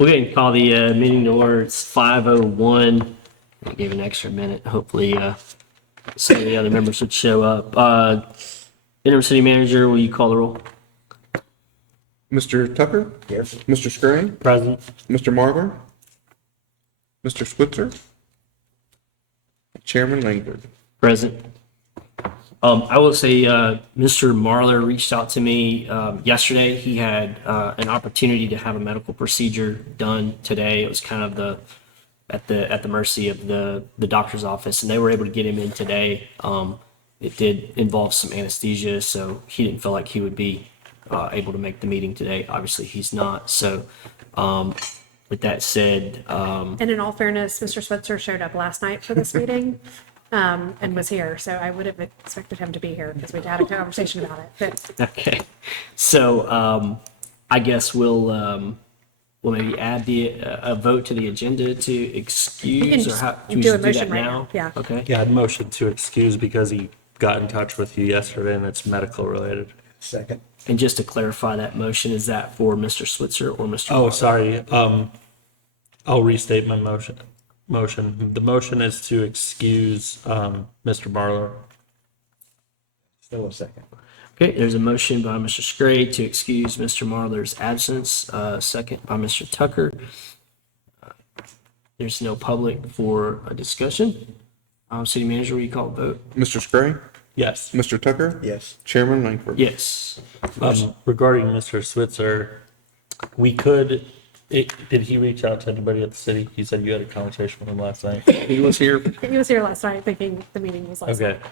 We'll go ahead and call the meeting to order. It's 5:01. I gave an extra minute. Hopefully, some of the other members would show up. Interim City Manager, will you call the roll? Mr. Tucker? Yes. Mr. Scurry? Present. Mr. Marlar? Mr. Switzer? Chairman Langford? Present. I will say, Mr. Marlar reached out to me yesterday. He had an opportunity to have a medical procedure done today. It was kind of at the mercy of the doctor's office, and they were able to get him in today. It did involve some anesthesia, so he didn't feel like he would be able to make the meeting today. Obviously, he's not. So, with that said, And in all fairness, Mr. Switzer showed up last night for this meeting and was here. So I would have expected him to be here because we'd had a conversation about it. But okay. So, I guess we'll maybe add a vote to the agenda to excuse, or how do a do motion that right now? now. Yeah. Okay. Yeah, I'd motion to excuse because he got in touch with you yesterday and it's medical related. Second. And just to clarify that motion, is that for Mr. Switzer or Mr. Oh, Marlar? sorry. I'll restate my motion. The motion is to excuse Mr. Barlow. Still a second. Okay, there's a motion by Mr. Scray to excuse Mr. Marlar's absence, second by Mr. Tucker. There's no public for a discussion. City Manager, will you call a vote? Mr. Scurry? Yes. Mr. Tucker? Yes. Chairman Langford? Yes. Regarding Mr. Switzer, did he reach out to anybody at the city? He said you had a conversation with him last night. He was here. he was here last night thinking the meeting was last night. Okay.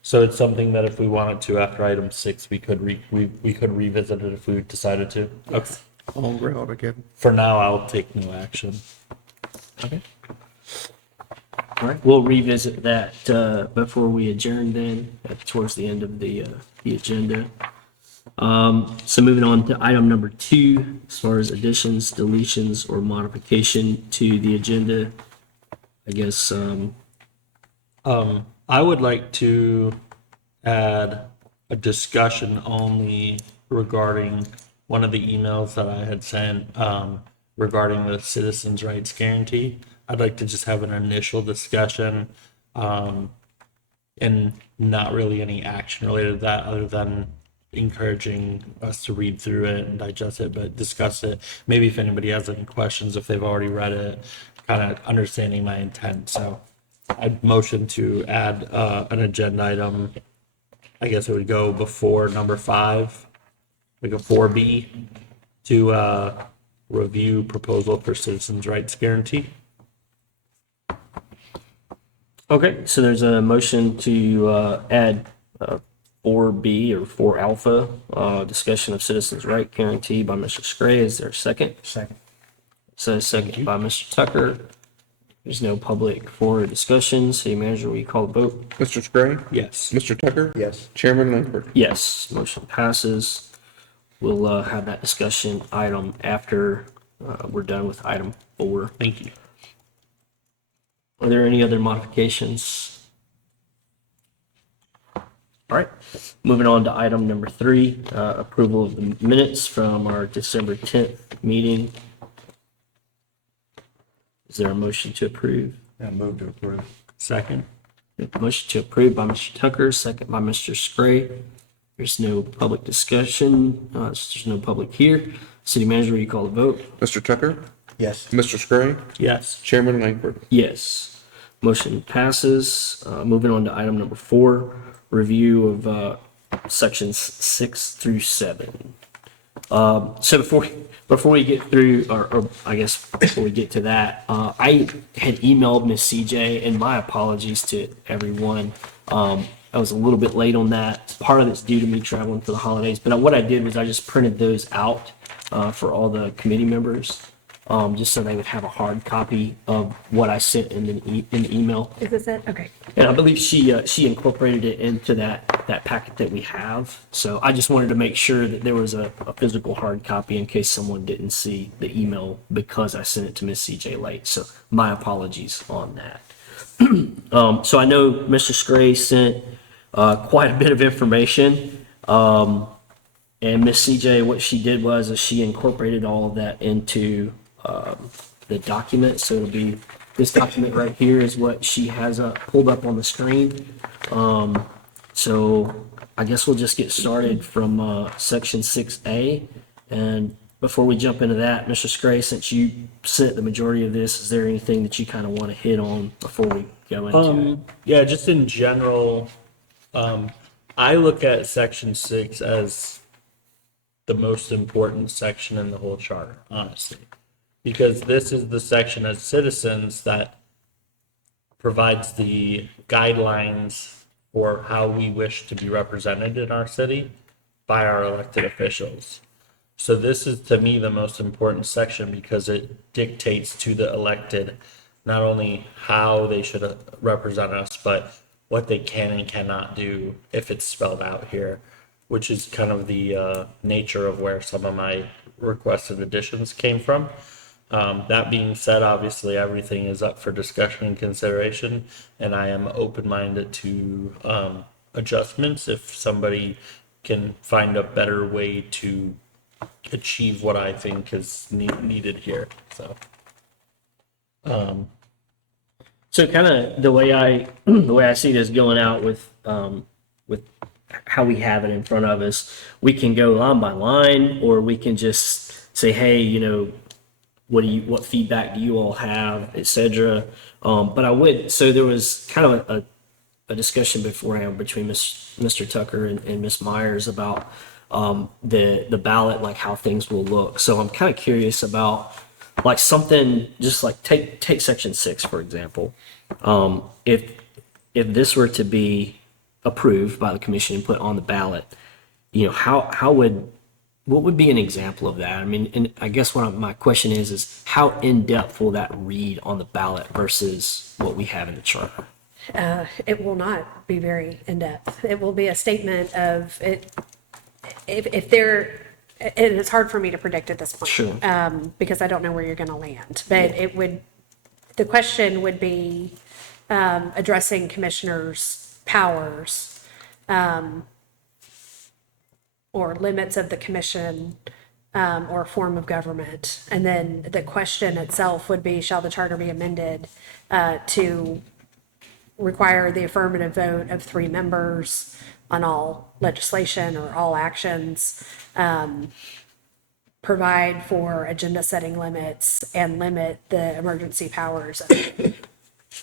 So it's something that if we wanted to after item 6, we could we could revisit it if we decided to. Okay. All ground again. For now, I'll take no action. Okay. All right, we'll revisit that before we adjourn then, towards the end of the agenda. So moving on to item number 2, as far as additions, deletions, or modification to the agenda, I guess, I would like to add a discussion only regarding one of the emails that I had sent regarding the citizens' rights guarantee. I'd like to just have an initial discussion and not really any action related to that other than encouraging us to read through it and digest it, but discuss it. Maybe if anybody has any questions, if they've already read it, kind of understanding my intent. So I'd motion to add an agenda item. I guess it would go before number 5, like a 4B, to review proposal for citizens' rights guarantee. okay, so there's a motion to add 4B or 4 alpha, discussion of citizens' right guarantee by Mr. Scray. Is there a second? Second. So second by Mr. Tucker. There's no public for discussion. City Manager, will you call the vote? Mr. Scurry? Yes. Mr. Tucker? Yes. Chairman Langford? Yes, motion passes. We'll have that discussion item after we're done with item 4. Thank you. Are there any other modifications? All right, moving on to item number 3, approval of the minutes from our December 10th meeting. Is there a motion to approve? I move to approve. Second. Motion to approve by Mr. Tucker, second by Mr. Scray. There's no public discussion. There's no public here. City Manager, will you call the vote? Mr. Tucker? Yes. Mr. Scurry? Yes. Chairman Langford? Yes. Motion passes. Moving on to item number 4, review of sections 6 through 7. So before we get through, or I guess before we get to that, I had emailed Miss CJ, and my apologies to everyone. I was a little bit late on that. Part of it's due to me traveling for the holidays, but what I did was I just printed those out for all the committee members, just so they would have a hard copy of what I sent in the email. Is this it? Okay. And I believe she incorporated it into that packet that we have. So I just wanted to make sure that there was a physical hard copy in case someone didn't see the email because I sent it to Miss CJ late. So my apologies on that. So I know Mr. Scray sent quite a bit of information. And Miss CJ, what she did was she incorporated all of that into the document. So it'll be, this document right here is what she has pulled up on the screen. So I guess we'll just get started from section 6A. And before we jump into that, Mr. Scray, since you sent the majority of this, is there anything that you kind of want to hit on before we go into it? Yeah, just in general, I look at section 6 as the most important section in the whole charter, honestly, because this is the section as citizens that provides the guidelines for how we wish to be represented in our city by our elected officials. So this is, to me, the most important section because it dictates to the elected not only how they should represent us, but what they can and cannot do if it's spelled out here, which is kind of the nature of where some of my requested additions came from. That being said, obviously everything is up for discussion and consideration, and I am open-minded to adjustments if somebody can find a better way to achieve what I think is needed here. So kind of the way I see this going out with how we have it in front of us, we can go line by line, or we can just say, hey, what feedback do you all have, etc. But I would, so there was kind of a discussion beforehand between Mr. Tucker and Ms. Myers about the ballot, like how things will look. So I'm kind of curious about like something, just like take section 6, for example. If this were to be approved by the commission and put on the ballot, what would be an example of that? I mean, and I guess my question is how in-depth will that read on the ballot versus what we have in the charter? It will not be very in-depth. It will be a statement of it, if there, and it's hard for me to predict at this point. Sure. Because I don't know where you're going to land. But the question would be addressing commissioners' powers or limits of the commission or form of government. And then the question itself would be, shall the charter be amended to require the affirmative vote of 3 members on all legislation or all actions, provide for agenda setting limits, and limit the emergency powers.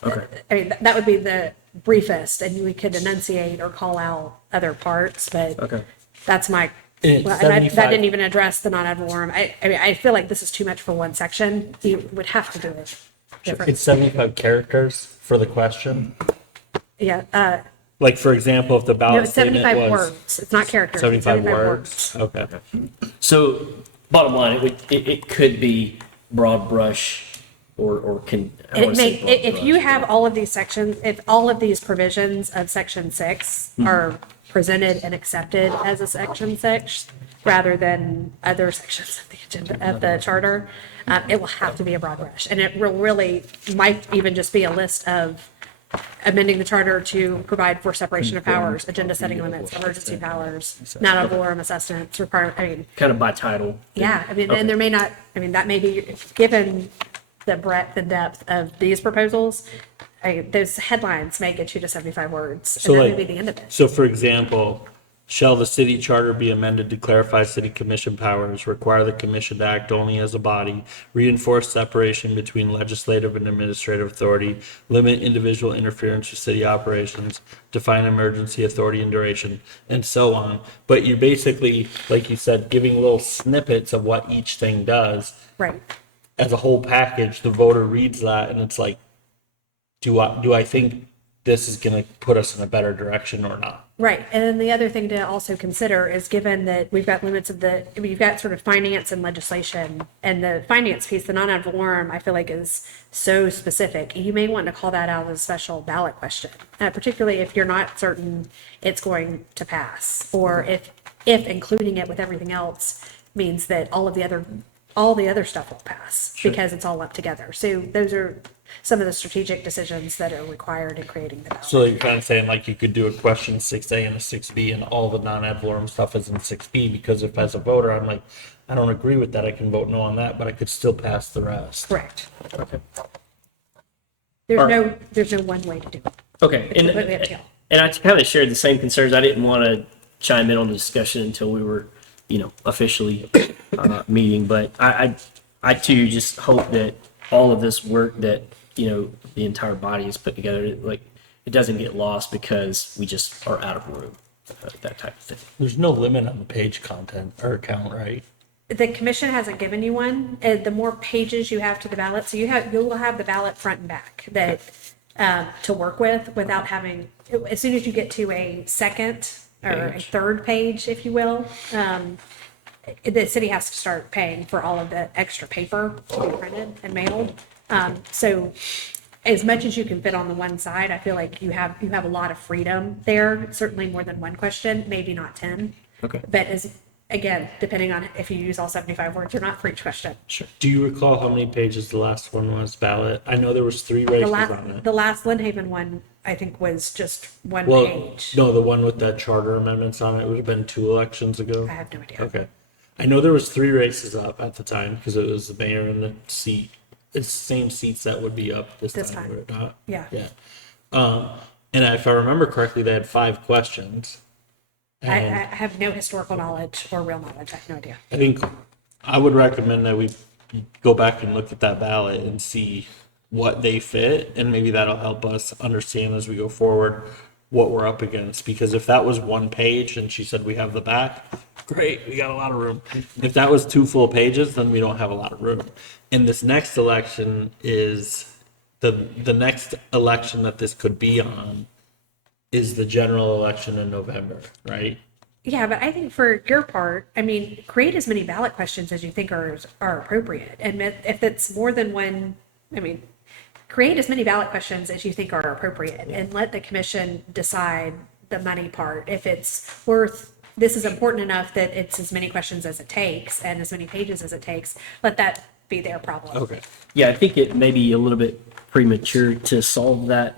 Okay. I mean, that would be the briefest, and we could enunciate or call out other parts, but Okay. that's my, It's well, and that 75 didn't even address the non-ad valorem. I mean, I feel like this is too much for one section. You would have to do it different. It's 75 characters for the question. Yeah, Like, for example, if the no, ballot it's statement 75 was words. It's not characters. it's 75 words. Okay. So bottom line, it could be broad brush or can, I It want to may, say broad if you brush, have all of these sections, if all of these provisions of section 6 are presented and accepted as a section 6, rather than other sections of the agenda, of the charter, it will have to be a broad brush. And it will really, might even just be a list of amending the charter to provide for separation of powers, agenda setting limits, emergency powers, non-ad valorem assessments, requirement, I mean, kind of by title. yeah, I mean, Okay. and there may not, I mean, that may be, given the breadth and depth of these proposals, those headlines may get you to 75 words, So and that like, may be the end of it. so for example, shall the city charter be amended to clarify city commission powers, require the commission to act only as a body, reinforce separation between legislative and administrative authority, limit individual interference with city operations, define emergency authority and duration, and so on. But you're basically, like you said, giving little snippets of what each thing does. Right. As a whole package, the voter reads that and it's like, do I think this is going to put us in a better direction or not? Right. And then the other thing to also consider is, given that we've got limits of we've got sort of finance and legislation, and the finance piece, the non-ad valorem, I feel like is so specific. You may want to call that out as a special ballot question, particularly if you're not certain it's going to pass, or if including it with everything else means that all the other stuff will pass because it's all lumped together. So those are some of the strategic decisions that are required in creating the ballot. So you're kind of saying like you could do a question 6A and a 6B and all the non-ad valorem stuff is in 6B, because if as a voter, I'm like, I don't agree with that, I can vote no on that, but I could still pass the rest. Correct. Okay. There's no one way to do it. Okay, completely up to you. and I kind of shared the same concerns. I didn't want to chime in on the discussion until we were, officially meeting. But I too just hope that all of this work that the entire body has put together, like, it doesn't get lost because we just are out of room, that type of thing. There's no limit on the page content or count, right? The commission hasn't given you one. The more pages you have to the ballot, so you will have the ballot front and back that to work with without having. As soon as you get to a second or a third page, if you will, the city has to start paying for all of the extra paper to be printed and mailed. So as much as you can fit on the one side, I feel like you have a lot of freedom there. Certainly more than one question, maybe not 10. Okay. But again, depending on if you use all 75 words or not for each question. Sure. Do you recall how many pages the last one was ballot? I know there was 3 races on it. The last Lynn Haven one, I think, was just one Well, page. no, the one with the charter amendments on it would have been 2 elections ago. I have no idea. Okay. I know there was 3 races up at the time because it was the mayor and the seat. It's the same seats that would be up this time, would it not? Yeah. Yeah. And if I remember correctly, they had 5 questions. I And have no historical knowledge or real knowledge. I have no idea. I think I would recommend that we go back and look at that ballot and see what they fit, and maybe that'll help us understand as we go forward what we're up against. Because if that was 1 page and she said we have the back, great, we got a lot of room. If that was 2 full pages, then we don't have a lot of room. And this next election is the next election that this could be on is the general election in November, right? Yeah, but I think for your part, I mean, create as many ballot questions as you think are appropriate. And if it's more than one, I mean, create as many ballot questions as you think are appropriate and let the commission decide the money part. If it's this is important enough that it's as many questions as it takes and as many pages as it takes, let that be their problem. Okay. Yeah, I think it may be a little bit premature to solve that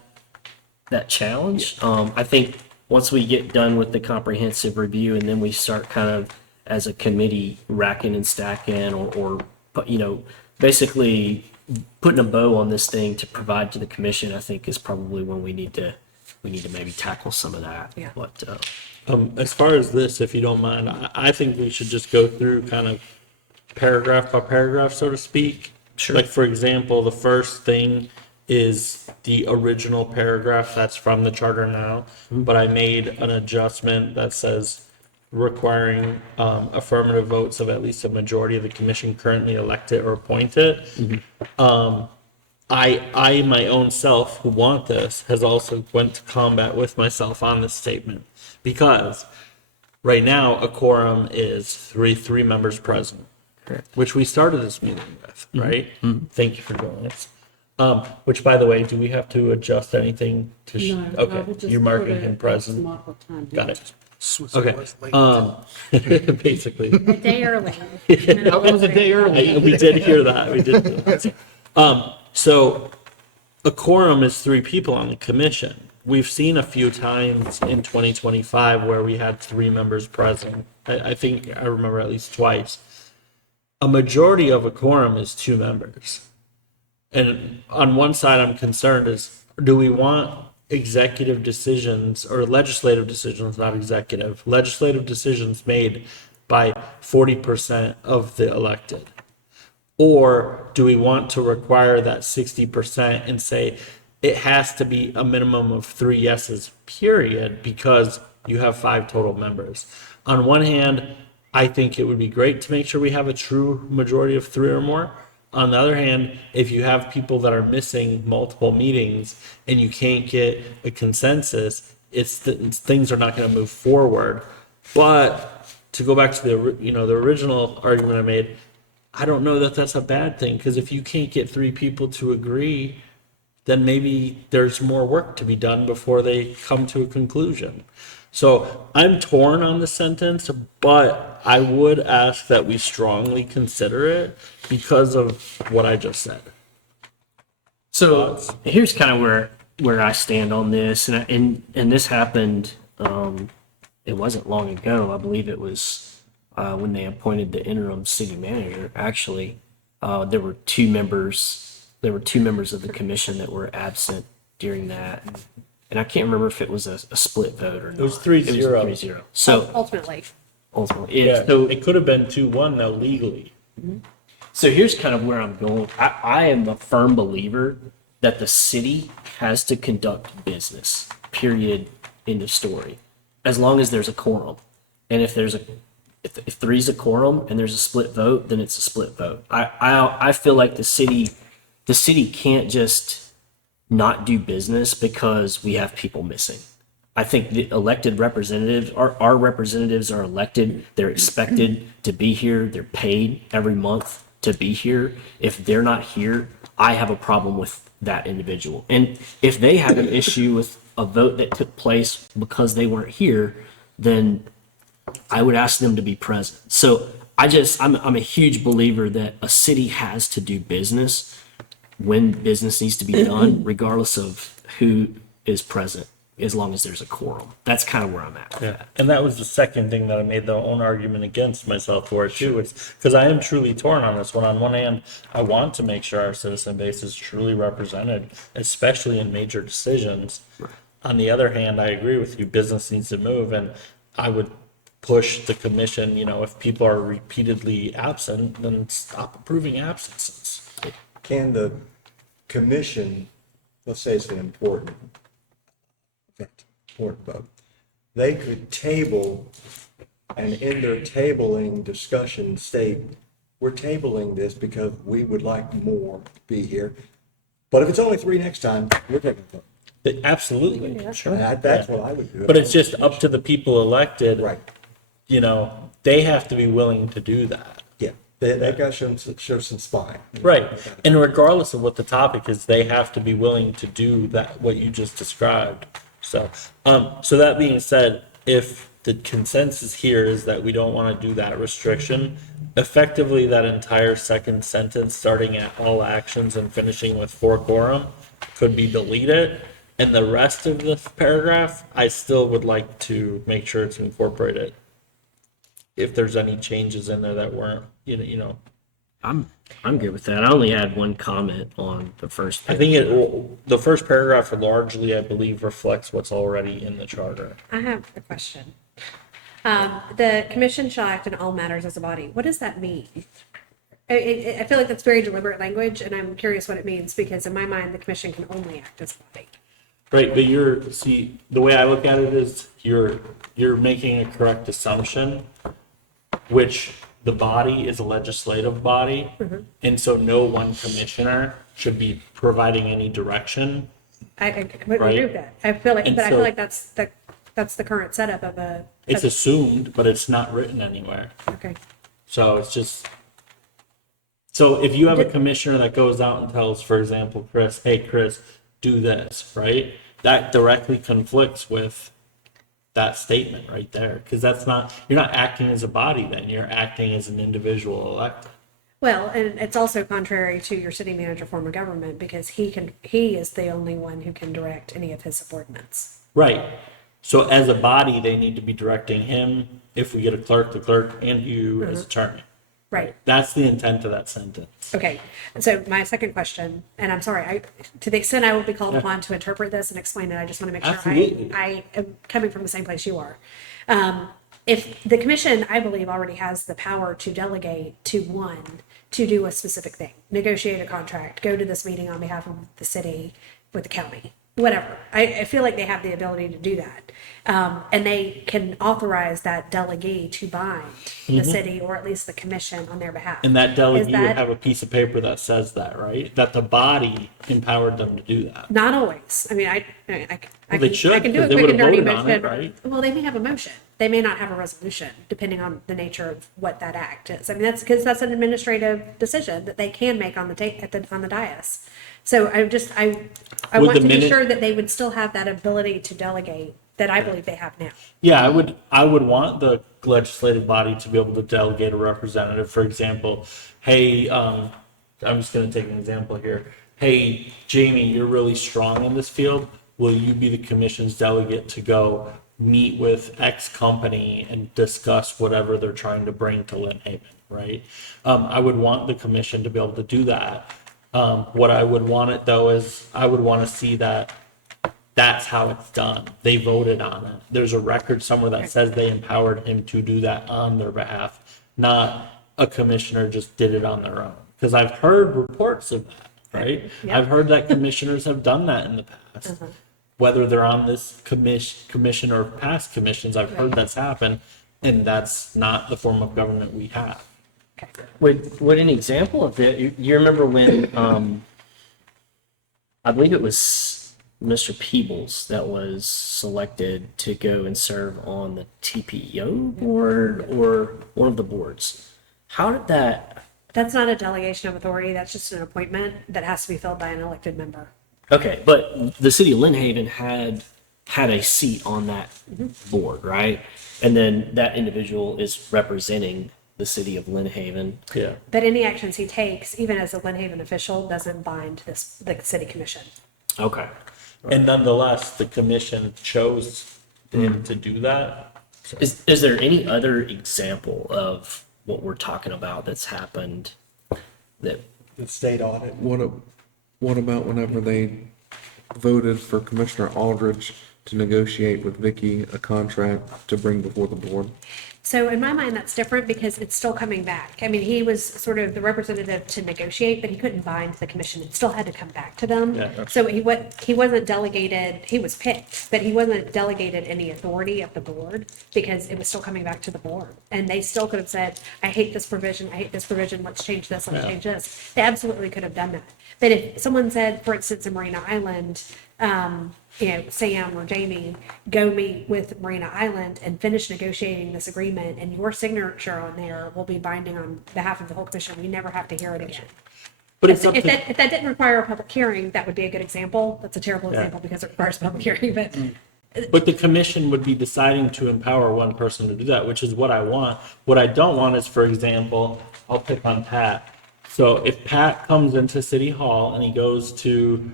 challenge. I think once we get done with the comprehensive review and then we start kind of as a committee racking and stacking or basically putting a bow on this thing to provide to the commission, I think is probably when we need to maybe tackle some of that. Yeah. But As far as this, if you don't mind, I think we should just go through kind of paragraph by paragraph, so to speak. Sure. Like, for example, the first thing is the original paragraph that's from the charter now, but I made an adjustment that says requiring affirmative votes of at least a majority of the commission currently elected or appointed. I my own self, who want this, has also went to combat with myself on this statement, because right now a quorum is three members present, which we started this meeting with, right? Thank you for doing this. Which, by the way, do we have to adjust anything to? No, I Okay, would just you're put marking it him as present. mark what time. Got it. Swiss Okay. was late. Basically. A day early. That was a day early. We did hear that. We did. Hear that. So a quorum is 3 people on the commission. We've seen a few times in 2025 where we had 3 members present. I think I remember at least twice. A majority of a quorum is 2 members. And on one side, I'm concerned is, do we want executive decisions or legislative decisions, not executive, legislative decisions made by 40% of the elected? Or do we want to require that 60% and say it has to be a minimum of 3 yeses, period, because you have 5 total members? On one hand, I think it would be great to make sure we have a true majority of 3 or more. On the other hand, if you have people that are missing multiple meetings and you can't get a consensus, things are not going to move forward. But to go back to the original argument I made, I don't know that that's a bad thing, because if you can't get 3 people to agree, then maybe there's more work to be done before they come to a conclusion. So I'm torn on the sentence, but I would ask that we strongly consider it because of what I just said. So Thoughts? here's kind of where I stand on this, and this happened. It wasn't long ago. I believe it was when they appointed the interim city manager. Actually, there were two members. There were two members of the commission that were absent during that, and I can't remember if it was a split vote or not. It was 3-0. 3-0. So Ultimately, ultimately, Yeah, So it could have been 2-1 though legally. So here's kind of where I'm going. I am a firm believer that the city has to conduct business, period, end of story, as long as there's a quorum. And if if three's a quorum and there's a split vote, then it's a split vote. I feel like the city can't just not do business because we have people missing. I think the elected representatives, our representatives are elected. They're expected to be here. They're paid every month to be here. If they're not here, I have a problem with that individual. And if they have an issue with a vote that took place because they weren't here, then I would ask them to be present. So I'm a huge believer that a city has to do business when business needs to be done, regardless of who is present, as long as there's a quorum. That's kind of where I'm at with Yeah, that. and that was the second thing that I made the own argument against myself for it too. It's because I am truly torn on this one. On one hand, I want to make sure our citizen base is truly represented, especially in major decisions. On the other hand, I agree with you, business needs to move, and I would push the commission, if people are repeatedly absent, then stop approving absences. Can the commission, let's say it's an important vote, they could table, and in their tabling discussion state, we're tabling this because we would like more to be here. But if it's only three next time, we're taking a vote. Absolutely. That's what I would do. But it's just up to the people elected. Right, They have to be willing to do that. yeah, they got to show some spine. Right. And regardless of what the topic is, they have to be willing to do that, what you just described. So that being said, if the consensus here is that we don't want to do that restriction, effectively that entire second sentence, starting at all actions and finishing with for quorum, could be deleted. And the rest of the paragraph, I still would like to make sure it's incorporated. If there's any changes in there that weren't, I'm good with that. I only had one comment on the first. I think the first paragraph largely, I believe, reflects what's already in the charter. I have a question. The commission shall act in all matters as a body. What does that mean? I feel like that's very deliberate language, and I'm curious what it means, because in my mind, the commission can only act as a body. Right, but the way I look at it is you're making a correct assumption, which the body is a legislative body, and so no one commissioner should be providing any direction. I completely Right. agree with that. I feel like, And but I feel so- like that's the current setup of a. It's assumed, but it's not written anywhere. Okay. So it's just, so if you have a commissioner that goes out and tells, for example, Chris, hey, Chris, do this, right? That directly conflicts with that statement right there, because you're not acting as a body then, you're acting as an individual elected. Well, and it's also contrary to your city manager form of government, because he is the only one who can direct any of his subordinates. Right. So as a body, they need to be directing him, if we get a clerk, the clerk, and you as attorney. Right. That's the intent of that sentence. Okay. So my second question, and I'm sorry, to the extent I will be called upon to interpret this and explain it, I just want to make sure Absolutely. I am coming from the same place you are. If the commission, I believe, already has the power to delegate to one to do a specific thing, negotiate a contract, go to this meeting on behalf of the city with the county, whatever. I feel like they have the ability to do that. And they can authorize that delegee to bind the city, or at least the commission, on their behalf. And that delegee Is would that- have a piece of paper that says that, right? That the body empowered them to do that. Not always. I mean, I Well, they should, I can do a because they quick and would've dirty voted on it, motion. right? Well, they may have a motion. They may not have a resolution, depending on the nature of what that act is. I mean, that's because that's an administrative decision that they can make on the dais. So I Would want the to be minute- sure that they would still have that ability to delegate that I believe they have now. Yeah, I would want the legislative body to be able to delegate a representative. For example, hey, I'm just going to take an example here. hey, Jamie, you're really strong in this field. Will you be the commission's delegate to go meet with X company and discuss whatever they're trying to bring to Lynn Haven, right? I would want the commission to be able to do that. What I would want it though is I would want to see that that's how it's done. They voted on it. There's a record somewhere that says they empowered him to do that on their behalf, not a commissioner just did it on their own. Because I've heard reports of that, right? Yeah. I've heard that commissioners have done that in the past. Whether they're on this commission or past commissions, I've heard that's happened, and that's not the form of government we have. Would an example of that, you remember when, I believe it was Mr. Peebles that was selected to go and serve on the TPO board or one of the boards? How did that, That's not a delegation of authority. That's just an appointment that has to be filled by an elected member. okay, but the city of Lynn Haven had a seat on that board, right? And then that individual is representing the city of Lynn Haven. Yeah. But any actions he takes, even as a Lynn Haven official, doesn't bind the city commission. Okay. And nonetheless, the commission chose him to do that. Is there any other example of what we're talking about that's happened that, The state audit, What about whenever they voted for Commissioner Aldridge to negotiate with Vicky a contract to bring before the board? So in my mind, that's different because it's still coming back. I mean, he was sort of the representative to negotiate, but he couldn't bind the commission. It still had to come back to them. Yeah. So he wasn't delegated, he was picked, but he wasn't delegated any authority of the board because it was still coming back to the board. And they still could have said, I hate this provision, let's change this, let's Yeah. change this. They absolutely could have done that. But if someone said, for instance, in Marina Island, Sam or Jamie, go meet with Marina Island and finish negotiating this agreement, and your signature on there will be binding on behalf of the whole commission. We never have to hear it again. But it's up If to, that didn't require a public hearing, that would be a good example. That's a terrible example because it requires a public hearing, but the commission would be deciding to empower one person to do that, which is what I want. What I don't want is, for example, I'll pick on Pat. So if Pat comes into City Hall and he goes to,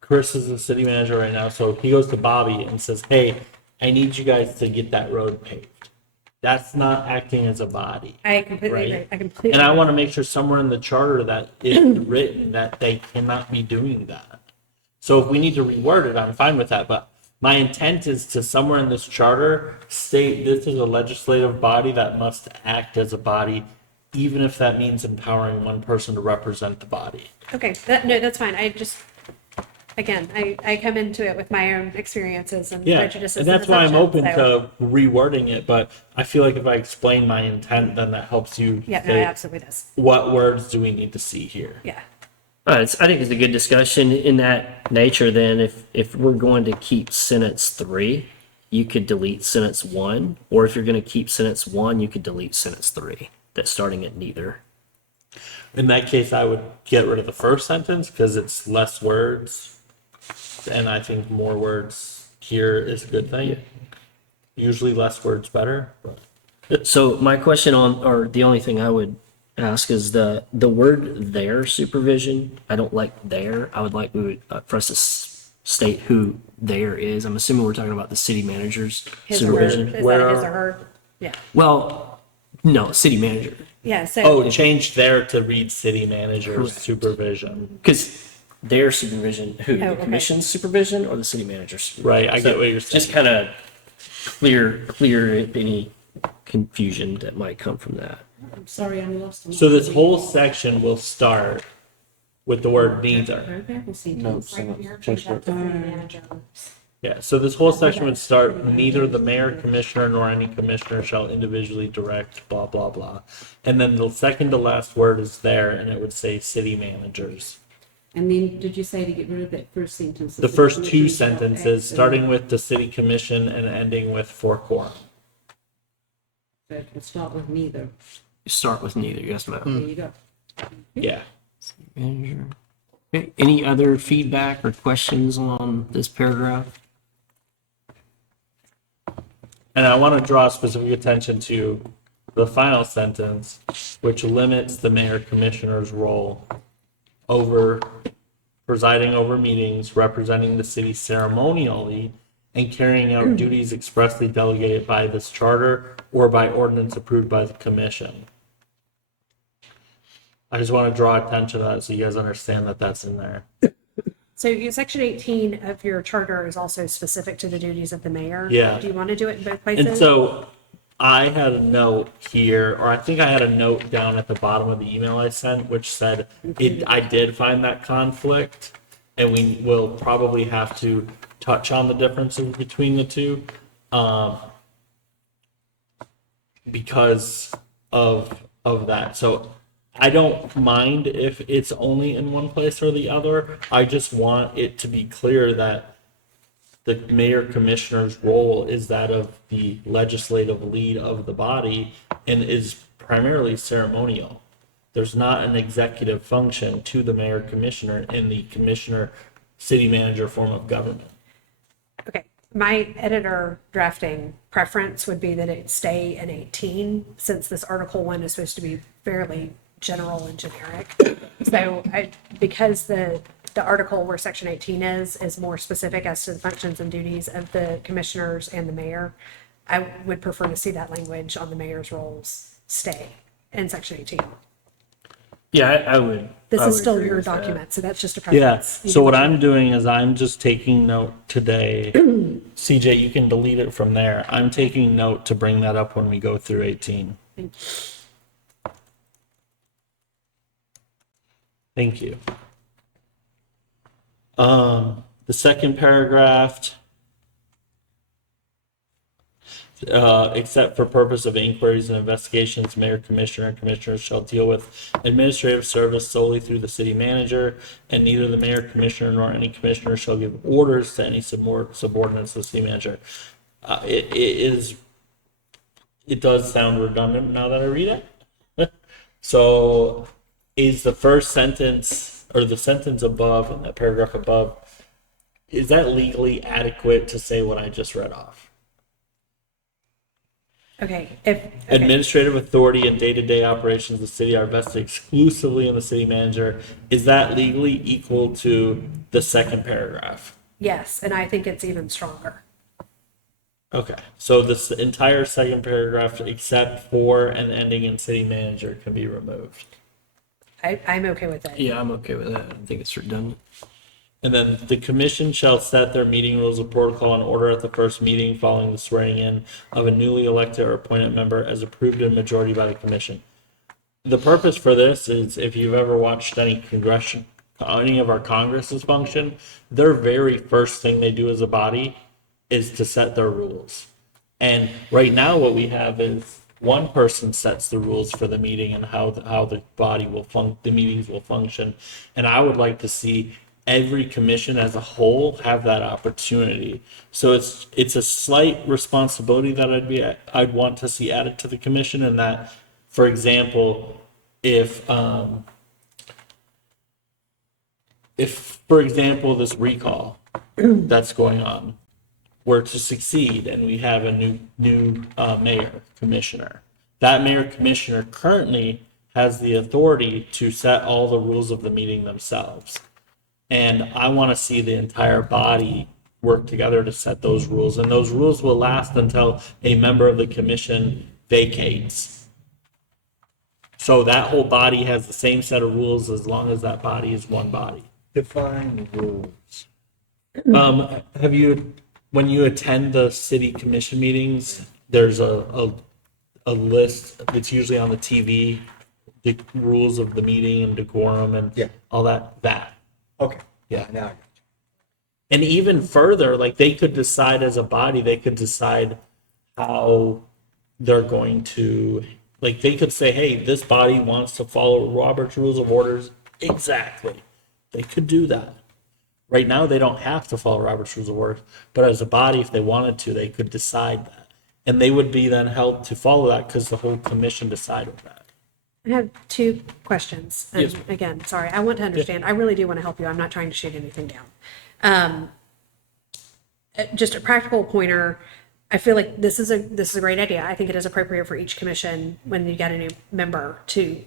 Chris is the city manager right now, so he goes to Bobby and says, hey, I need you guys to get that road paved. That's not acting as a body. I completely Right. agree. I completely. And I agree. want to make sure somewhere in the charter that it's written that they cannot be doing that. So if we need to reword it, I'm fine with that. But my intent is to somewhere in this charter state this is a legislative body that must act as a body, even if that means empowering one person to represent the body. Okay, that's fine. I come into it with my own experiences and Yeah, prejudices. and that's why I'm open assumptions, so- to rewording it. But I feel like if I explain my intent, then that helps you Yeah, no, say, it absolutely does. what words do we need to see here? Yeah. I think it's a good discussion in that nature. Then if we're going to keep sentence 3, you could delete sentence 1, or if you're going to keep sentence 1, you could delete sentence 3. That's starting at neither. In that case, I would get rid of the first sentence because it's less words. And I think more words here is a good thing. Usually less words better. But So my question or the only thing I would ask is the word their supervision. I don't like their. I would like for us to state who there is. I'm assuming we're talking about the city manager's His or her. supervision. Is that Where- his or her? Yeah. Well, no, city manager. Yeah, so. oh, change there to read city manager's Correct. supervision. Because their supervision, who? Oh, The okay. commission's supervision or the city manager's supervision? Right, I get what you're saying. Just kind of clear up any confusion that might come from that. I'm sorry, I'm lost. So this whole section will start with the word neither. No, change it. Yeah, so this whole section would start, neither the mayor, commissioner, nor any commissioner shall individually direct, blah, blah, blah. And then the second to last word is there, and it would say city managers. And then, did you say to get rid of that first sentence? The first two sentences, starting with the city commission and ending with for quorum. But we'll start with neither. You start with neither, yes, ma'am. There you go. Yeah. Manager. Okay, any other feedback or questions on this paragraph? And I want to draw specific attention to the final sentence, which limits the mayor commissioner's role over presiding over meetings, representing the city ceremonially, and carrying out duties expressly delegated by this charter or by ordinance approved by the commission. I just want to draw attention to that so you guys understand that that's in there. So section 18 of your charter is also specific to the duties of the mayor. Yeah. Do you want to do it in both And places? so I had a note here, or I think I had a note down at the bottom of the email I sent, which said I did find that conflict, and we will probably have to touch on the differences between the two, because of that. So I don't mind if it's only in one place or the other. I just want it to be clear that the mayor commissioner's role is that of the legislative lead of the body and is primarily ceremonial. There's not an executive function to the mayor commissioner in the commissioner city manager form of government. Okay, my editor drafting preference would be that it stay in 18, since this Article 1 is supposed to be fairly general and generic. So because the article where section 18 is more specific as to the functions and duties of the commissioners and the mayor, I would prefer to see that language on the mayor's roles stay in section 18. Yeah, I would. This I is would still agree your with that. document, so that's just a Yeah, preference. so what I'm doing is I'm just taking note today. CJ, you can delete it from there. I'm taking note to bring that up when we go through 18. Thank you. The second paragraph, except for purpose of inquiries and investigations, mayor, commissioner, and commissioners shall deal with administrative service solely through the city manager, and neither the mayor, commissioner, nor any commissioner shall give orders to any subordinates of the city manager. It does sound redundant now that I read it. So is the first sentence, or the sentence above, in that paragraph above, is that legally adequate to say what I just read off? Okay, okay. Administrative authority and day-to-day operations of the city are vested exclusively in the city manager. Is that legally equal to the second paragraph? Yes, and I think it's even stronger. Okay, so this entire second paragraph, except for and ending in city manager, can be removed. I'm okay with it. Yeah, I'm okay with that. I think it's redundant. And then the commission shall set their meeting rules of protocol and order at the first meeting following the swearing in of a newly elected or appointed member as approved in majority by the commission. The purpose for this is, if you've ever watched any of our Congresses function, their very first thing they do as a body is to set their rules. And right now what we have is one person sets the rules for the meeting and how the body will the meetings will function. And I would like to see every commission as a whole have that opportunity. So it's a slight responsibility that I'd want to see added to the commission, and that, for example, if for example this recall that's going on were to succeed and we have a new mayor commissioner, that mayor commissioner currently has the authority to set all the rules of the meeting themselves. And I want to see the entire body work together to set those rules. And those rules will last until a member of the commission vacates. So that whole body has the same set of rules as long as that body is one body. Define the rules. Have you, when you attend the city commission meetings, there's a list, it's usually on the TV, the rules of the meeting and decorum and Yeah. all that. Okay. Yeah. Now I got you. And even further, like they could decide as a body, they could decide how they're going to, like they could say, hey, this body wants to follow Robert's Rules of Orders. Exactly. They could do that. Right now, they don't have to follow Robert's Rules of Orders, but as a body, if they wanted to, they could decide that. And they would be then held to follow that because the whole commission decided that. I have two questions. And Yes. again, sorry, I want to understand. I really do want to help you. I'm not trying to shoot anything down. Just a practical pointer. I feel like this is a great idea. I think it is appropriate for each commission when you get a new member to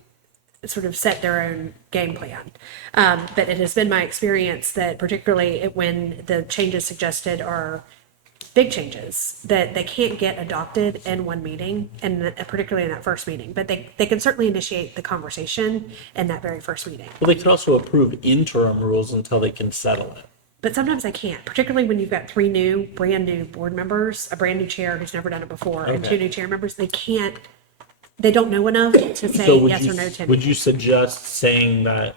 sort of set their own game plan. But it has been my experience that particularly when the changes suggested are big changes, that they can't get adopted in one meeting, and particularly in that first meeting, but they can certainly initiate the conversation in that very first meeting. Well, they could also approve interim rules until they can settle it. But sometimes I can't, particularly when you've got brand new board members, a brand new chair who's never done it before, and two Okay. new chair members. They don't know enough to say So would yes you, or no to would anything. you suggest saying that,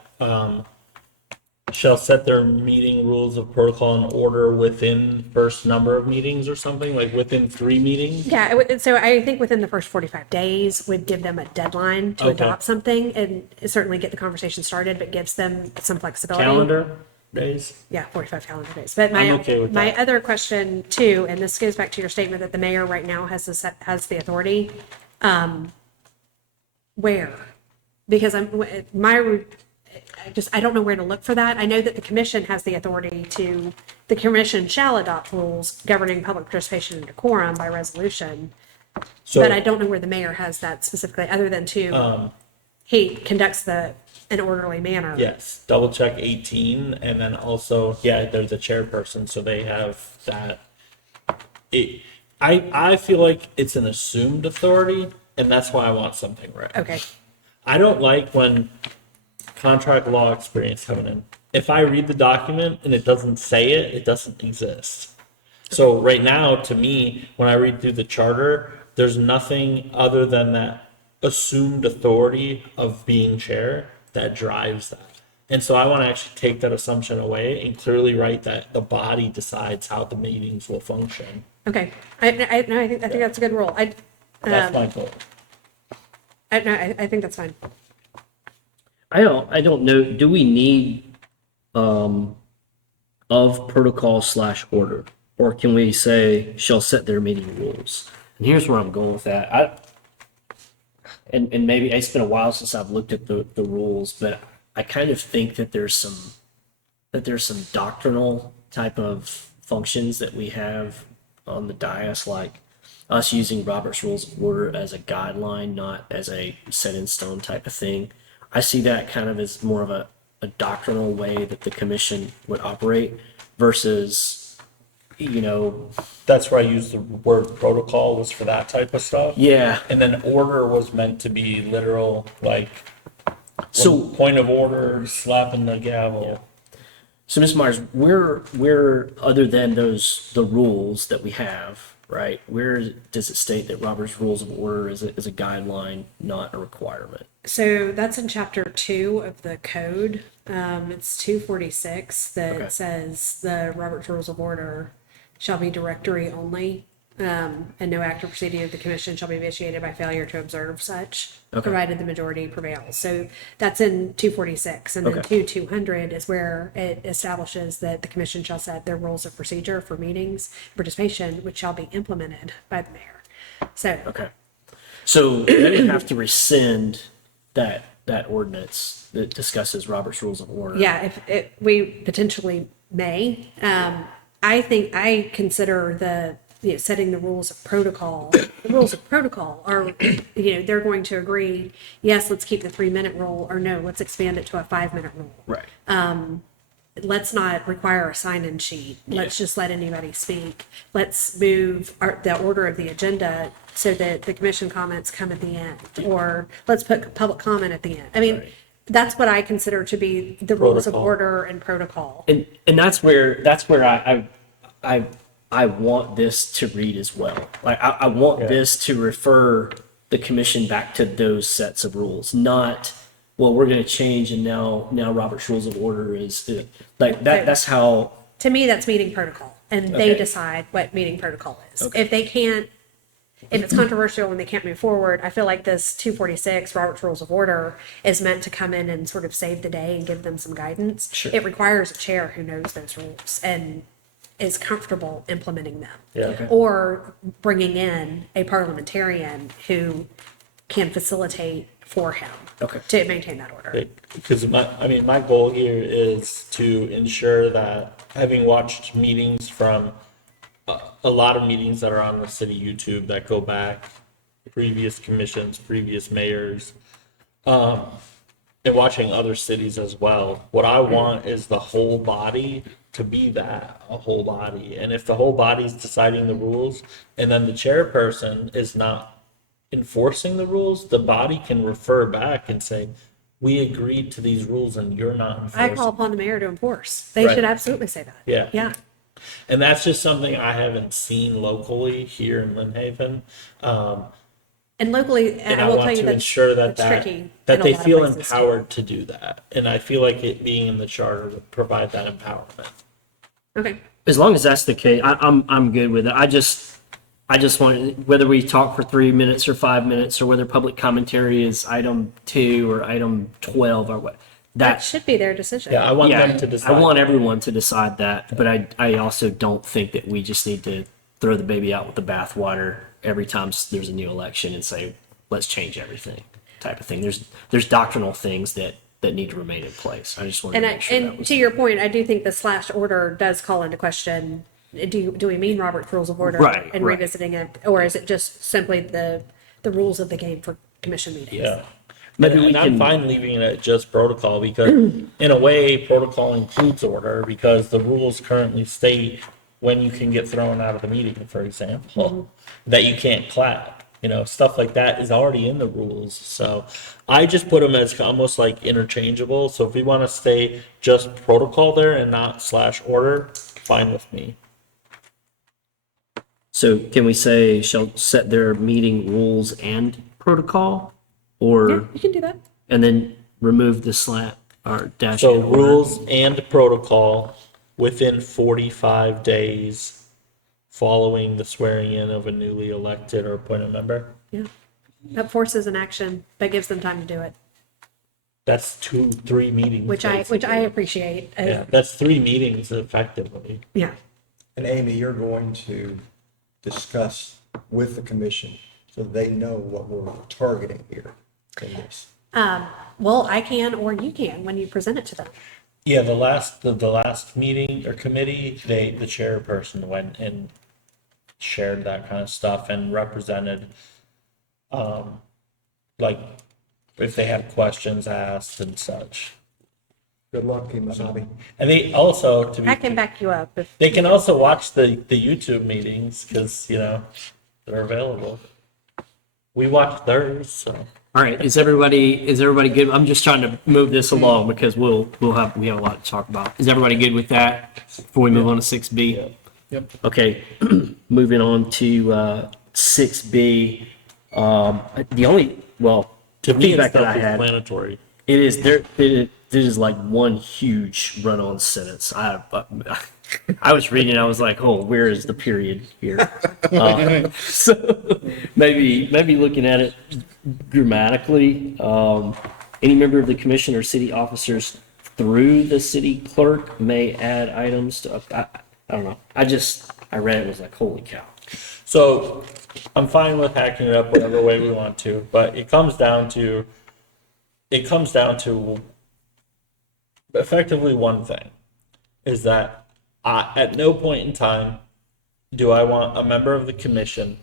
shall set their meeting rules of protocol and order within first number of meetings or something, like within 3 meetings? Yeah, so I think within the first 45 days would give them a deadline to Okay. adopt something and certainly get the conversation started, but gives them some flexibility. Calendar days? Yeah, 45 calendar days. But I'm okay with my that. other question too, and this goes back to your statement that the mayor right now has the authority. Where? Because I don't know where to look for that. I know that the commission has the authority the commission shall adopt rules governing public participation and decorum by resolution. So, But I don't know where the mayor has that specifically, other than he conducts an orderly manner. yes, double check 18, and then also, yeah, they're the chairperson, so they have that. I feel like it's an assumed authority, and that's why I want something right. Okay, I don't like when contract law experience coming in. If I read the document and it doesn't say it, it doesn't exist. So right now, to me, when I read through the charter, there's nothing other than that assumed authority of being chair that drives that. And so I want to actually take that assumption away and clearly write that the body decides how the meetings will function. okay. No, I think that's a good rule. That's my goal. I think that's fine. I don't know, do we need, of protocol / order? Or can we say, shall set their meeting rules? And here's where I'm going with that. And maybe it's been a while since I've looked at the rules, but I kind of think that there's some doctrinal type of functions that we have on the dais, like us using Robert's Rules of Order as a guideline, not as a set in stone type of thing. I see that kind of as more of a doctrinal way that the commission would operate versus, That's where I used the word protocol, was for that type of stuff. yeah. And then order was meant to be literal, like, So, point of order, slapping the gavel. so Ms. Myers, where other than the rules that we have, right? Where does it state that Robert's Rules of Order is a guideline, not a requirement? So that's in chapter 2 of the code. It's 246 that Okay. says the Robert's Rules of Order shall be directory only, and no act or proceeding of the commission shall be vitiated by failure to observe such, Okay. provided the majority prevails. So that's in 246, and then Okay. 200 is where it establishes that the commission shall set their rules of procedure for meetings, participation, which shall be implemented by the mayor. So Okay. So they would have to rescind that ordinance that discusses Robert's Rules of Order. yeah, if we potentially may. I consider setting the rules of protocol. The rules of protocol are, they're going to agree, yes, let's keep the 3-minute rule, or no, let's expand it to a 5-minute rule. Right. Let's not require a sign-in sheet. Let's just let anybody speak. Let's move the order of the agenda so that the commission comments come at the end, or let's put public comment at the end. I mean, Right. that's what I consider to be the rules of Protocol. order and protocol. And that's where I want this to read as well. Like I want this to refer the commission back to those sets of rules, not, well, we're going to change and now Robert's Rules of Order is like that. That's how. To me, that's meeting protocol, and they Okay. decide what meeting protocol is. Okay. If it's controversial and they can't move forward, I feel like this 246 Robert's Rules of Order is meant to come in and sort of save the day and give them some guidance. Sure. It requires a chair who knows those rules and is comfortable implementing them. Yeah. Okay. Or bringing in a parliamentarian who can facilitate for him Okay. to maintain that order. Because my goal here is to ensure that, having watched meetings from a lot of meetings that are on the city YouTube that go back previous commissions, previous mayors, and watching other cities as well, what I want is the whole body to be that, a whole body. And if the whole body's deciding the rules and then the chairperson is not enforcing the rules, the body can refer back and say, we agreed to these rules and you're not I enforcing. call upon the mayor to enforce. They Right. should absolutely say that. Yeah. Yeah. And that's just something I haven't seen locally here in Lynn Haven. And locally, And I I will want tell you to that's, ensure that that's tricky. that in a they lot of feel places, too. empowered to do that. And I feel like it being in the charter would provide that empowerment. Okay. As long as that's the case, I'm good with it. I just want, whether we talk for 3 minutes or 5 minutes, or whether public commentary is item 2 or item 12 or what, That should be their decision. Yeah, I want yeah, them to decide. I want everyone to decide that, but I also don't think that we just need to throw the baby out with the bathwater every time there's a new election and say, let's change everything type of thing. There's doctrinal things that need to remain in place. I just wanted to make sure that And was. to your point, I do think the slash order does call into question, do we mean Robert's Rules of Order Right, and right. revisiting it? Or is it just simply the rules of the game for commission meetings? Yeah. Maybe and, we and I'm can- fine leaving it at just protocol because, in a way, protocol includes order because the rules currently state when you can get thrown out of the meeting, for example, that you can't clap. You know, stuff like that is already in the rules. So I just put them as almost like interchangeable. So if we want to stay just protocol there and not slash order, fine with me. So can we say shall set their meeting rules and protocol, Yeah, or you can do that. and then remove the slat or dash So in order? rules and protocol within 45 days following the swearing in of a newly elected or appointed member. Yeah. That forces an action, that gives them time to do it, That's 2-3 meetings. which I basically. appreciate. Yeah, that's 3 meetings effectively. Yeah. And Amy, you're going to discuss with the commission so they know what we're targeting here in this. Well, I can, or you can, when you present it to them. Yeah, the last meeting or committee, the chairperson went and shared that kind of stuff and represented, like if they had questions asked and such. Good luck, Bobby. And they also, to be, I can back you up if. they can also watch the YouTube meetings because, you know, they're available. We watch theirs, so. All right, is everybody good? I'm just trying to move this along because we have a lot to talk about. Is everybody good with that before we move on to 6B? Yep. Okay, moving on to 6B. The only, well, To me, feedback it's that I had, self-explanatory. it is there. It is like one huge run-on sentence. I was reading, I was like, oh, where is the period here? So maybe looking at it grammatically, any member of the commission or city officers through the city clerk may add items to, I don't know. I read it and was like, holy cow. So I'm fine with hacking it up whatever way we want to, but it comes down to effectively one thing, is that at no point in time do I want a member of the commission,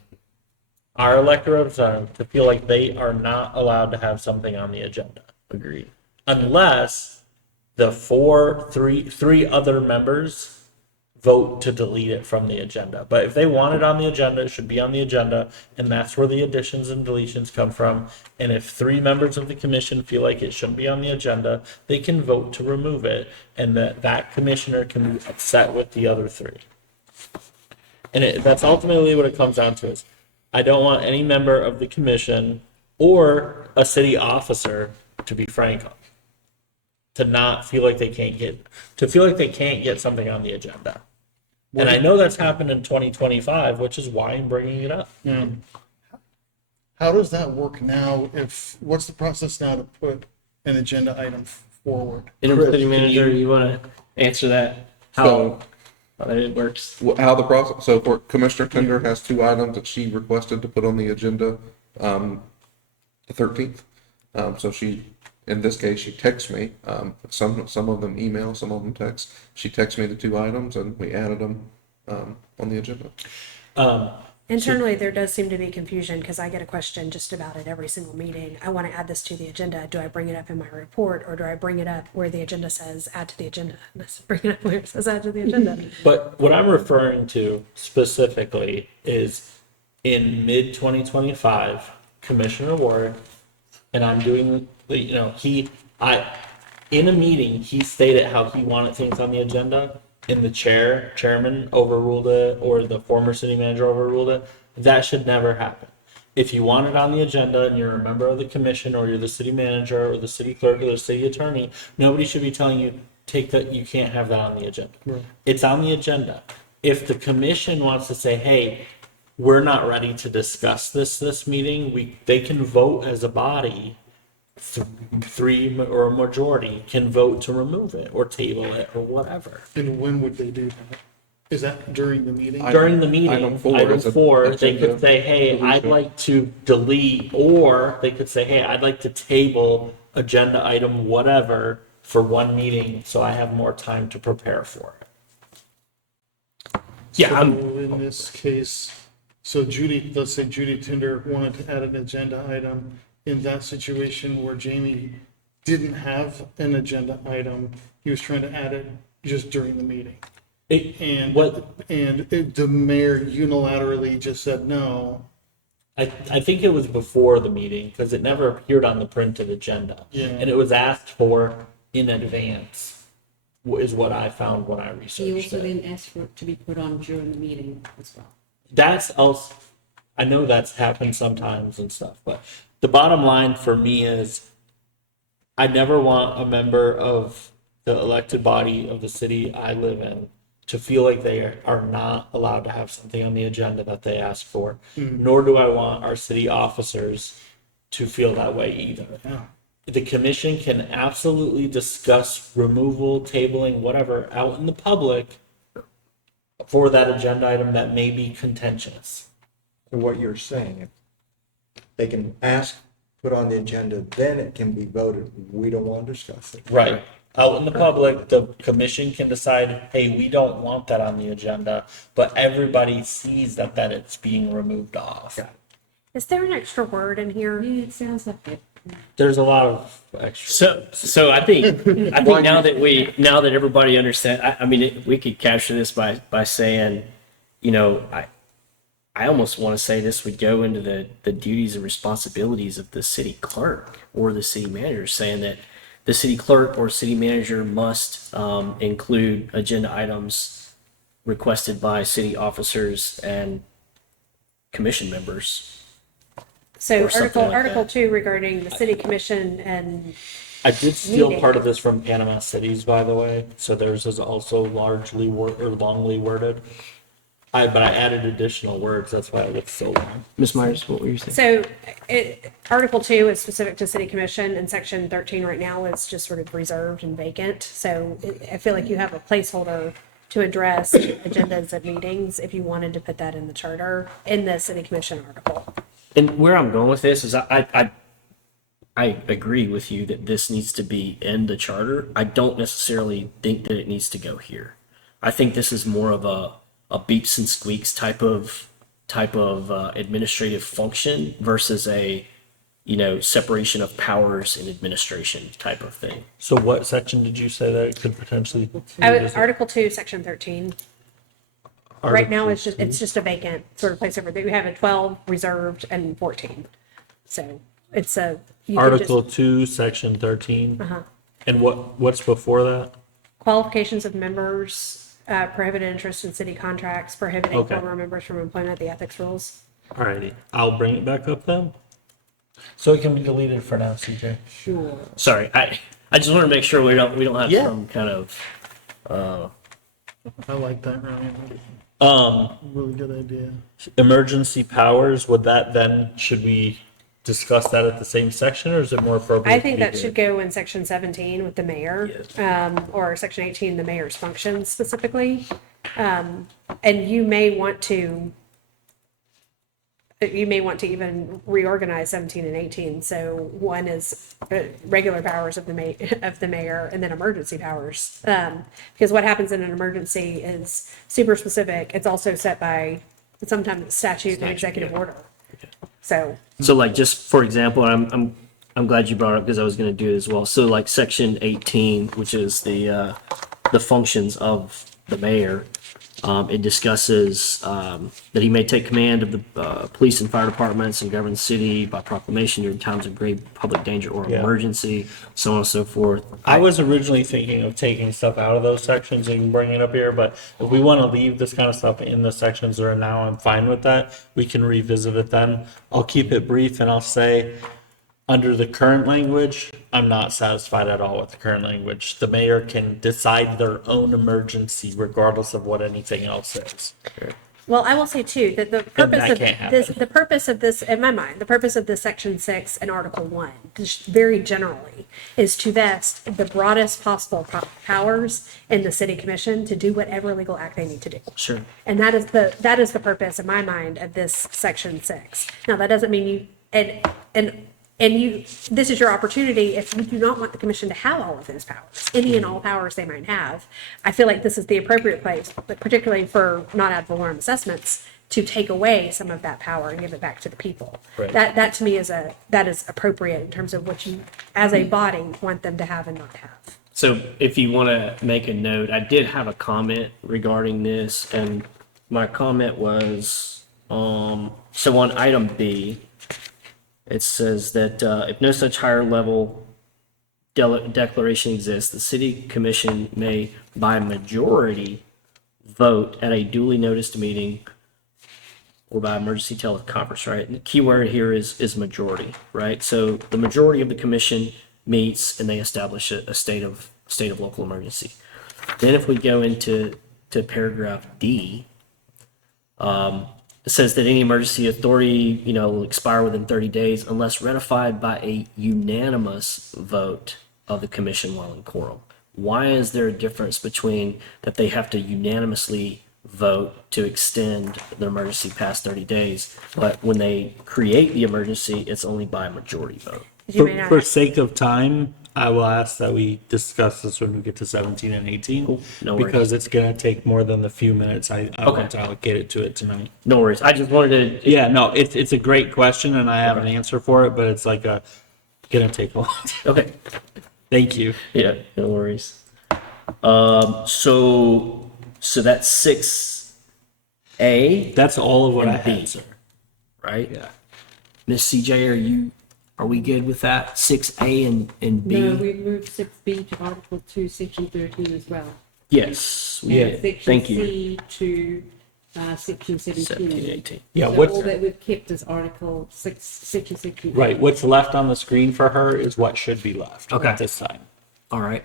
our elected representative, to feel like they are not allowed to have something on the agenda. Agreed. Unless the three other members vote to delete it from the agenda. But if they want it on the agenda, it should be on the agenda, and that's where the additions and deletions come from. And if 3 members of the commission feel like it shouldn't be on the agenda, they can vote to remove it, and that commissioner can be upset with the other 3. And that's ultimately what it comes down to is, I don't want any member of the commission or a city officer, to be frank, to not feel like they can't get something on the agenda. And I know that's happened in 2025, which is why I'm bringing it up. How does that work now? What's the process now to put an agenda item forward? Interim city manager, you want to answer that? How it works? How the process, so for Commissioner Tender has 2 items that she requested to put on the agenda, the 13th. So she, in this case, she texts me, some of them email, some of them text. She texts me the 2 items and we added them, on the agenda. And Internally, there does seem to be confusion because I get a question just about it every single meeting. I want to add this to the agenda. Do I bring it up in my report or do I bring it up where the agenda says add to the agenda? Let's bring it up where it says add to the agenda. But what I'm referring to specifically is in mid 2025, Commissioner Ward, and I'm doing, in a meeting, he stated how he wanted things on the agenda, and the chairman overruled it, or the former city manager overruled it. That should never happen. If you want it on the agenda and you're a member of the commission, or you're the city manager, or the city clerk, or the city attorney, nobody should be telling you, you can't have that on the agenda. It's on the agenda. If the commission wants to say, hey, we're not ready to discuss this meeting, they can vote as a body. Three or a majority can vote to remove it or table it or whatever. And when would they do that? Is that during the meeting? During the meeting, Item four item is a 4, they agenda could say, hey, I'd deletion. like to delete, or they could say, hey, I'd like to table agenda item whatever for one meeting so I have more time to prepare for it. Yeah, So I'm, in this case, so Judy, let's say Judy Tinder wanted to add an agenda item in that situation where Jamie didn't have an agenda item, he was trying to add it just during the meeting. And the mayor unilaterally just said no. I think it was before the meeting because it never appeared on the printed agenda. Yeah. And it was asked for in advance, is what I found when I He researched also it. then asked for it to be put on during the meeting as well. That's also, I know that's happened sometimes and stuff, but the bottom line for me is I never want a member of the elected body of the city I live in to feel like they are not allowed to have something on the agenda that they ask for. Nor do I want our city officers to feel that way either. Yeah. The commission can absolutely discuss removal, tabling, whatever, out in the public for that agenda item that may be contentious. So what you're saying, they can ask, put on the agenda, then it can be voted. We don't want to discuss it. Right. Out in the public, the commission can decide, hey, we don't want that on the agenda, but everybody sees that it's being removed off. Is there an extra word in here? Yeah, it sounds like it. There's a lot of extra. so I think now that everybody understands, I mean, we could capture this by saying, I almost want to say this would go into the duties and responsibilities of the city clerk or the city manager, saying that the city clerk or city manager must include agenda items requested by city officers and commission members. So Or something like Article that. 2 regarding the city commission and I did steal Meeting. part of this from Panama Cities, by the way, so theirs is also largely or longly worded. But I added additional words, that's why it looks so long. Ms. Myers, what were you saying? So Article 2 is specific to city commission and section 13 right now is just sort of reserved and vacant. So I feel like you have a placeholder to address agendas and meetings if you wanted to put that in the charter in the city commission article. And where I'm going with this is I agree with you that this needs to be in the charter. I don't necessarily think that it needs to go here. I think this is more of a beeps and squeaks type of administrative function versus a separation of powers in administration type of thing. So what section did you say that it could potentially? revisit? Article 2, section 13. Right now, it's just a vacant sort of placeholder. We have a 12 reserved and 14. So it's a. you could just- Article 2, section 13. Uh-huh. And what's before that? Qualifications of members, prohibited interest in city contracts, prohibiting Okay. former members from employment, the ethics rules. Alrighty, I'll bring it back up then. So it can be deleted for now, CJ. Sure. Sorry, I just want to make sure we don't have Yeah. some kind of I like that, Ryan. Really good idea. Emergency powers, would that then, should we discuss that at the same section, or is it more appropriate? I think to be that should go in section 17 with the mayor, or section 18, the mayor's functions specifically. And you may want to even reorganize 17 and 18. So one is regular powers of the mayor and then emergency powers. Because what happens in an emergency is super specific. It's also set by sometimes it's statute and executive order. So, So like, just for example, I'm glad you brought it up because I was going to do it as well. So like section 18, which is the functions of the mayor, it discusses that he may take command of the police and fire departments and govern the city by proclamation during times of grave public danger or Yeah. emergency, so on and so forth. I was originally thinking of taking stuff out of those sections and bringing it up here, but if we want to leave this kind of stuff in the sections that are now, I'm fine with that. We can revisit it then. I'll keep it brief and I'll say, under the current language, I'm not satisfied at all with the current language. The mayor can decide their own emergency regardless of what anything else is. well, I will say too, that the purpose that of can't this, happen. the purpose of this, in my mind, the purpose of this section 6 and Article 1, just very generally, is to vest the broadest possible powers in the city commission to do whatever legal act they need to do. Sure. And that is the purpose, in my mind, of this section 6. Now, that doesn't mean you, and you, this is your opportunity, if you do not want the commission to have all of those powers, any and all powers they might have, I feel like this is the appropriate place, but particularly for non-ad valorem assessments, to take away some of that power and give it back to the people. Right. That to me that is appropriate in terms of what you, as a body, want them to have and not have. So if you want to make a note, I did have a comment regarding this, and my comment was, so on item B, it says that if no such higher level declaration exists, the city commission may, by majority, vote at a duly noticed meeting or by emergency teleconference, right? And the key word here is majority, right? So the majority of the commission meets and they establish a state of local emergency. Then if we go into paragraph D, it says that any emergency authority, will expire within 30 days unless ratified by a unanimous vote of the commission while in quorum. Why is there a difference between that they have to unanimously vote to extend the emergency past 30 days, but when they create the emergency, it's only by majority vote? You may not For have- sake of time, I will ask that we discuss this when we get to 17 and 18. Cool. No worries. Because it's going to take more than the few minutes I Okay. want to allocate it to it tonight. No worries. I just wanted to, Yeah, no, it's a great question and I have an answer for it, but it's like gonna take a long time. okay. Thank you. Yeah, no worries. So that's 6A, That's all of what I And B. had, sir. right? Yeah. Miss CJ, are we good with that? 6A and B? No, we moved 6B to Article 2, Section 13 as well. Yes, we And did. Section Thank you. C to Section 17. 17, 18. Yeah, So what's, all that we've kept is Article 6, Section 16. right, what's left on the screen for her is what should be left Okay. at this time. All right.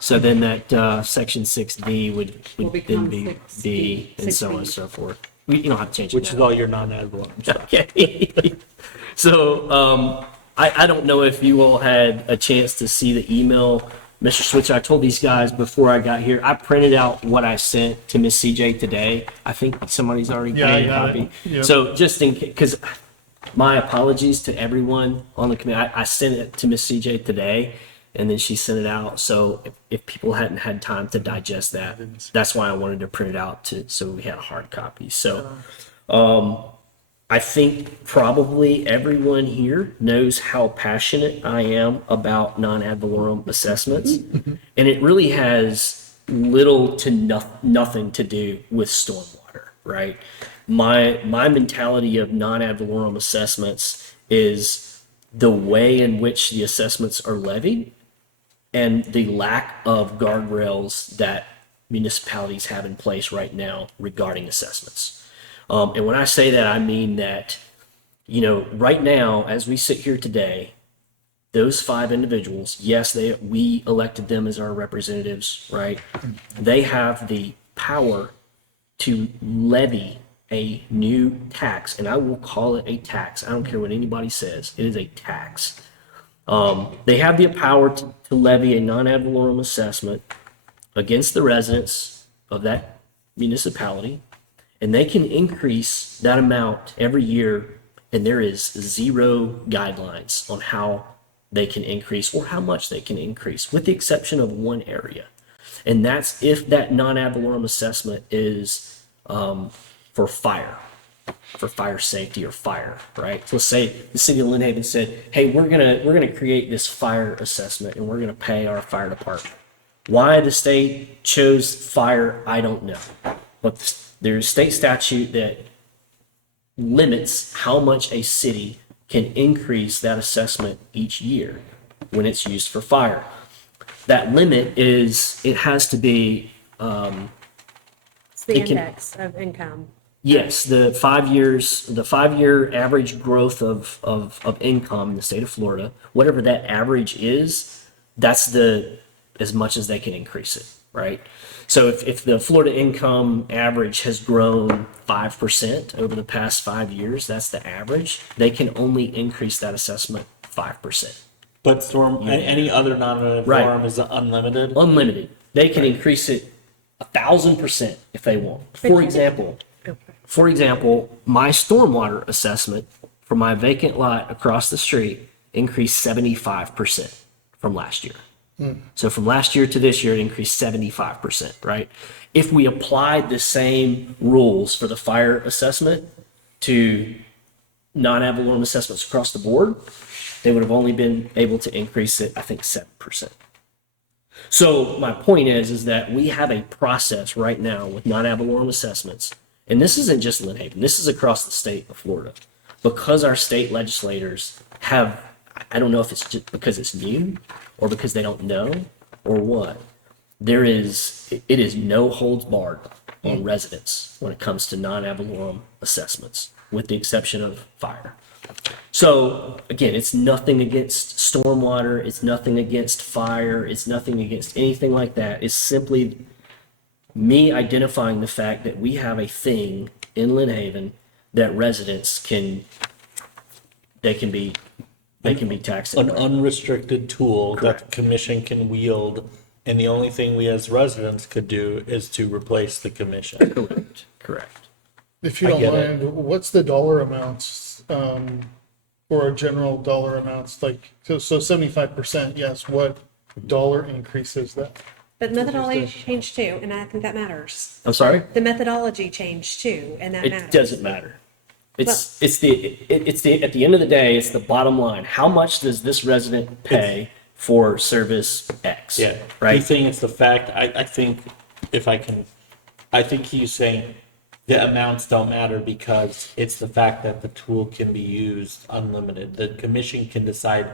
So then that section 6D would Will then become be 6B, B and so on and 6B. so forth. You don't have to change it. Which is all your non-ad valorem stuff. Okay. So I don't know if you all had a chance to see the email. Mr. Switzer, I told these guys before I got here, I printed out what I sent to Miss CJ today. I think somebody's already Yeah, I made a got copy. it. Yep. So just in case, because my apologies to everyone on the committee. I sent it to Miss CJ today, and then she sent it out. So if people hadn't had time to digest that, that's why I wanted to print it out so we had a hard copy. So I think probably everyone here knows how passionate I am about non-ad valorem assessments, and it really has little to nothing to do with stormwater, right? My mentality of non-ad valorem assessments is the way in which the assessments are levied and the lack of guardrails that municipalities have in place right now regarding assessments. And when I say that, I mean that, right now, as we sit here today, those 5 individuals, yes, we elected them as our representatives, right? They have the power to levy a new tax, and I will call it a tax. I don't care what anybody says. It is a tax. They have the power to levy a non-ad valorem assessment against the residents of that municipality, and they can increase that amount every year, and there is zero guidelines on how they can increase or how much they can increase, with the exception of one area. And that's if that non-ad valorem assessment is for fire safety or fire, right? So let's say the city of Lynn Haven said, hey, we're gonna create this fire assessment and we're gonna pay our fire department. Why the state chose fire, I don't know. But there's state statute that limits how much a city can increase that assessment each year when it's used for fire. That limit is, it has to be, It's the It can- index of income. yes, the 5 years, the 5 year average growth of income in the state of Florida, whatever that average is, that's as much as they can increase it, right? So if the Florida income average has grown 5% over the past 5 years, that's the average, they can only increase that assessment 5%. But storm, any other non-related Right. form is unlimited? Unlimited. They can increase it 1,000% if they want. For example, my stormwater assessment for my vacant lot across the street increased 75% from last year. So from last year to this year, it increased 75%, right? If we applied the same rules for the fire assessment to non-ad valorem assessments across the board, they would have only been able to increase it, I think, 7%. So my point is that we have a process right now with non-ad valorem assessments, and this isn't just Lynn Haven, this is across the state of Florida, because our state legislators have, I don't know if it's just because it's new or because they don't know or what. It is no holds barred on residents when it comes to non-ad valorem assessments, with the exception of fire. So again, it's nothing against stormwater, it's nothing against fire, it's nothing against anything like that. It's simply me identifying the fact that we have a thing in Lynn Haven that residents can be taxed. An unrestricted tool that Correct. the commission can wield, and the only thing we as residents could do is to replace the commission. Correct. If you I don't get it. mind, what's the dollar amounts, or general dollar amounts, like, so 75%, yes, what dollar increase is that? But methodology changed too, and I think that matters. I'm sorry? The methodology changed too, and that It matters. doesn't matter. It's at the end of the day, it's the bottom line. How much does this resident pay for service X? Yeah, Right? he's saying it's the fact, I think, I think he's saying the amounts don't matter because it's the fact that the tool can be used unlimited. The commission can decide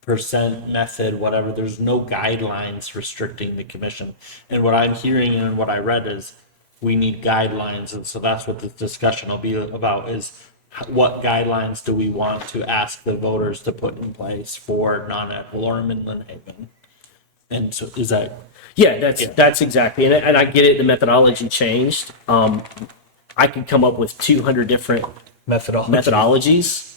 percent method, whatever. There's no guidelines restricting the commission. And what I'm hearing and what I read is we need guidelines. And so that's what this discussion will be about, is what guidelines do we want to ask the voters to put in place for non-ad valorem in Lynn Haven? And so is that, Yeah, that's exactly, and I get it, the methodology changed. I could come up with 200 different methodologies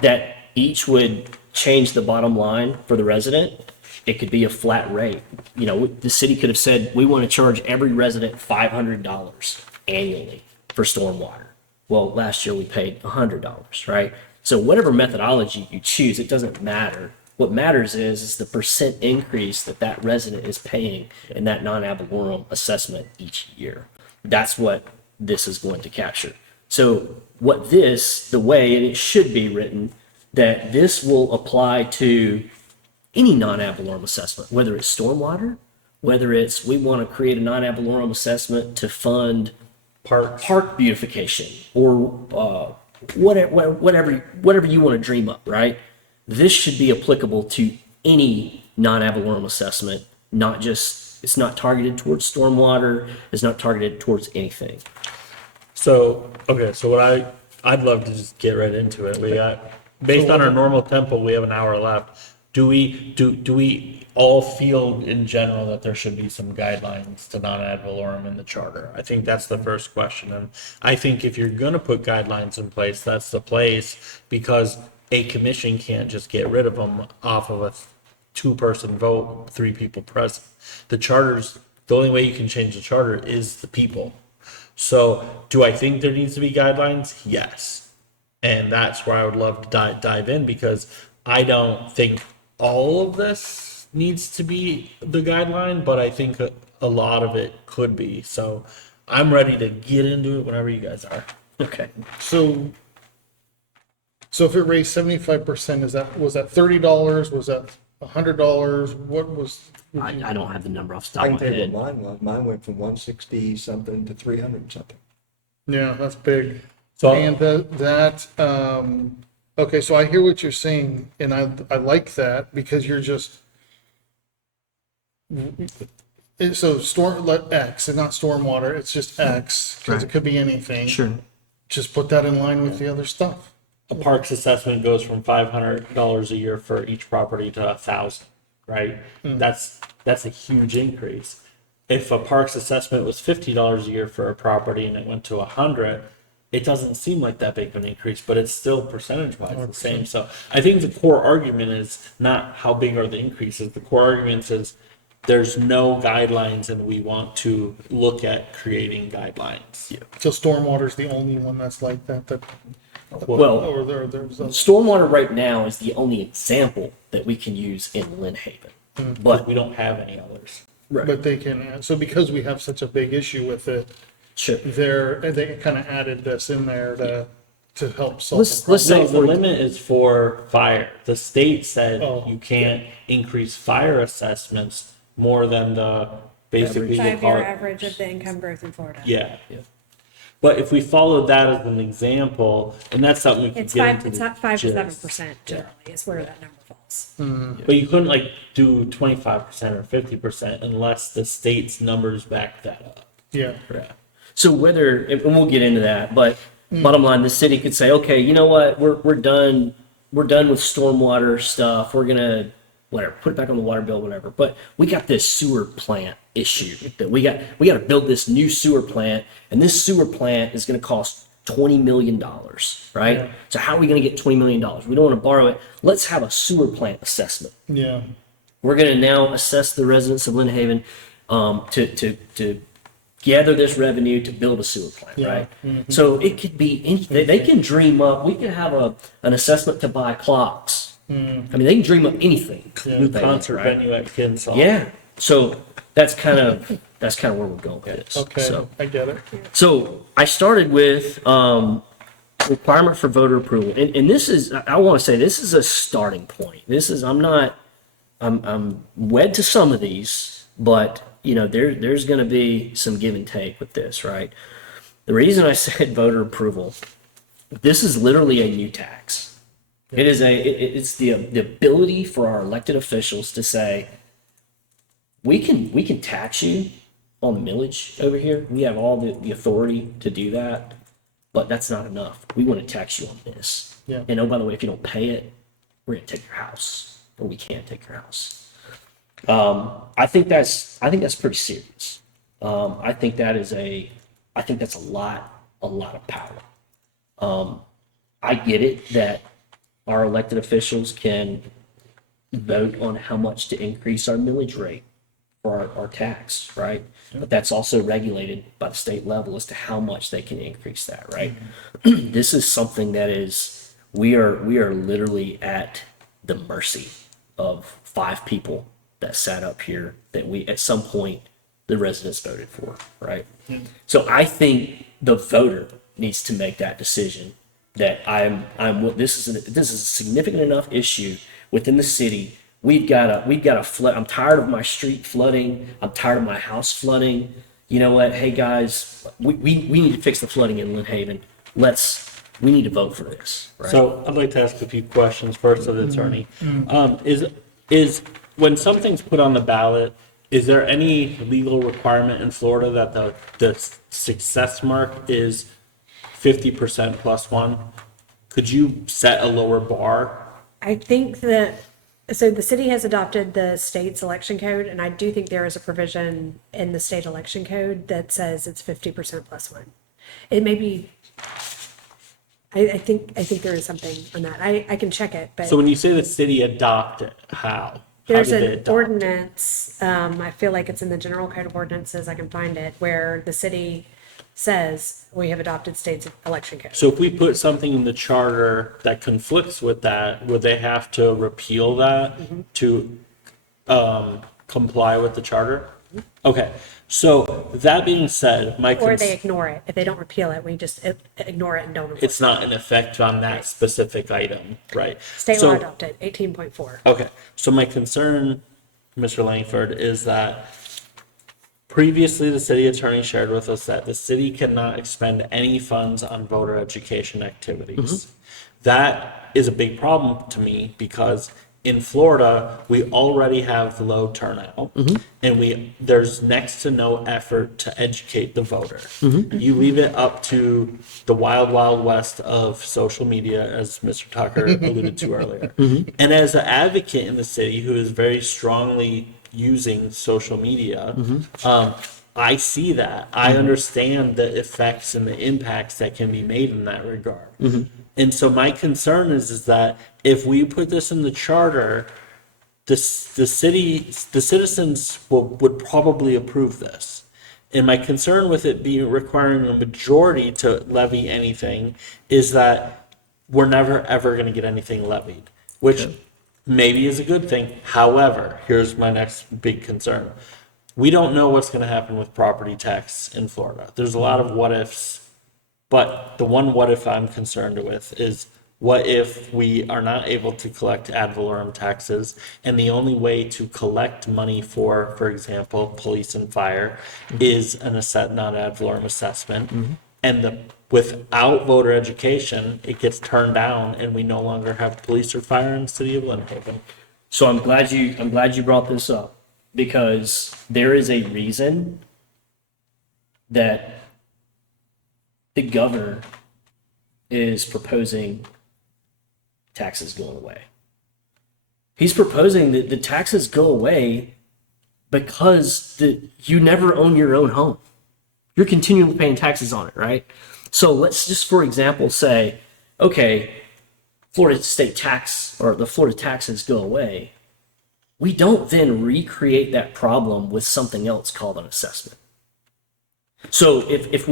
that each would change the bottom line for the resident. It could be a flat rate. You know, the city could have said, we want to charge every resident $500 annually for stormwater. Well, last year we paid $100, right? So whatever methodology you choose, it doesn't matter. What matters is the percent increase that resident is paying in that non-ad valorem assessment each year. That's what this is going to capture. So the way, and it should be written, that this will apply to any non-ad valorem assessment, whether it's stormwater, whether it's we want to create a non-ad valorem assessment to fund park beautification, or whatever you want to dream up, right? This should be applicable to any non-ad valorem assessment, it's not targeted towards stormwater, it's not targeted towards anything. so, okay, so what I'd love to just get right into it. We got, based on our normal tempo, we have an hour left. Do we all feel in general that there should be some guidelines to non-ad valorem in the charter? I think that's the first question. And I think if you're gonna put guidelines in place, that's the place, because a commission can't just get rid of them off of a two-person vote, 3 people present. The only way you can change the charter is the people. So do I think there needs to be guidelines? Yes. And that's where I would love to dive in, because I don't think all of this needs to be the guideline, but I think a lot of it could be. So I'm ready to get into it whenever you guys are. Okay. So if it raised 75%, was that $30? Was that $100? What was? I don't have the number off the I top can of my tell you what head. mine was. Mine went from 160 something to 300 something. Yeah, that's big. So- And okay, so I hear what you're saying, and I like that because you're just, so X, and not stormwater, it's just X, because it Right. could be anything. Sure. Just put that in line with the other stuff. A parks assessment goes from $500 a year for each property to $1,000, right? That's a huge increase. If a parks assessment was $50 a year for a property and it went to 100, it doesn't seem like that big of an increase, but it's still percentage-wise the same. So I think the core argument is not how big are the increases. The core argument is there's no guidelines and we want to look at creating guidelines. Yeah. So stormwater's the only one that's like that, Well, or there's others. stormwater right now is the only example that we can use in Lynn Haven. But We don't have any others. But they can, so because we have such a big issue with it, sure. they kind of added this in there to help solve Let's the say No, the limit is for fire. The state said Oh. you can't increase fire assessments more than the, basically, we'll call Five-year it. average of the income growth in Florida. Yeah. But if we followed that as an example, and that's something we could It's get into it's the not 5 to gist. 7% generally is where that number falls. But you couldn't like do 25% or 50% unless the state's numbers back that up. Yeah, Yeah. So whether, and we'll get into that, but bottom line, the city could say, okay, you know what, we're done with stormwater stuff. We're gonna, whatever, put it back on the water bill, whatever. But we got this sewer plant issue that we got to build this new sewer plant, and this sewer plant is gonna cost $20 million, right? Yeah. So how are we gonna get $20 million? We don't want to borrow it. Let's have a sewer plant assessment. yeah, We're going to now assess the residents of Lynn Haven to gather this revenue to build a sewer plant, Yeah. right? So it could be anything. They can dream up. We could have an assessment to buy clocks. I mean, they can dream up anything. Yeah. New they want, concert right? venue at Kinsall. Yeah. So that's kind of where we're going with this. okay, So, I get it. so I started with requirement for voter approval, and this is, I want to say, this is a starting point. This is, I'm wed to some of these, but you know, there's going to be some give and take with this, right? The reason I said voter approval, this is literally a new tax. It is it's the ability for our elected officials to say, we can tax you on the millage over here. We have all the authority to do that, but that's not enough. We want to tax you on this. Yeah. And oh, by the way, if you don't pay it, we're going to take your house, or we can't take your house. I think that's pretty serious. I think that's a lot of power. I get it that our elected officials can vote on how much to increase our millage rate for our tax, right? But that's also regulated by the state level as to how much they can increase that, right? This is something that is, we are literally at the mercy of 5 people that sat up here that we, at some point, the residents voted for, right? So I think the voter needs to make that decision that this is a significant enough issue within the city. We've got a flood. I'm tired of my street flooding. I'm tired of my house flooding. You know what? Hey guys, we need to fix the flooding in Lynn Haven. We need to vote for this, right? So I'd like to ask a few questions first of the attorney. Is when something's put on the ballot, is there any legal requirement in Florida that the success mark is 50% plus one? Could you set a lower bar? I think that, so the city has adopted the state's election code, and I do think there is a provision in the state election code that says it's 50% plus one. It may be, I think there is something on that. I can check it, but So when you say the city adopted, how? there's How did they an adopt it? ordinance, I feel like it's in the general code of ordinances, I can find it, where the city says we have adopted state's election code. So if we put something in the charter that conflicts with that, would they have to repeal that to comply with the charter? Okay, So that being said, Or they ignore it. If they don't repeal it, we just ignore it and don't enforce it. it's not in effect on that specific item, right? State So- law adopted, 18.4. Okay, so my concern, Mr. Langford, is that previously the city attorney shared with us that the city cannot expend any funds on voter education activities. That is a big problem to me because in Florida, we already have low turnout and there's next to no effort to educate the voter. You leave it up to the wild, wild west of social media, as Mr. Tucker alluded to earlier. And as an advocate in the city who is very strongly using social media, I see that. I understand the effects and the impacts that can be made in that regard. And so my concern is that if we put this in the charter, the citizens would probably approve this. And my concern with it being requiring a majority to levy anything is that we're never ever going to get anything levied, which maybe is a good thing. However, here's my next big concern. We don't know what's going to happen with property tax in Florida. There's a lot of what ifs, but the one what if I'm concerned with is what if we are not able to collect ad valorem taxes and the only way to collect money for example, police and fire is an not ad valorem assessment. And without voter education, it gets turned down and we no longer have police or fire in the city of Lynn. So I'm glad you brought this up because there is a reason that the governor is proposing taxes going away. He's proposing that the taxes go away because you never own your own home. You're continually paying taxes on it, right? So let's just, for example, say, okay, Florida state tax or the Florida taxes go away. We don't then recreate that problem with something else called an assessment. So if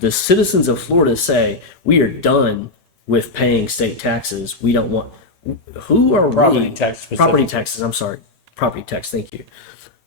the citizens of Florida say we are done with paying state taxes, we don't want, who are Property we? tax specific. Property taxes. I'm sorry, property tax. Thank you.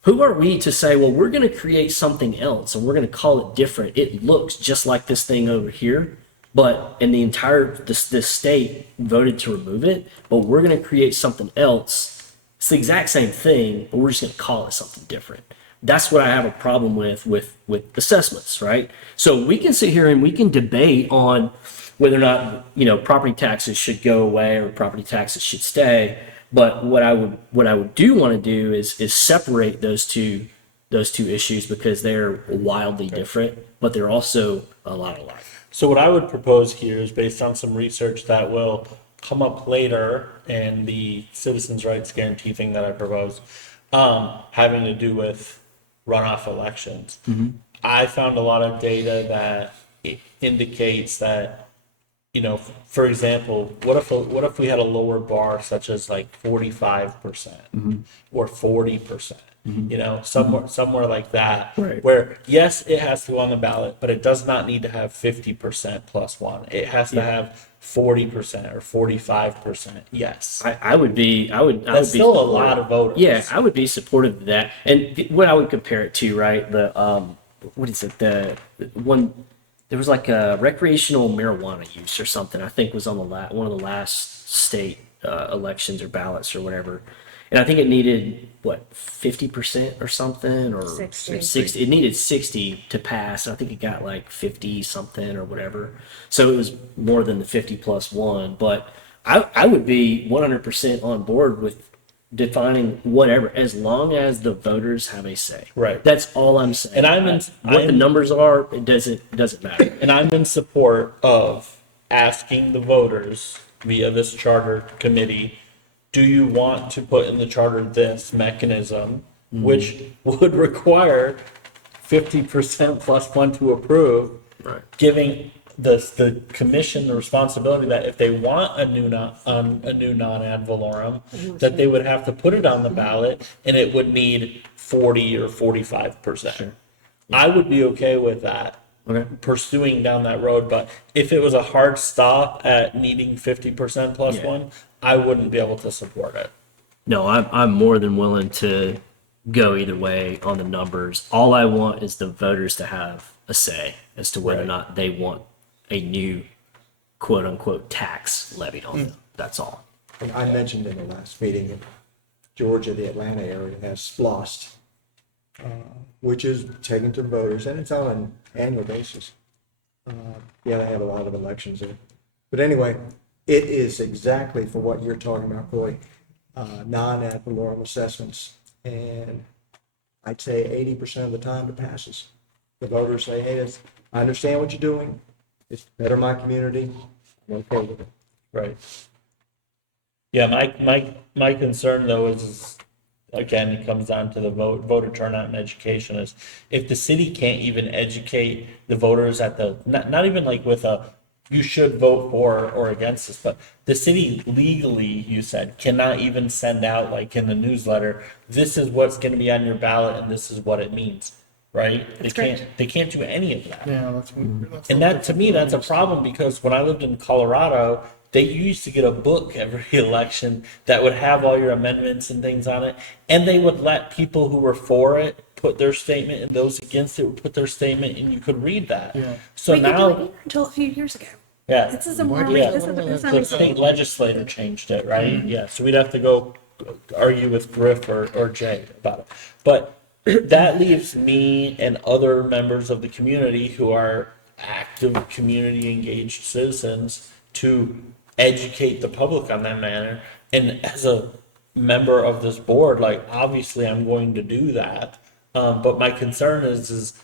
Who are we to say, well, we're going to create something else and we're going to call it different? It looks just like this thing over here, but in the entire this state voted to remove it. But we're going to create something else. It's the exact same thing, but we're just going to call it something different. That's what I have a problem with assessments, right? So we can sit here and we can debate on whether or not, property taxes should go away or property taxes should stay. But what I would do want to do is separate those two issues because they're wildly different, but they're also a lot alike. So what I would propose here is based on some research that will come up later in the citizens' rights guarantee thing that I proposed, having to do with runoff elections. I found a lot of data that indicates that, for example, what if we had a lower bar such as like 45% or 40%? Somewhere like that, Right. where yes, it has to go on the ballot, but it does not need to have 50% plus one. It has to have 40% or 45%. Yes. I would be That's still a lot of voters. Yeah, I would be supportive of that. And what I would compare it to, right? The what is it? The one there was like a recreational marijuana use or something. I think was on one of the last state elections or ballots or whatever. And I think it needed 50% or something, or 60. It needed 60 to pass. I think it got like 50 something or whatever. So it was more than the 50 plus one. But I would be 100% on board with defining whatever, as long as the voters have a say. Right. That's all I'm saying. And what the numbers are, it doesn't matter. And I'm in support of asking the voters via this charter committee, do you want to put in the charter this mechanism, which would require 50% plus one to approve, Right. giving the commission the responsibility that if they want a new non-ad valorem, that they would have to put it on the ballot and it would need 40 or 45%. I would be okay with that. Okay. Pursuing down that road, but if it was a hard stop at needing 50% plus Yeah. one, I wouldn't be able to support it. No, I'm more than willing to go either way on the numbers. All I want is the voters to have a say as to whether or not they want a new quote unquote tax levied on them. That's all. And I mentioned in the last meeting, that Georgia, the Atlanta area has SPLOST, which is taken to the voters, and it's on an annual basis. Yeah, they have a lot of elections there. But anyway, it is exactly for what you're talking about, Coy, non-ad valorem assessments. And I'd say 80% of the time it passes. The voters say, hey, I understand what you're doing. It's better my community. I'm okay with it. Right. Yeah, my concern though is again, it comes down to the voter turnout and education is if the city can't even educate the voters at the, not even like with a, you should vote for or against this, but the city legally, you said, cannot even send out like in the newsletter, this is what's going to be on your ballot and this is what it means, right? They can't do any of that. Yeah, that's. And that, to me, that's a problem because when I lived in Colorado, they used to get a book every election that would have all your amendments and things on it. And they would let people who were for it put their statement and those against it would put their statement and you could read that. Yeah. So We could do it now, here until a few years ago. yeah, This is a more, Yeah. this is the first time the we've seen state legislator changed it, right? Yeah, so we'd have to go argue with Griff or Jay about it. But that leaves me and other members of the community who are active community engaged citizens to educate the public on that matter. And as a member of this board, like obviously I'm going to do that. But my concern is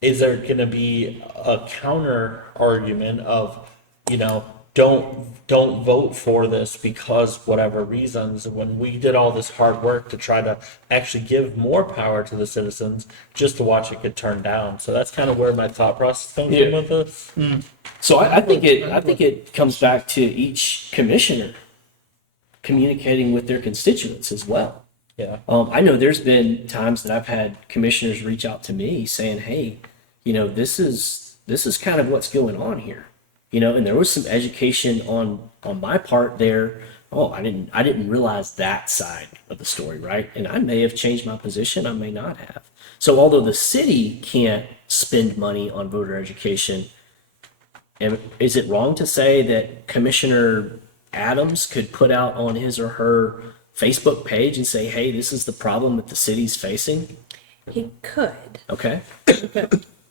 there going to be a counter argument of, you know, don't vote for this because whatever reasons, when we did all this hard work to try to actually give more power to the citizens just to watch it get turned down. So that's kind of where my thought process comes in with this. So I think it comes back to each commissioner communicating with their constituents as well. Yeah. I know there's been times that I've had commissioners reach out to me saying, hey, you know, this is kind of what's going on here. You know, and there was some education on my part there. Oh, I didn't realize that side of the story, right? And I may have changed my position, I may not have. So although the city can't spend money on voter education, is it wrong to say that Commissioner Adams could put out on his or her Facebook page and say, hey, this is the problem that the city's facing? He could. Okay.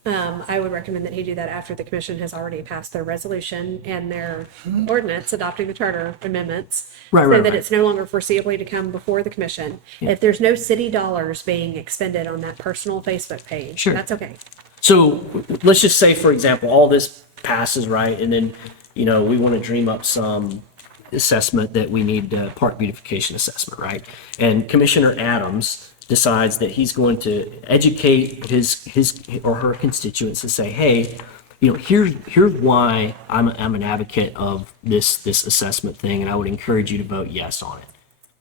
I would recommend that he do that after the commission has already passed their resolution and their ordinance adopting the charter amendments. Right, So right, that right. it's no longer foreseeably to come before the commission. If there's no city dollars being expended on that personal Facebook page, Sure. that's okay. So let's just say, for example, all this passes, right? And then, you know, we want to dream up some assessment that we need, park beautification assessment, right? And Commissioner Adams decides that he's going to educate his or her constituents and say, hey, you know, here's why I'm an advocate of this assessment thing, and I would encourage you to vote yes on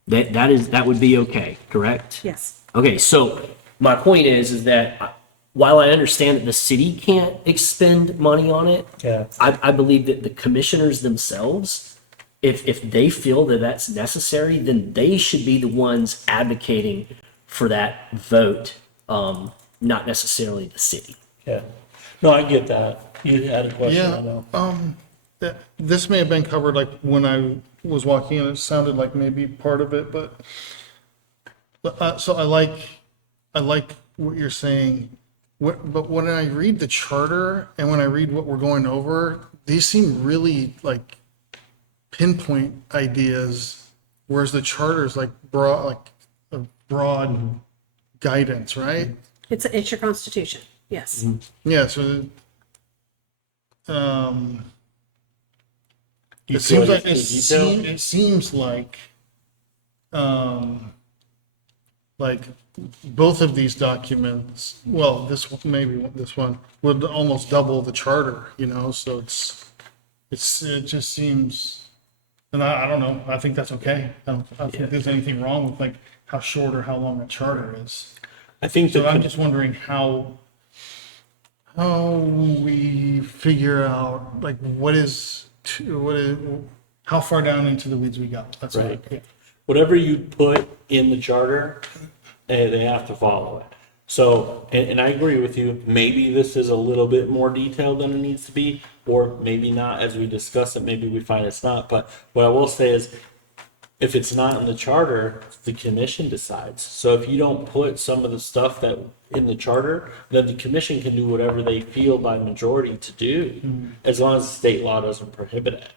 it. That would be okay, correct? Yes. Okay, so my point is that while I understand that the city can't expend money on it, Yeah. I believe that the commissioners themselves, if they feel that that's necessary, then they should be the ones advocating for that vote, not necessarily the city. Yeah. No, I get that. You had a question, I know. This may have been covered like when I was walking in, it sounded like maybe part of it, but so I like what you're saying. But when I read the charter and when I read what we're going over, these seem really like pinpoint ideas, whereas the charter is like broad guidance, right? It's your constitution. Yes. Yeah, so You it seems feel like it's too detailed? it seems like both of these documents, well, this one would almost double the charter, you know, so it just seems, and I don't know, I think that's okay. I don't think there's anything wrong with like how short or how long a charter is. I think So I'm that, just wondering how we figure out like how far down into the weeds we got. That's Right. right. whatever you put in the charter, they have to follow it. So, and I agree with you, maybe this is a little bit more detailed than it needs to be, or maybe not, as we discuss it, maybe we find it's not, but what I will say is, if it's not in the charter, the commission decides. So if you don't put some of the stuff that in the charter, then the commission can do whatever they feel by majority to do, as long as state law doesn't prohibit it.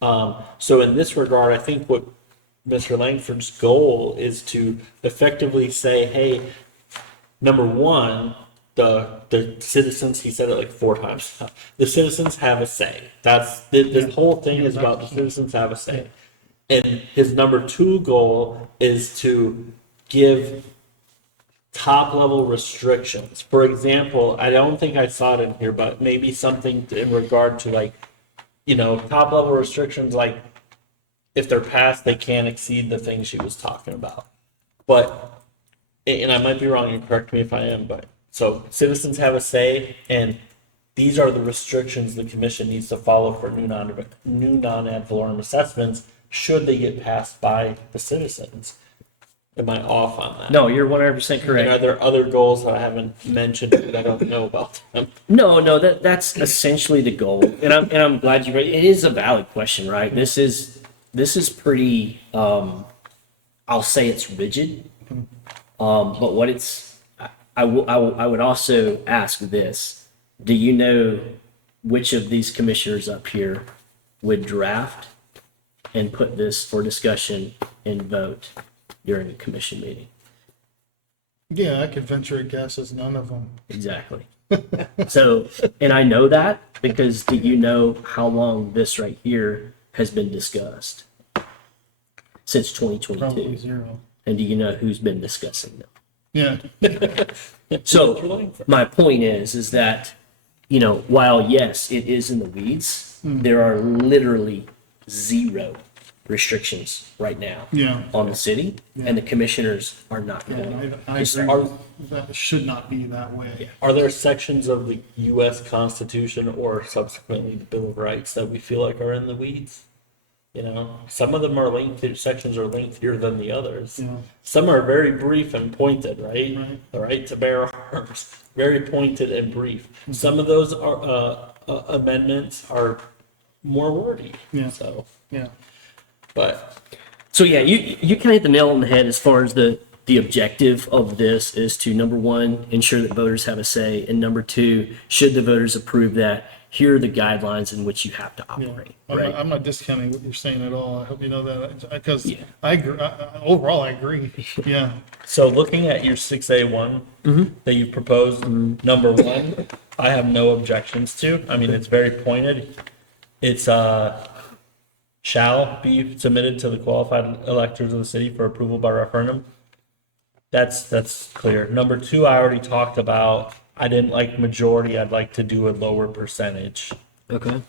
So in this regard, I think what Mr. Langford's goal is to effectively say, hey, number one, the citizens, he said it like 4 times, the citizens have a say. That's, this whole thing is about the citizens have a say. And his number 2 goal is to give top level restrictions. For example, I don't think I saw it in here, but maybe something in regard to like, top level restrictions, like if they're passed, they can't exceed the things she was talking about. But, and I might be wrong, and correct me if I am, but so citizens have a say, and these are the restrictions the commission needs to follow for new non-ad valorem assessments should they get passed by the citizens. Am I off on that? No, you're 100% And are correct. there other goals that I haven't mentioned that I don't know about them? No, that's essentially the goal, and I'm glad you raised it. It is a valid question, right? This is pretty. I'll say it's rigid, but what it's. I would also ask this: do you know which of these commissioners up here would draft and put this for discussion and vote during a commission meeting? Yeah, I could venture a guess as none of them. Exactly. So, and I know that because do you know how long this right here has been discussed? Since Probably 2022. 0. And do you know who's been discussing them? Yeah, So my point is that, while yes, it is in the weeds, there are literally 0 restrictions right now yeah. on the city, and the commissioners are not Yeah, going. I agree. That should not be that way. Are there sections of the U.S. Constitution or subsequently the Bill of Rights that we feel like are in the weeds? Some of them are lengthier, sections are lengthier than the others. Yeah. Some are very brief and pointed, right? Right. The right to bear arms, very pointed and brief. Some of those are amendments are more wordy. Yeah. So, Yeah. but So yeah, you kind of hit the nail on the head as far as the objective of this is to, number 1, ensure that voters have a say, and number 2, should the voters approve that, here are the guidelines in which you have to Yeah. operate, I'm right? not, I'm not discounting what you're saying at all. I hope you know that, because Yeah. I agree, overall, I agree. Yeah. so looking at your 6A1 that you proposed, number 1, I have no objections to. I mean, it's very pointed. It's shall be submitted to the qualified electors of the city for approval by referendum. That's clear. Number 2, I already talked about. I didn't like majority. I'd like to do a lower percentage. Okay.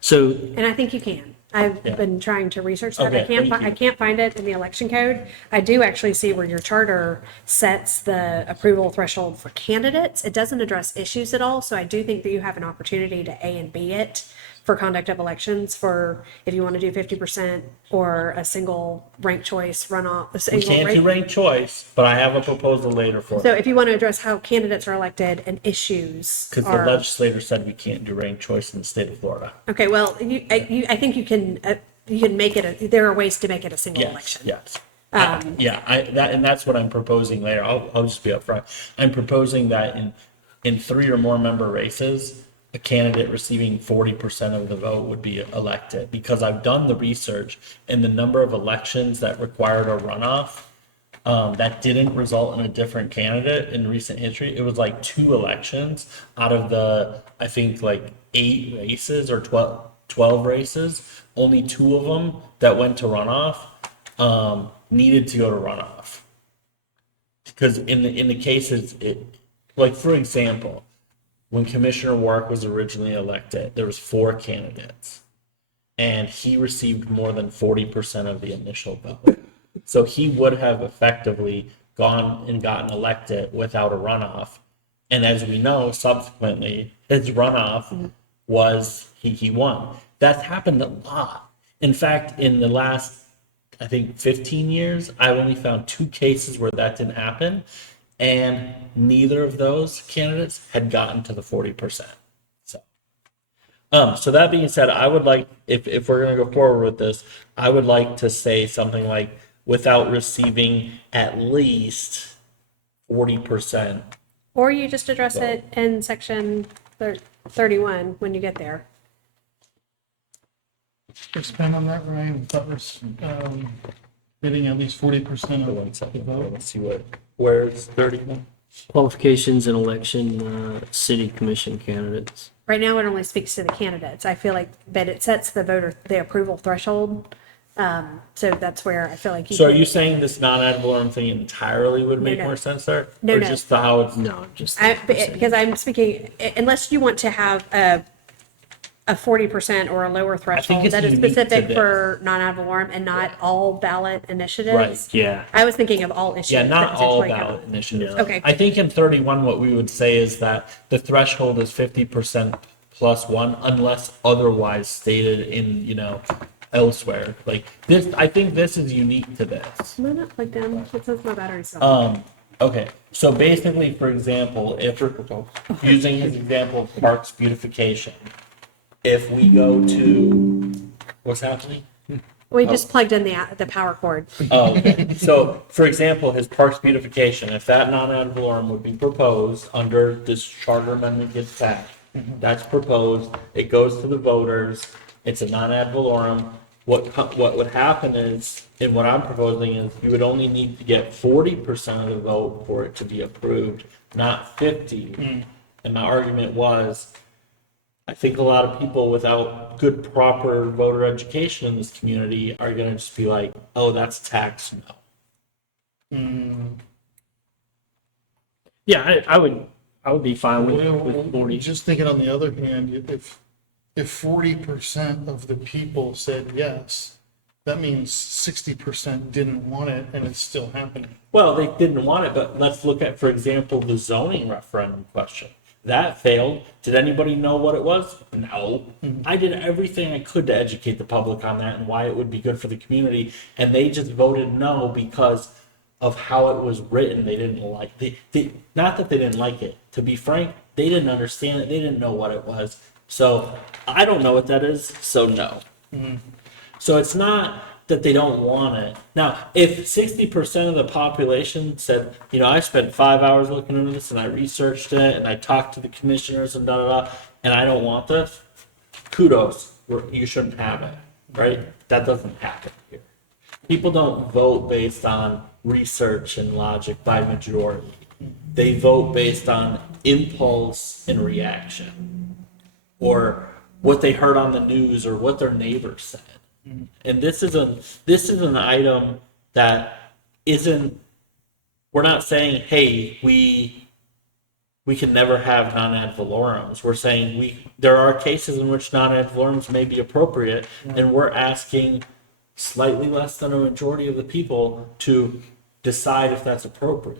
So And I think you can. I've Yeah. been trying to research that. Okay, thank I you. can't find it in the election code. I do actually see where your charter sets the approval threshold for candidates. It doesn't address issues at all, so I do think that you have an opportunity to A and B it for conduct of elections, for if you want to do 50% or a single ranked choice runoff. A We single can't do ranked choice, but I have a proposal later for So it. if you want to address how candidates are elected and issues Because the are. legislator said we can't do ranked choice in the state of Florida. Okay, well, I think you can make it, there are ways to make it a single Yes, election. yes. And that's what I'm proposing later. I'll just be upfront. I'm proposing that in 3 or more member races, a candidate receiving 40% of the vote would be elected, because I've done the research, and the number of elections that required a runoff that didn't result in a different candidate in recent history. It was like 2 elections out of the, I think, like 8 races or 12 races. Only 2 of them that went to runoff needed to go to runoff. Because in the cases, like for example, when Commissioner Warwick was originally elected, there was 4 candidates, and he received more than 40% of the initial vote. So he would have effectively gone and gotten elected without a runoff. And as we know, subsequently, his runoff was he won. That's happened a lot. In fact, in the last, I think 15 years, I've only found 2 cases where that didn't happen, and neither of those candidates had gotten to the 40%. So that being said, I would like, if we're gonna go forward with this, I would like to say something like, without receiving at least 40%. Or you just address it in section 31 when you get there. Expand on that, Ryan, that was, getting at least 40% of One the second, vote. let's see where's 31? Qualifications and election, city commission candidates. Right now, it only speaks to the candidates. I feel like, but it sets the approval threshold. So that's where I feel like you. So are can- you saying this non-ad valorem thing entirely would make no. more sense there? No, Or no. just the how it's, No, just. Because I'm speaking, unless you want to have a 40% or a lower threshold it's that is unique to specific this. for non-ad valorem and not all ballot initiatives. Right, Yeah. I was thinking of all issues. yeah, that not all potentially ballot count. initiatives. Okay. I think in 31, what we would say is that the threshold is 50% plus one, unless otherwise stated in, elsewhere. Like this, I think this is unique to this. Am I not plugged in? It says my battery's off. Okay, so basically, for example, if using his example of parks beautification, if we go to, what's happening? We just plugged in the power cord. Oh, okay. So, for example, his parks beautification, if that non-ad valorem would be proposed under this charter amendment gets passed, that's proposed, it goes to the voters, it's a non-ad valorem. What would happen is, and what I'm proposing is, you would only need to get 40% of the vote for it to be approved, not 50. And my argument was, I think a lot of people without good, proper voter education in this community are gonna just be like, oh, that's tax, no. Yeah, I would be fine with 40. Just thinking on the other hand, if 40% of the people said yes, that means 60% didn't want it and it's still happening. Well, they didn't want it, but let's look at, for example, the zoning referendum question. That failed. Did anybody know what it was? No. I did everything I could to educate the public on that and why it would be good for the community, and they just voted no because of how it was written. They didn't like not that they didn't like it. To be frank, they didn't understand it. They didn't know what it was. So I don't know what that is. So no. So it's not that they don't want it. Now, if 60% of the population said, I spent 5 hours looking into this and I researched it and I talked to the commissioners and and I don't want this, kudos, you shouldn't have it, right? That doesn't happen here. People don't vote based on research and logic by majority. They vote based on impulse and reaction, or what they heard on the news or what their neighbors said. And this is an item that isn't, we're not saying, hey, we can never have non-ad valorems. We're saying there are cases in which non-ad valorems may be appropriate, and we're asking slightly less than a majority of the people to decide if that's appropriate,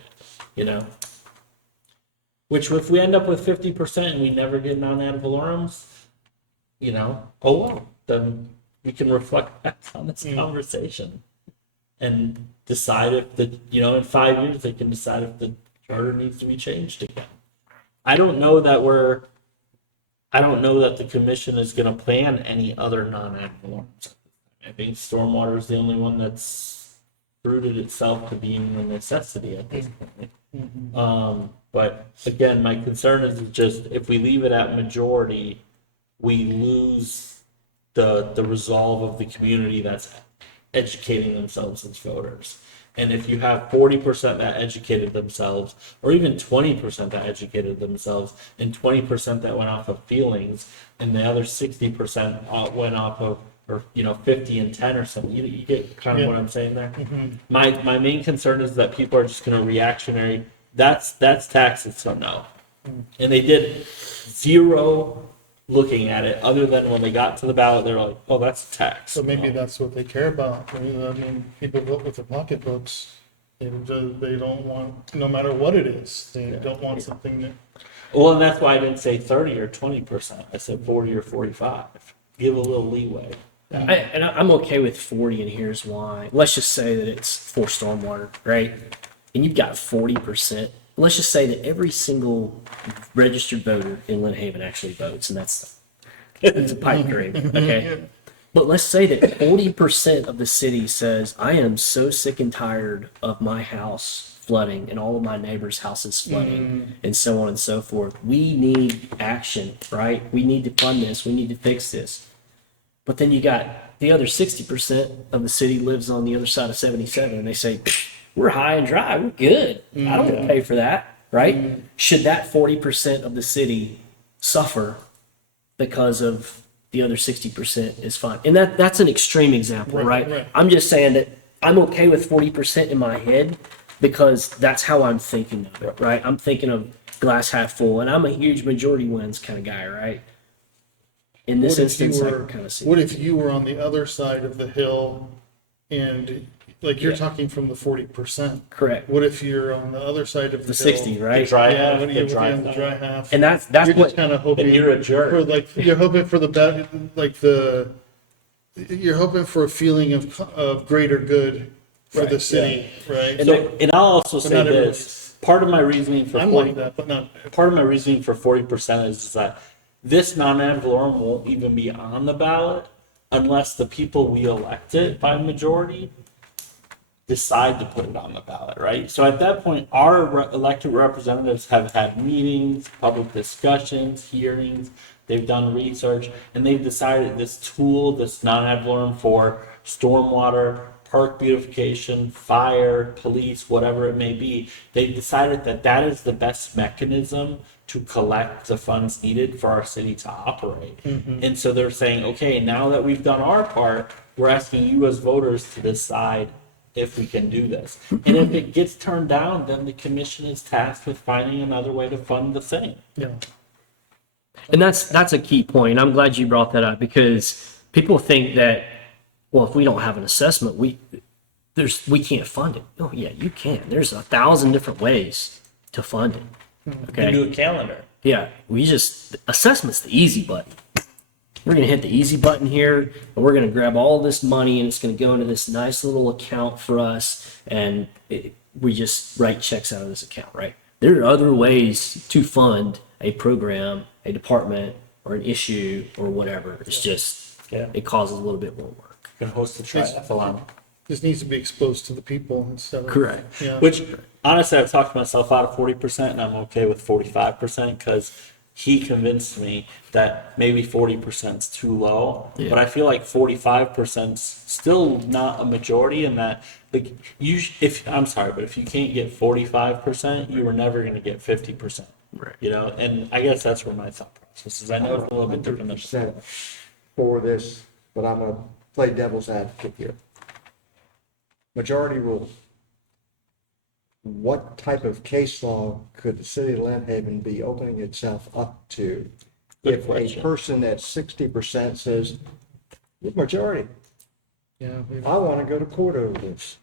Which if we end up with 50% and we never get non-ad valorems, oh well, then we can reflect back on this conversation and decide if in 5 years they can decide if the charter needs to be changed again. I don't know that the commission is going to plan any other non-ad valorem. I think stormwater is the only one that's rooted itself to being a necessity at this point. But again, my concern is just if we leave it at majority, we lose the resolve of the community that's educating themselves as voters. And if you have 40% that educated themselves, or even 20% that educated themselves, and 20% that went off of feelings, and the other 60% went off of, 50 and 10 or something, you get kind of what I'm saying there? My main concern is that people are just going to reactionary. That's taxes, so no. And they did zero looking at it, other than when they got to the ballot, they're like, oh, that's a tax. So maybe that's what they care about. People vote with their pocketbooks. They don't want, no matter what it is, they don't want something that. Well, and that's why I didn't say 30 or 20%. I said 40 or 45. Give a little leeway. I'm okay with 40, and here's why. Let's just say that it's for stormwater, right? And you've got 40%. Let's just say that every single registered voter in Lynn Haven actually votes, and it's a pipe dream, okay? But let's say that 40% of the city says, I am so sick and tired of my house flooding and all of my neighbors' houses flooding and so on and so forth. We need action, right? We need to fund this. We need to fix this. But then you got the other 60% of the city lives on the other side of 77, and they say, we're high and dry, we're good. I don't want to pay for that, right? Should that 40% of the city suffer because of the other 60% is fine? And that's an extreme example, right? I'm just saying that I'm okay with 40% in my head because that's how I'm thinking of it, right? I'm thinking of glass half full, and I'm a huge majority wins kind of guy, right? In this What if you instance, I were, can kind of see. what if you were on the other side of the hill and, like, you're talking from the 40%? Correct. What if you're on the other side of the The hill? 60, right? Dry Yeah, half, what do you, the dry on the half. dry half? And that's You're what just kind of hoping. And you're a jerk. For like, you're hoping for the better, like you're hoping for a feeling of greater good for the city, right? And I'll also say not this, part of my reasoning for I'm 40, like that, but not, part of my reasoning for 40% is that this non-ad valorem won't even be on the ballot unless the people we elected by majority decide to put it on the ballot, right? So at that point, our elected representatives have had meetings, public discussions, hearings, they've done research, and they've decided this tool, this non-ad valorem for stormwater, park beautification, fire, police, whatever it may be, they've decided that that is the best mechanism to collect the funds needed for our city to operate. And so they're saying, okay, now that we've done our part, we're asking you as voters to decide if we can do this. And if it gets turned down, then the commission is tasked with finding another way to fund the thing. yeah. And that's a key point. I'm glad you brought that up because people think that, well, if we don't have an assessment, we can't fund it. Oh yeah, you can. There's 1,000 different ways to fund it. Okay. Do a calendar. Yeah, assessment's the easy button. We're gonna hit the easy button here, and we're gonna grab all this money, and it's gonna go into this nice little account for us, and we just write checks out of this account, right? There are other ways to fund a program, a department, or an issue, or whatever. It's just, it causes a little bit more work. You can host a triathlon. This needs to be exposed to the people instead of. Correct. Yeah. Which, honestly, I've talked myself out of 40%, and I'm okay with 45% because he convinced me that maybe 40% is too low. Yeah. But I feel like 45% is still not a majority, and that, like, I'm sorry, but if you can't get 45%, you were never going to get 50%. Right. You know, and I guess that's where my thought process is. I know it's a little bit different than. 100% for this, but I'm gonna play devil's advocate here. Majority rule. What type of case law could the city of Lynn Haven be opening itself up to Good if a question. person at 60% says, "You're majority, Yeah. I want to go to court over this"?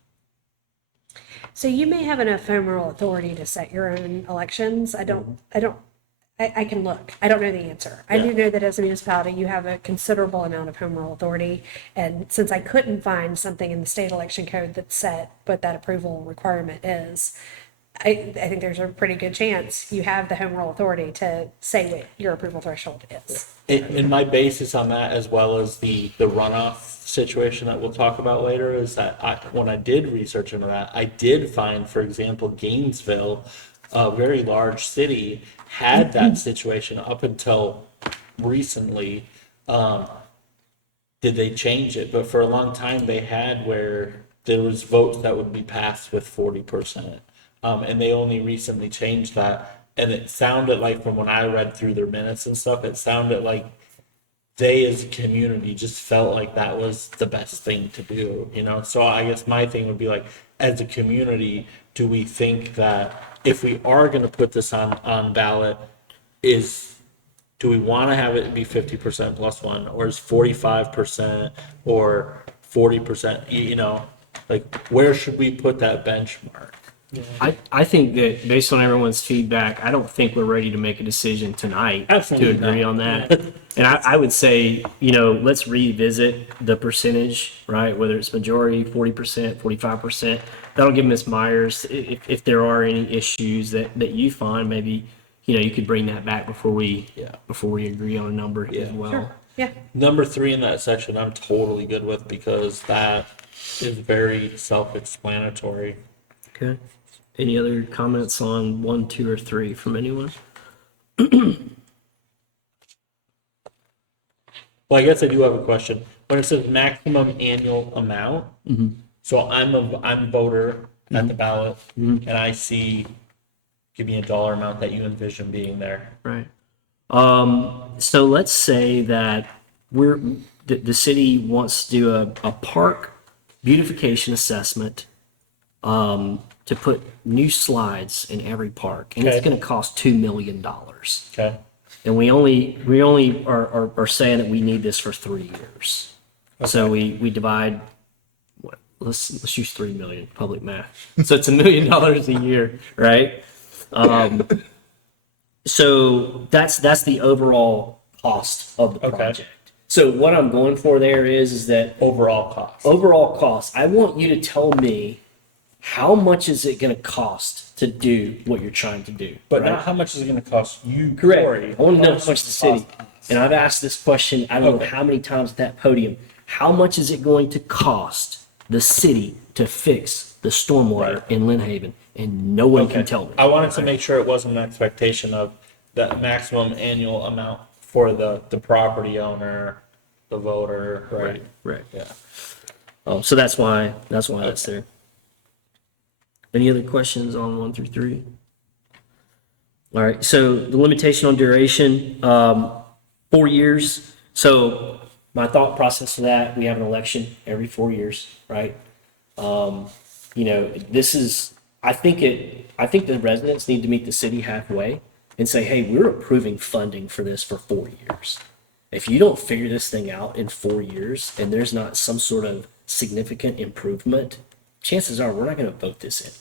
So you may have enough home rule authority to set your own elections. I can look. I don't know the answer. I do know that as a municipality, you have a considerable amount of home rule authority. And since I couldn't find something in the state election code that set what that approval requirement is, I think there's a pretty good chance you have the home rule authority to say what your approval threshold is. And my basis on that, as well as the runoff situation that we'll talk about later, is that when I did research into that, I did find, for example, Gainesville, a very large city, had that situation up until recently. Did they change it? But for a long time, they had where there was votes that would be passed with 40%. And they only recently changed that. And it sounded like, from when I read through their minutes and stuff, it sounded like they as a community just felt like that was the best thing to do, you know? So I guess my thing would be like, as a community, do we think that if we are going to put this on ballot, do we want to have it be 50% plus one, or is 45% or 40%, you know, like, where should we put that benchmark? I think that based on everyone's feedback, I don't think we're ready to make a decision tonight Absolutely to agree not. on that. And I would say, let's revisit the percentage, right? Whether it's majority, 40%, 45%. That'll give Ms. Myers, if there are any issues that you find, maybe, you could bring that back before we agree on a number as Yeah. well. Sure, yeah. Number 3 in that section, I'm totally good with because that is very self-explanatory. Okay. Any other comments on 1, 2, or 3 from anyone? Well, I guess I do have a question. When it says maximum annual amount, so I'm a voter at the ballot, and I see, give me a dollar amount that you envision being there. Right. So let's say that the city wants to do a park beautification assessment, to put new slides in every park, and it's Okay. going to cost $2 million. Okay. And we only are saying that we need this for 3 years. So we divide, let's use 3 million, public math. So it's $1 million a year, right? So that's the overall cost of the Okay. project. So what I'm going for there is that Overall cost. overall cost, I want you to tell me how much is it going to cost to do what you're trying to do. But right? not how much is it going to cost you, Correct. Corey. I want to know how does much it the city. cost us? And I've asked this question, I don't know Okay. how many times at that podium. How much is it going to cost the city to fix the stormwater Right. in Lynn Haven? And no one can Okay. tell me. I wanted to make sure it wasn't an expectation of that maximum annual amount for the property owner, the voter, right? Right. Yeah. So that's why that's there. Any other questions on 1 through 3? All right, so the limitation on duration, 4 years. So my thought process for that, we have an election every 4 years, right? This is, I think the residents need to meet the city halfway and say, hey, we're approving funding for this for 4 years. If you don't figure this thing out in 4 years and there's not some sort of significant improvement, chances are we're not going to vote this in.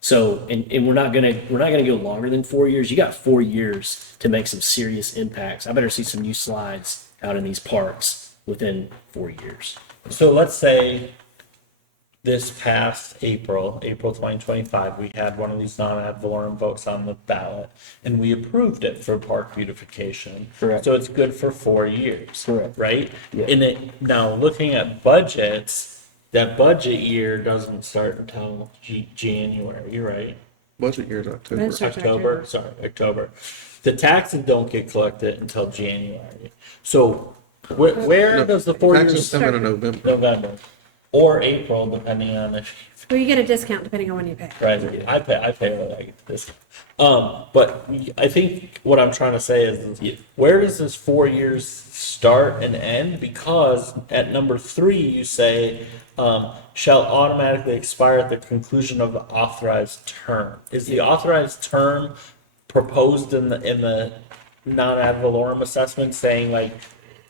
So, and we're not gonna go longer than 4 years. You got 4 years to make some serious impacts. I better see some new slides out in these parks within 4 years. So let's say this past April 2025, we had one of these non-ad valorem votes on the ballot, and we approved it for park beautification. Correct. So it's good for 4 years. Correct. Right? Yeah. And now looking at budgets, that budget year doesn't start until January, right? Budget year's October. That's right. October. The taxes don't get collected until January. So where No, does the 4 taxes years come in November. November or April, depending on if Well, you get a discount depending on when you pay. right. I pay what I get this. But I think what I'm trying to say is where does this 4 years start and end? Because at number 3 you say shall automatically expire at the conclusion of the authorized term. Is the authorized term proposed in the non-ad valorem assessment saying like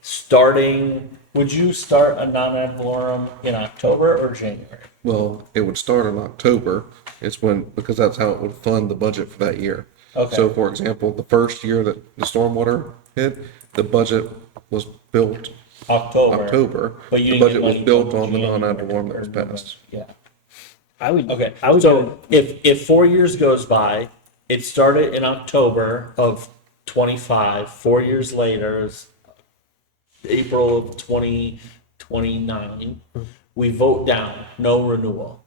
starting? Would you start a non-ad valorem in October or January? Well, it would start in October. Because that's how it would fund the budget for that year. Okay. So for example, the first year that the stormwater hit, the budget was built October. But you The didn't budget get was money built till on the non-ad January valorem that was or November. passed. Yeah. I would So if 4 years goes by, it started in October of 25. 4 years later is April of 2029. We vote down, no renewal.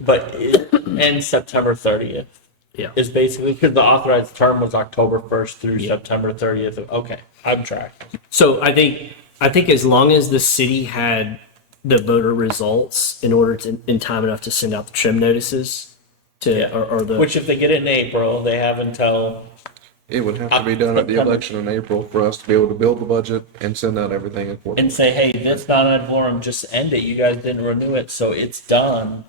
But it ends September 30th. Yeah. Is basically because the authorized term was October 1st through September 30th. Okay, I'm tracking. So I think as long as the city had the voter results in order to in time enough to send out the trim notices or the Which if they get it in April, they have until It would have to be done at the election in April for us to be able to build the budget and send out everything accordingly. and say, hey, this non-ad valorem just ended. You guys didn't renew it, so it's done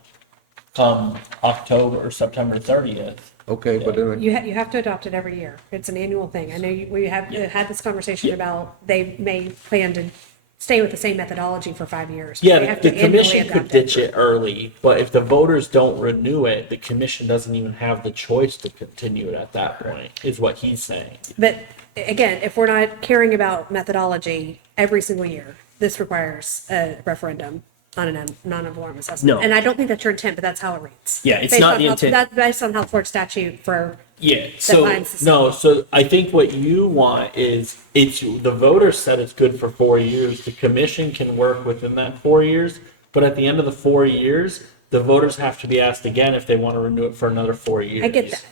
come October or September 30th. Okay, but then, You have to adopt it every year. It's an annual thing. I know we have had this conversation about they may plan to stay with the same methodology for 5 years. They Yeah, have the to annually commission could adopt it. ditch it early, but if the voters don't renew it, the commission doesn't even have the choice to continue it at that point, is what he's saying. But again, if we're not caring about methodology every single year, this requires a referendum on a non-informed assessment. No. And I don't think that's your intent, but that's how it reads. Yeah, it's Based not on the how- intent. That's based on how Florida statute for, Yeah, so, lines the No, so I think what you want is, it's, the voters said it's good for 4 years. The commission can work within that 4 years, but at the end of the 4 years, the voters have to be asked again if they want to renew it for another 4 years. I get that.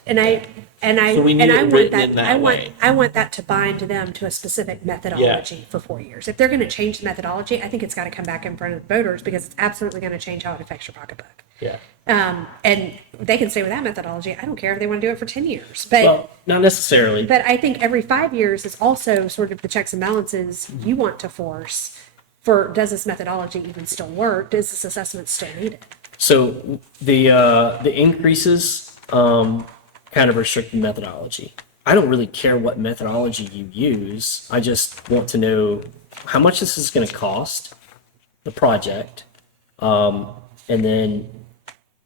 And I So we need and it I want written that, in that way. I want that to bind them to a specific methodology for 4 years. If they're going to change the methodology, I think it's got to come back in front of the voters because it's absolutely going to change how it affects your pocketbook. Yeah. And they can stay with that methodology. I don't care if they want to do it for 10 years. But well, not necessarily. But I think every 5 years is also sort of the checks and balances you want to force for, does this methodology even still work? Does this assessment still need it? So the increases kind of restrict the methodology. I don't really care what methodology you use. I just want to know how much this is going to cost, the project, and then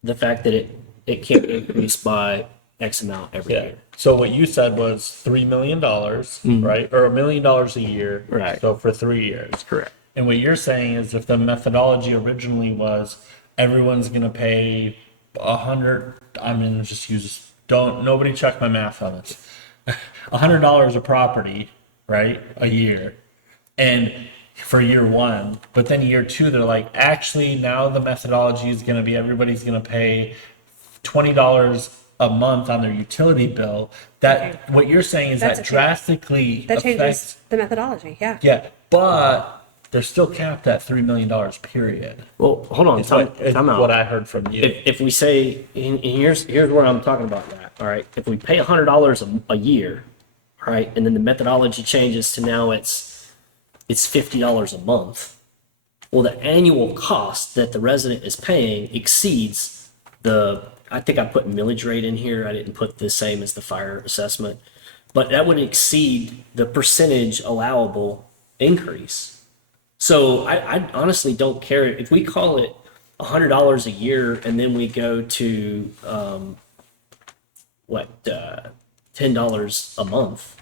the fact that it can't increase by X amount every Yeah. year. So what you said was $3 million, right? Or $1 million a year. Right. So for 3 years. Correct. And what you're saying is if the methodology originally was everyone's gonna pay 100, I'm gonna just use, nobody check my math on this. $100 a property, right? A year. And for year one, but then year two, they're like, actually now the methodology is gonna be everybody's gonna pay $20 a month on their utility bill. That, what you're saying is That's that a change. drastically That changes affects, the methodology, yeah. yeah, but they're still capped at $3 million period. Well, hold on, Is time what, what out. I heard from you. If we say, and here's where I'm talking about that, all right? If we pay $100 a year, all right, and then the methodology changes to now it's $50 a month, well, the annual cost that the resident is paying exceeds I think I put millage rate in here, I didn't put the same as the fire assessment, but that would exceed the percentage allowable increase. So I honestly don't care if we call it $100 a year and then we go to $10 a month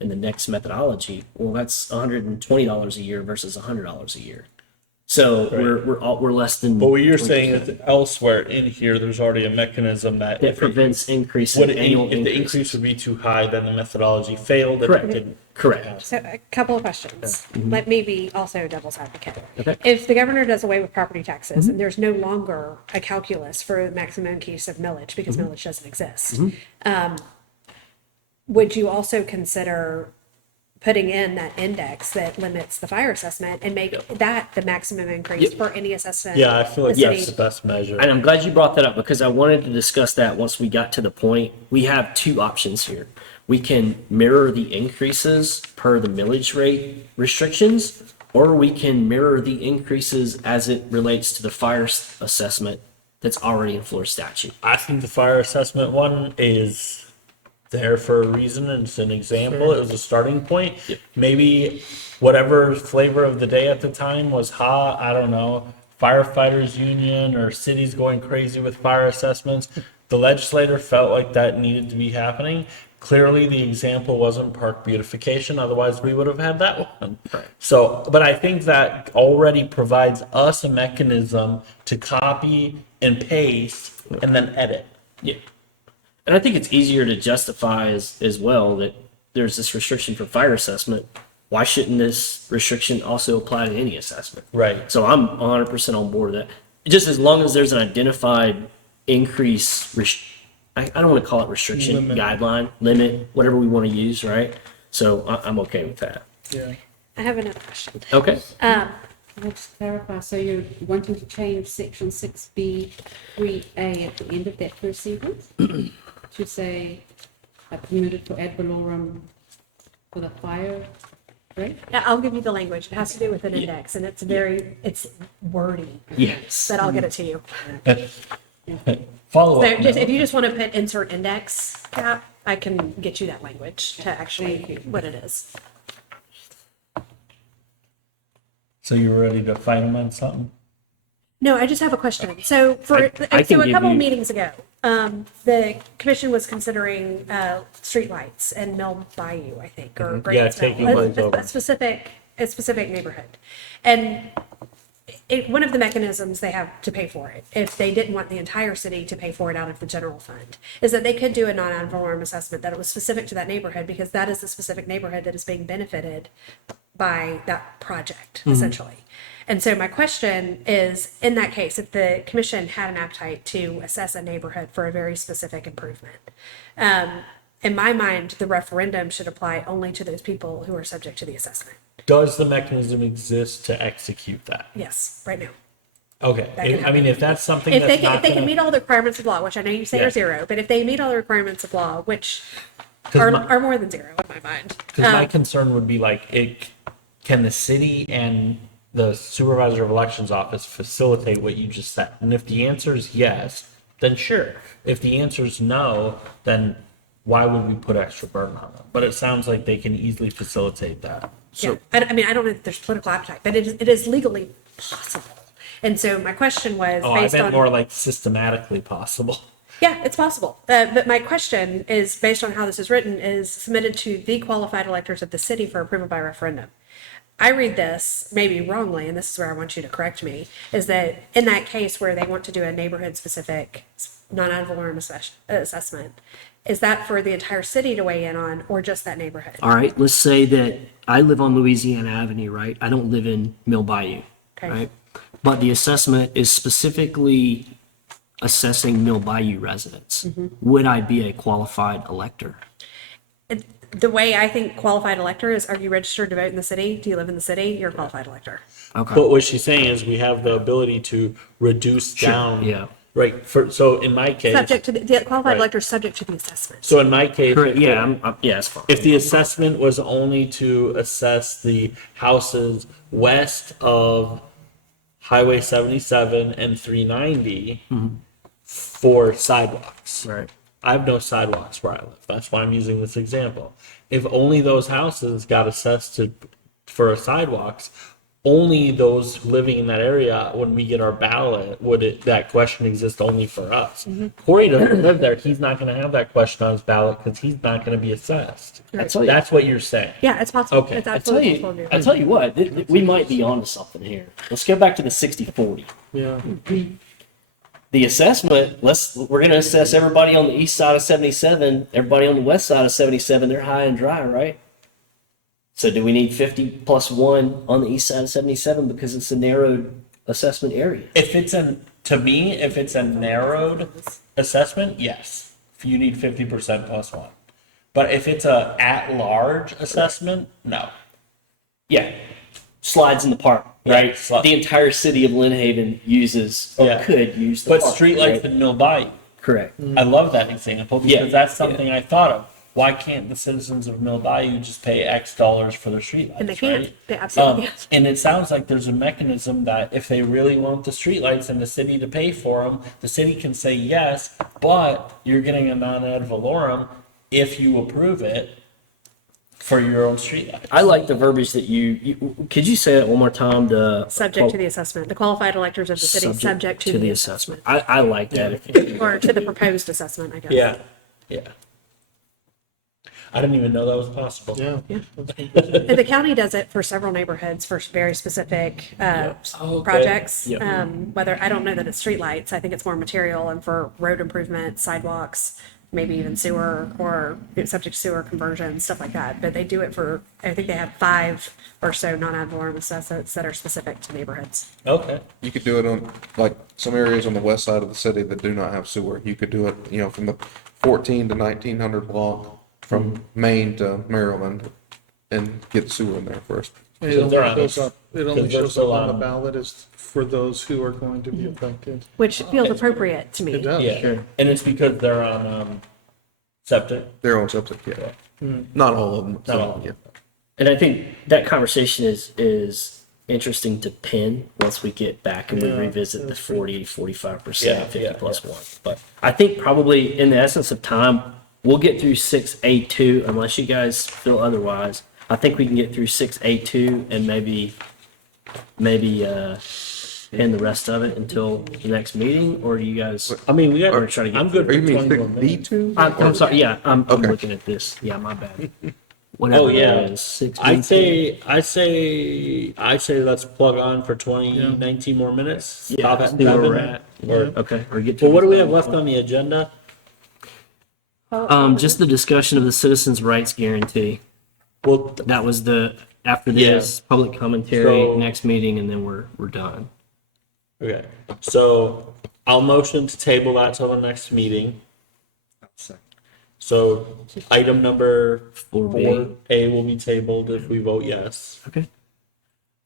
in the next methodology. Well, that's $120 a year versus $100 a year. So we're less than. But what you're saying 20%. is elsewhere in here, there's already a mechanism that That prevents increase would, in annual if the increases. increase would be too high, then the methodology failed. If it Correct. didn't Correct. pass. So a couple of questions. Let me be also devil's advocate. Okay. If the governor does away with property taxes and there's no longer a calculus for the maximum increase of millage because millage doesn't exist, would you also consider putting in that index that limits the fire assessment and make that the maximum increase for any assessment? Yeah, I feel like the that's city- the best measure. And I'm glad you brought that up because I wanted to discuss that once we got to the point. We have two options here. We can mirror the increases per the millage rate restrictions, or we can mirror the increases as it relates to the fire assessment that's already in Florida statute. I think the fire assessment one is there for a reason, and it's an example. It was a starting point. Maybe whatever flavor of the day at the time was hot. I don't know, firefighters union or cities going crazy with fire assessments. The legislator felt like that needed to be happening. Clearly, the example wasn't park beautification. Otherwise, we would have had that one. So, but I think that already provides us a mechanism to copy and paste and then edit. Yeah. And I think it's easier to justify as well that there's this restriction for fire assessment. Why shouldn't this restriction also apply to any assessment? Right. So I'm 100% on board with that. Just as long as there's an identified increase, I don't want to call it restriction, Limit. guideline, limit, whatever we want to use, right? So I'm okay with that. Yeah. I have another question. Okay. Can I just clarify, so you're wanting to change section 6B 3A at the end of that first sentence? To say, permitted for ad valorem for the fire rate? Yeah, I'll give you the language. It has to do with an index and it's wordy, Yes. but I'll get it to you. Follow So up. just, if you just want to put insert index cap, I can get you that language to actually what it is. So you were ready to fight him on something? No, I just have a question. So I can so a give couple you- meetings ago, the commission was considering streetlights in Mill Bayou, I think, or Mm-hmm. Yeah, Grants taking Mill. those over. A specific neighborhood. And one of the mechanisms they have to pay for it, if they didn't want the entire city to pay for it out of the general fund, is that they could do a non-ad valorem assessment that it was specific to that neighborhood, because that is the specific neighborhood that is being benefited by that project, essentially. And so my question is, in that case, if the commission had an appetite to assess a neighborhood for a very specific improvement, in my mind, the referendum should apply only to those people who are subject to the assessment. Does the mechanism exist to execute that? Yes, right now. Okay, That can I mean, if that's something If that's they not can gonna, meet all the requirements of law, which I know you say Yeah. are zero, but if they meet all the requirements of law, which 'Cause my- are more than zero in my mind. because my concern would be like, can the city and the supervisor of elections office facilitate what you just said? And if the answer is yes, then sure. If the answer is no, then why would we put extra burden on them? But it sounds like they can easily facilitate that. Yeah, I mean, I don't know if there's political appetite, but it is legally possible. And so my question was Oh, I based meant on. more like systematically possible. Yeah, it's possible. But my question is, based on how this is written, is submitted to the qualified electors of the city for approval by referendum. I read this, maybe wrongly, and this is where I want you to correct me, is that in that case where they want to do a neighborhood-specific non-ad valorem assessment, is that for the entire city to weigh in on, or just that neighborhood? All right, let's say that I live on Louisiana Avenue, right? I don't live in Mill Bayou, Okay. right? But the assessment is specifically assessing Mill Bayou residents. Would I be a qualified elector? The way I think qualified elector is, are you registered to vote in the city? Do you live in the city? You're a qualified elector. Okay. But what she's saying is we have the ability to reduce down. yeah. Right, so in my case. Subject to the qualified Right. elector is subject to the assessment. So in my case. Correct, yeah, yeah, it's fine. If the assessment was only to assess the houses west of Highway 77 and 390 for sidewalks. Right. I have no sidewalks where I live. That's why I'm using this example. If only those houses got assessed for sidewalks, only those living in that area, when we get our ballot, that question exist only for us? Corey doesn't live there. He's not going to have that question on his ballot because he's not going to be assessed. I tell you, That's what you're saying. Yeah, it's possible. Okay. It's I tell absolutely possible. you, to do. I tell you what, we might be onto something here. Let's go back to the 60-40. Yeah. The assessment, we're going to assess everybody on the east side of 77, everybody on the west side of 77, they're high and dry, right? So do we need 50 plus 1 on the east side of 77 because it's a narrowed assessment area? If it's a narrowed assessment, yes. If you need 50% plus 1. But if it's a at-large assessment, no. Yeah, slides in the park, right? slide. The entire city of Lynn Haven uses or Yeah. could use the But park. streetlights right? in Mill Bayou. Correct. I love that example because Yeah, that's something I thought of. Why can't the citizens of Mill Bayou just pay X dollars for their streetlights? And they can't. Right? They absolutely can't. And it sounds like there's a mechanism that if they really want the streetlights and the city to pay for them, the city can say yes, but you're getting a non-ad valorem if you approve it for your own streetlights. I like the verbiage that could you say that one more time? The Subject to the assessment. The qualified electors of the city subject to the assessment. I like that. Or to the proposed assessment, I guess. Yeah, yeah. I didn't even know that was possible. Yeah. And the county does it for several neighborhoods for very specific Oh, okay. projects. Yep. Whether, I don't know that it's streetlights, I think it's more material and for road improvement, sidewalks, maybe even sewer or subject to sewer conversion, stuff like that. But they do it for, I think they have 5 or so non-ad valorem assessments that are specific to neighborhoods. Okay. You could do it on, like, some areas on the west side of the city that do not have sewer. You could do it, from the 14 to 1900 block, from Maine to Maryland, and get sewer in there first. It So they're only on shows this- up, it only because they're shows still up on the on- ballot as for those who are going to be affected. Which feels appropriate to me. It does. Yeah, and it's because they're on septic. Their own septic, yeah. Not all of them. Not all of them. Yeah. And I think that conversation is interesting to pin once we get back and we Yeah, revisit the that's 40, 45%, Yeah, 50 yeah, plus 1. But I think probably in the essence of time, we'll get through 6A2 unless you guys feel otherwise. I think we can get through 6A2 and maybe maybe, pin the rest of it until the next meeting, or do you guys? I mean, we got, Or try to get I'm good Or for you mean 20 more six B minutes. two? I'm sorry, yeah, I'm Okay. looking at this, yeah, my bad. Whatever Oh, that yeah. is, 6B2. I'd say let's plug on for 20, 19 more minutes. Yeah, Stop at see where we're 7. at. Or, Okay, or get to. well, what do we have left on the agenda? Just the discussion of the citizens' rights guarantee. Well, That was after Yeah. this, public commentary, So- next meeting, and then we're done. okay. So I'll motion to table that till the next meeting. So item number 4A will be tabled if we vote yes. Okay.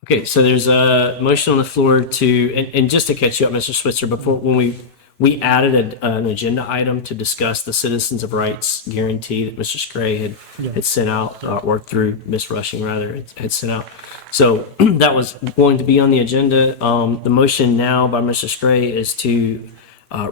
Okay, so there's a motion on the floor and just to catch you up, Mr. Switzer, before, when we added an agenda item to discuss the citizens of rights guarantee that Mr. Scray had sent out, or through Ms. Rushing rather, had sent out. So that was going to be on the agenda. The motion now by Mr. Scray is to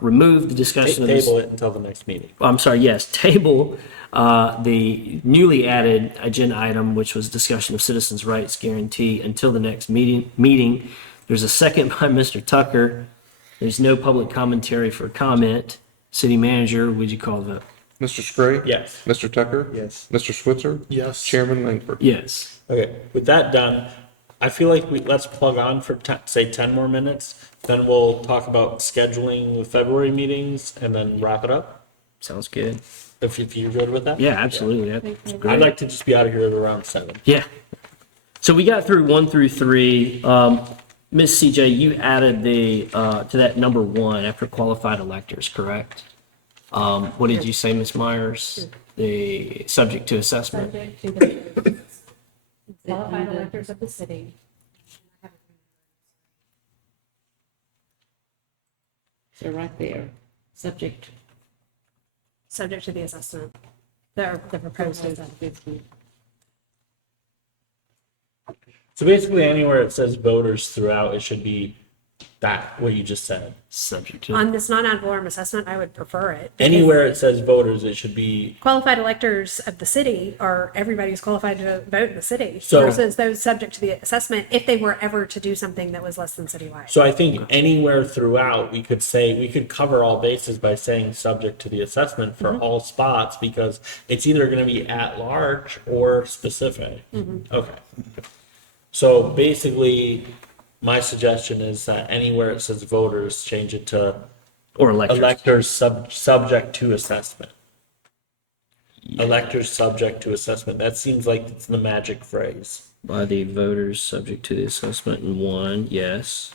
remove the discussion of this. Table it until the next meeting. I'm sorry, yes, table the newly added agenda item, which was discussion of citizens' rights guarantee until the next meeting. There's a second by Mr. Tucker. There's no public commentary for comment. City manager, would you call the? Mr. Scray? Yes. Mr. Tucker? Yes. Mr. Switzer? Yes. Chairman Langford? Yes. Okay, with that done, I feel like let's plug on for say 10 more minutes. Then we'll talk about scheduling the February meetings and then wrap it up. Sounds good. If you're good with that. Yeah, absolutely. That's great. I'd like to just be out of here at around 7. Yeah. So we got through 1 through 3. Ms. CJ, you added to that number 1 after qualified electors, correct? What did you say, Ms. Myers? The subject to assessment? Subject to the qualified electors of the city. So right there, subject. Subject to the assessment, the proposed assessment. So basically, anywhere it says voters throughout, it should be that, what you just said. Subject to. On this non-ad valorem assessment, I would prefer it. because Anywhere it says voters, it should be, Qualified electors of the city are everybody who's qualified to vote in the city So- versus those subject to the assessment if they were ever to do something that was less than citywide. so I think anywhere throughout, we could cover all bases by saying subject to the assessment for all spots, because it's either gonna be at large or specific. Okay. So basically, my suggestion is that anywhere it says voters, change it to Or electors. electors subject to assessment. Electors subject to assessment. That seems like it's the magic phrase. By the voters subject to the assessment in 1, yes.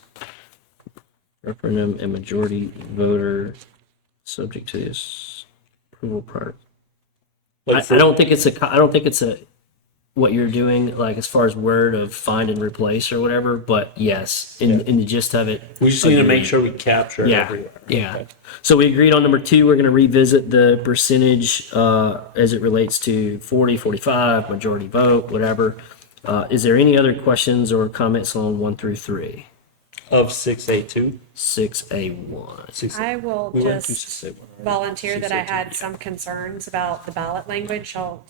Referendum and majority voter subject to this approval part. Like I don't think it's what you're doing, like as far as word of find and replace or whatever, but yes, in the gist of it. we just need to make agreed. sure we capture it Yeah, everywhere. yeah. Okay. So we agreed on number 2, we're gonna revisit the percentage, as it relates to 40, 45, majority vote, whatever. Is there any other questions or comments on 1 through 3? Of 6A2. 6A1. I will We went through just 6A1 already. volunteer that I had some concerns about the ballot language. I'll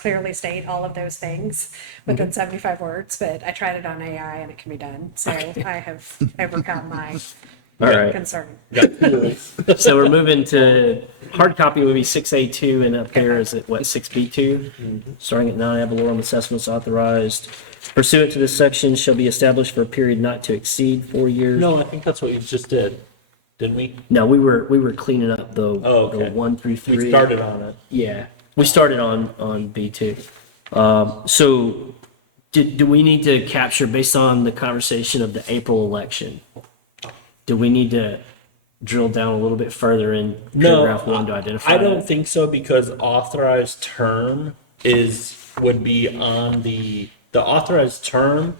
clearly state all of those things within 75 words, but I tried it on AI and it can be done. So I have overcome my All right. concern. So we're moving to, hard copy would be 6A2 and up there is at what, 6B2? Starting at 9, ad valorem assessments authorized. Pursuant to this section shall be established for a period not to exceed 4 years. No, I think that's what you just did, didn't we? No, we were cleaning up the okay. 1 through 3. We started on it. Yeah, we started on B2. So do we need to capture, based on the conversation of the April election, do we need to drill down a little bit further in No, paragraph 1 to identify I don't that? think so, because authorized term would be on the authorized term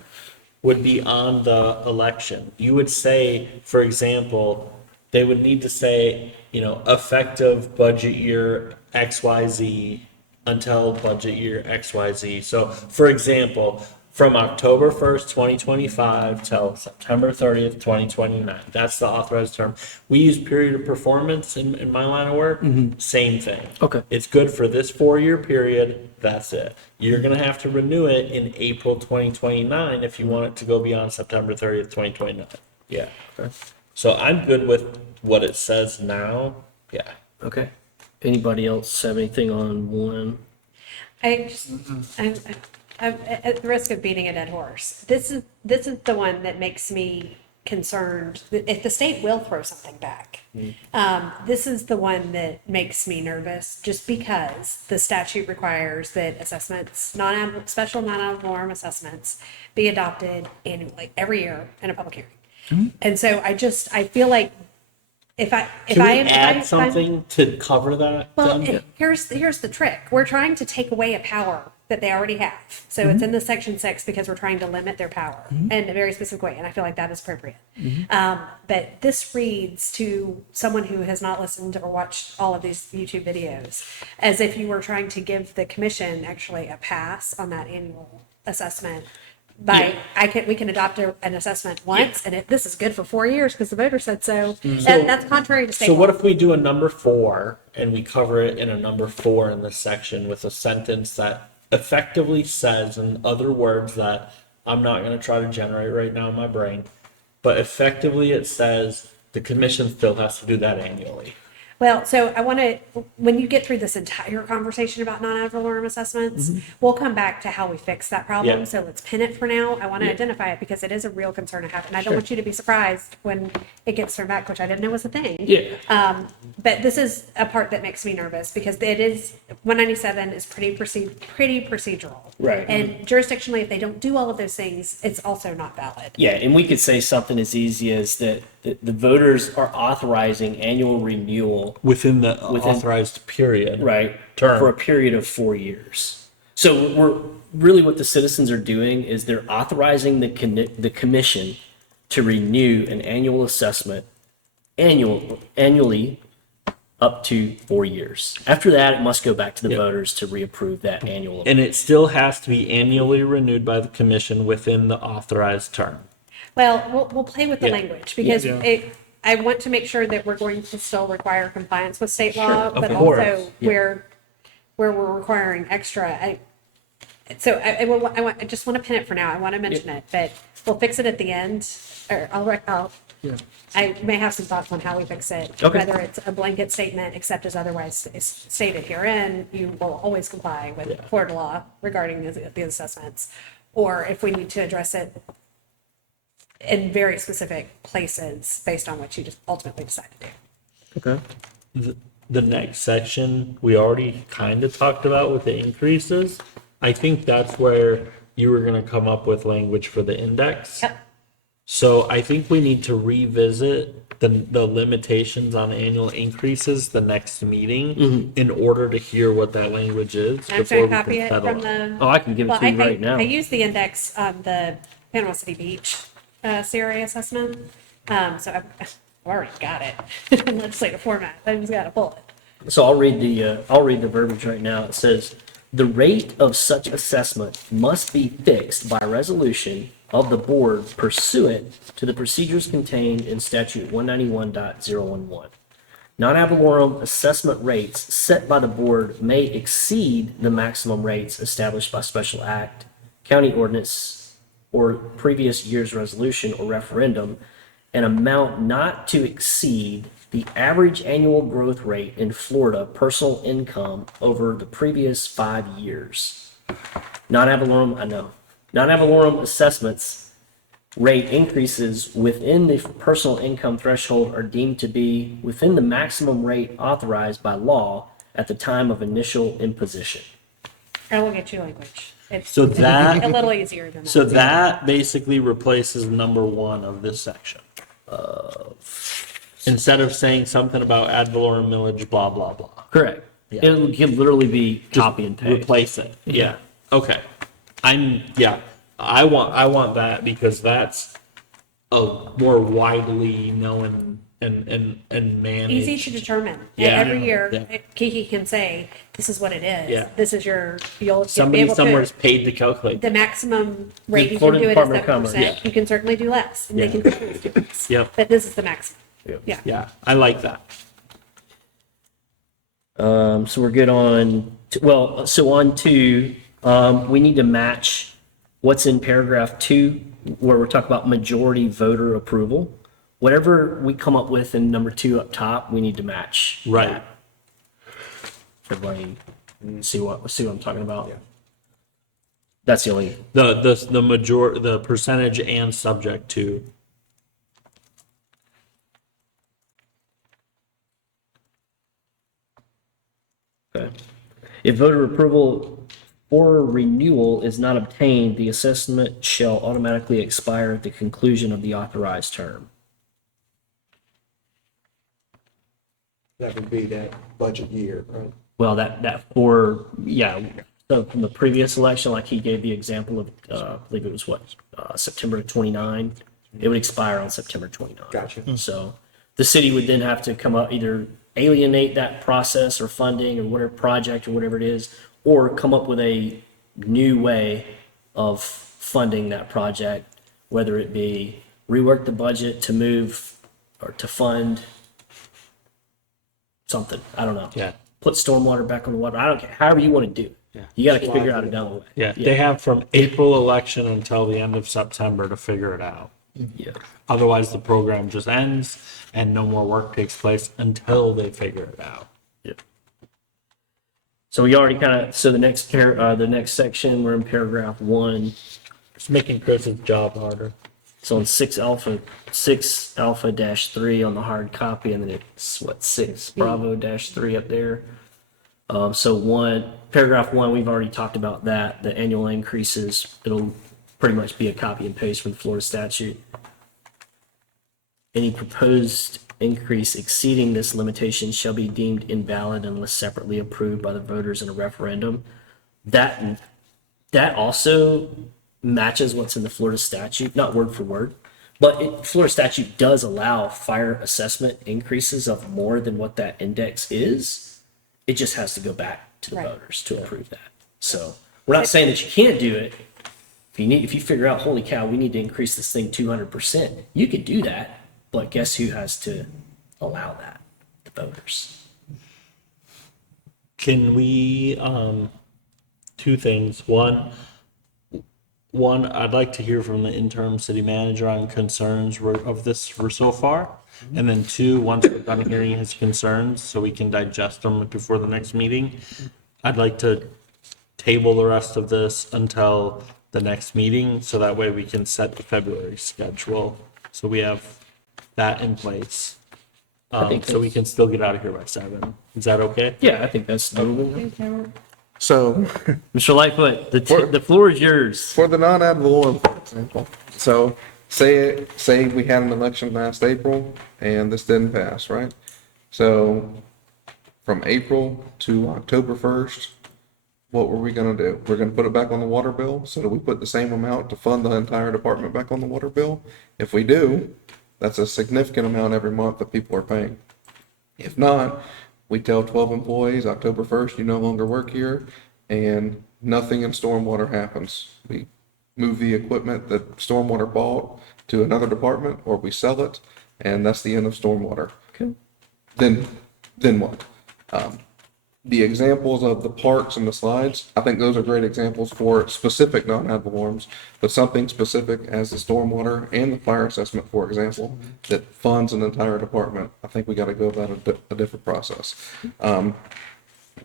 would be on the election. You would say, for example, they would need to say, effective budget year XYZ until budget year XYZ. So, for example, from October 1st, 2025 till September 30th, 2029. That's the authorized term. We use period of performance in my line of work. Same thing. Okay. It's good for this 4-year period. That's it. You're going to have to renew it in April 2029 if you want it to go beyond September 30th, 2029. Yeah. Okay. So I'm good with what it says now. Yeah. Okay. Anybody else have anything on one? I just, I'm at the risk of beating a dead horse. This is the one that makes me concerned. If the state will throw something back, this is the one that makes me nervous, just because the statute requires that assessments, special non-ad valorem assessments, be adopted annually, every year in a public hearing. And so I feel like Can we add something to cover that? well, then? here's the trick. We're trying to take away a power that they already have. So it's in the section 6 because we're trying to limit their power in a very specific way, and I feel like that is appropriate. But this reads to someone who has not listened or watched all of these YouTube videos as if you were trying to give the commission actually a pass on that annual assessment. We can adopt an assessment once, and this is good for 4 years because the voter said so. That's contrary to state So law. what if we do a number 4 and we cover it in a number 4 in this section with a sentence that effectively says, in other words that I'm not going to try to generate right now in my brain, but effectively it says the commission still has to do that annually. Well, so I want to, when you get through this entire conversation about non-ad valorem assessments, we'll come back to how we fix that problem. Yeah. So let's pin it for now. I want to identify it because it is a real concern I have. And I don't want you to be surprised when it gets turned back, which I didn't know was a thing. Yeah. But this is a part that makes me nervous because it is, 197 is pretty procedural. Right. And jurisdictionally, if they don't do all of those things, it's also not valid. Yeah, and we could say something as easy as that the voters are authorizing annual renewal, Within the authorized period. right, Term. for a period of 4 years. So we're really what the citizens are doing is they're authorizing the commission to renew an annual assessment annually up to 4 years. After that, it must go back to the voters to reapprove that annual. And it still has to be annually renewed by the commission within the authorized term. Well, we'll play with the Yeah. language because Yeah. I want to make sure that we're going to still require compliance with state law, of but course. also where we're requiring extra. I just want to pin it for now. I want to mention it, but we'll fix it at the end. Or I may have some thoughts on how we fix it. Okay. Whether it's a blanket statement, except as otherwise stated herein, you will always comply with Florida law regarding the assessments, or if we need to address it in very specific places based on what you just ultimately decide to do. Okay. The next section, we already kind of talked about with the increases. I think that's where you were going to come up with language for the index. Yep. So I think we need to revisit the limitations on annual increases the next meeting in order to hear what that language is. I'm before going we to copy can it settle from on the. Oh, I can give it to you right now. I use the index on the Panama City Beach CRA assessment. So I've already got it in legislative format. I just got to pull it. So I'll read the verbiage right now. It says, the rate of such assessment must be fixed by resolution of the board pursuant to the procedures contained in statute 191.011. Non-ad valorem assessment rates set by the board may exceed the maximum rates established by special act, county ordinance, or previous year's resolution or referendum, an amount not to exceed the average annual growth rate in Florida personal income over the previous 5 years. Non-ad valorem assessments rate increases within the personal income threshold are deemed to be within the maximum rate authorized by law at the time of initial imposition. I will get you language. It's So that a little easier than that. So that basically replaces number 1 of this section. Instead of saying something about ad valorem millage, blah, blah, blah. Correct. Yeah. It could literally be copy and paste. Replace it. Yeah. Okay. I want that because that's a more widely known and managed. Easy to determine. Yeah. Every year, Yeah. Kiki can say, this is what it is. Yeah. This is you'll be Somebody able somewhere is to, paid to calculate. the maximum rate you can Florida do it is Department of 7%. Commerce. You can certainly do less, and they Yeah. can always do less. Yep. But this is the maximum. Yep. Yeah. Yeah, I like that. So we're good on, so on to, we need to match what's in paragraph 2, where we're talking about majority voter approval. Whatever we come up with in number 2 up top, we need to match. Right. that. Everybody see what I'm talking about? Yeah. That's the only, The percentage and subject to. okay. If voter approval or renewal is not obtained, the assessment shall automatically expire at the conclusion of the authorized term. That would be that budget year, right? Well, so from the previous election, like he gave the example of, I believe it was September 29, it would expire on September 29. Gotcha. So the city would then have to come up, either alienate that process or funding or whatever project or whatever it is, or come up with a new way of funding that project, whether it be rework the budget to move or to fund something. I don't know. Yeah. Put stormwater back on the water. I don't care. However you want to do it. Yeah. You got to figure out a dumb way. Yeah, they have from April election until the end of September to figure it out. Yeah. Otherwise, the program just ends and no more work takes place until they figure it out. Yeah. So we already so the next section, we're in paragraph 1. It's making Chris's job harder. So on 6 alpha dash 3 on the hard copy, and then it's 6 bravo dash 3 up there. So paragraph 1, we've already talked about that. The annual increases, it'll pretty much be a copy and paste from the Florida statute. Any proposed increase exceeding this limitation shall be deemed invalid unless separately approved by the voters in a referendum. That also matches what's in the Florida statute, not word for word, but Florida statute does allow fire assessment increases of more than what that index is. It just has to go back to the Right. voters to approve that. So we're not saying that you can't do it. If you figure out, holy cow, we need to increase this thing 200%, you could do that. But guess who has to allow that? The voters. Can we, two things. One, I'd like to hear from the interim city manager on concerns of this so far. And then 2, once we're done hearing his concerns, so we can digest them before the next meeting, I'd like to table the rest of this until the next meeting, so that way we can set the February schedule. So we have that in place. think So we can still get out of here by 7. Is that okay? Yeah, I think that's doable. Okay, Carol? So Mr. Lightfoot, the floor is yours. for the non-ad valorem, for example, so say we had an election last April and this didn't pass, right? So from April to October 1st, what were we gonna do? We're gonna put it back on the water bill? So do we put the same amount to fund the entire department back on the water bill? If we do, that's a significant amount every month that people are paying. If not, we tell 12 employees, October 1st, you no longer work here, and nothing in stormwater happens. We move the equipment that stormwater bought to another department, or we sell it, and that's the end of stormwater. Okay. Then what? The examples of the parks and the slides, I think those are great examples for specific non-ad valorem, but something specific as the stormwater and the fire assessment, for example, that funds an entire department. I think we got to go about a different process.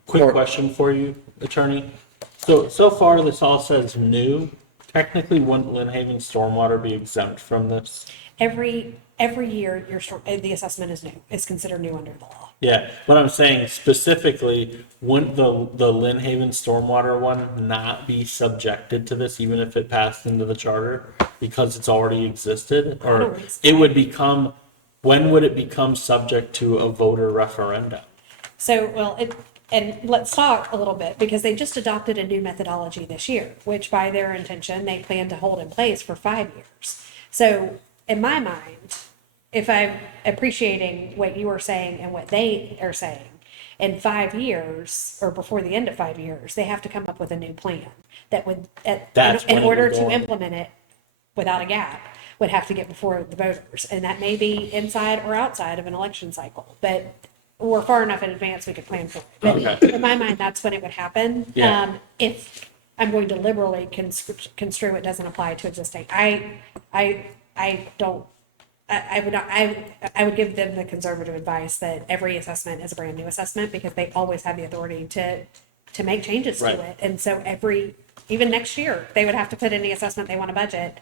Quick question for you, attorney. So far, this all says new. Technically, wouldn't Lynn Haven stormwater be exempt from this? Every year, the assessment is new. It's considered new under the law. Yeah, what I'm saying specifically, wouldn't the Lynn Haven stormwater one not be subjected to this, even if it passed into the charter, because it's already existed? I don't Or think so. it would become, when would it become subject to a voter referendum? So, and let's talk a little bit, because they just adopted a new methodology this year, which by their intention, they plan to hold in place for 5 years. So in my mind, if I'm appreciating what you are saying and what they are saying, in 5 years or before the end of 5 years, they have to come up with a new plan that would, That's in when it order would go to on. implement it without a gap, would have to get before the voters. And that may be inside or outside of an election cycle, but we're far enough in advance we could plan for it. But Okay. in my mind, that's when it would happen. Yeah. If I'm going to liberally construe it doesn't apply to existing. I don't, I would not, I would give them the conservative advice that every assessment is a brand new assessment because they always have the authority to make changes to Right. it. And so even next year, they would have to put any assessment they want to budget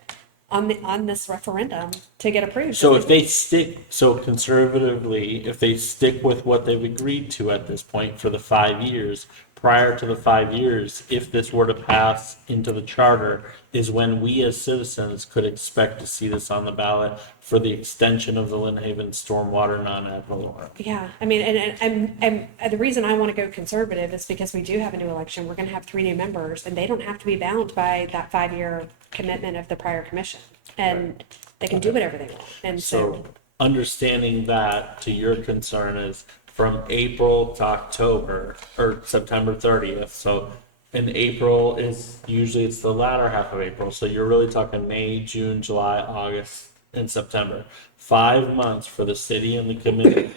on this referendum to get approved. So if they stick, so conservatively, if they stick with what they've agreed to at this point for the 5 years, prior to the 5 years, if this were to pass into the charter, is when we as citizens could expect to see this on the ballot for the extension of the Lynn Haven stormwater non-ad valorem. Yeah, I mean, and the reason I want to go conservative is because we do have a new election. We're going to have 3 new members, and they don't have to be bound by that 5-year commitment of the prior commission, and they can do whatever they want. And So understanding that to your concern is from April to October or September 30th. So in April is usually it's the latter half of April. So you're really talking May, June, July, August, and September. 5 months for the city and the committee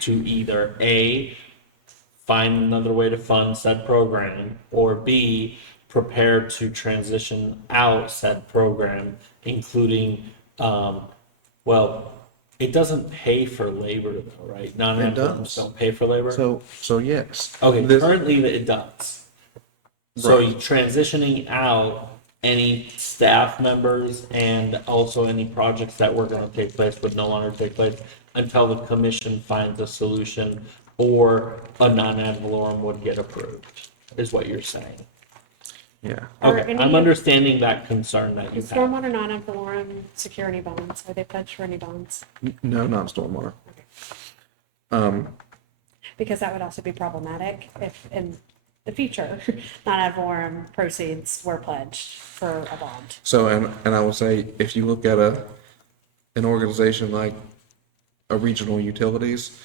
to either A, find another way to fund said program, or B, prepare to transition out said program, including, well, it doesn't pay for labor though, right? Non-ad does. don't pay for labor? So yes. Okay, This- currently it does. So you transitioning out any staff members and also any projects that were gonna take place would no longer take place until the commission finds a solution or a non-ad valorem would get approved, is what you're saying. Yeah. Are Okay, any I'm of- understanding that concern that you have. stormwater non-ad valorem security bonds, are they pledged for any bonds? No, not stormwater. Because that would also be problematic if in the future, non-ad valorem proceeds were pledged for a bond. So, and I will say, if you look at an organization like a regional utilities,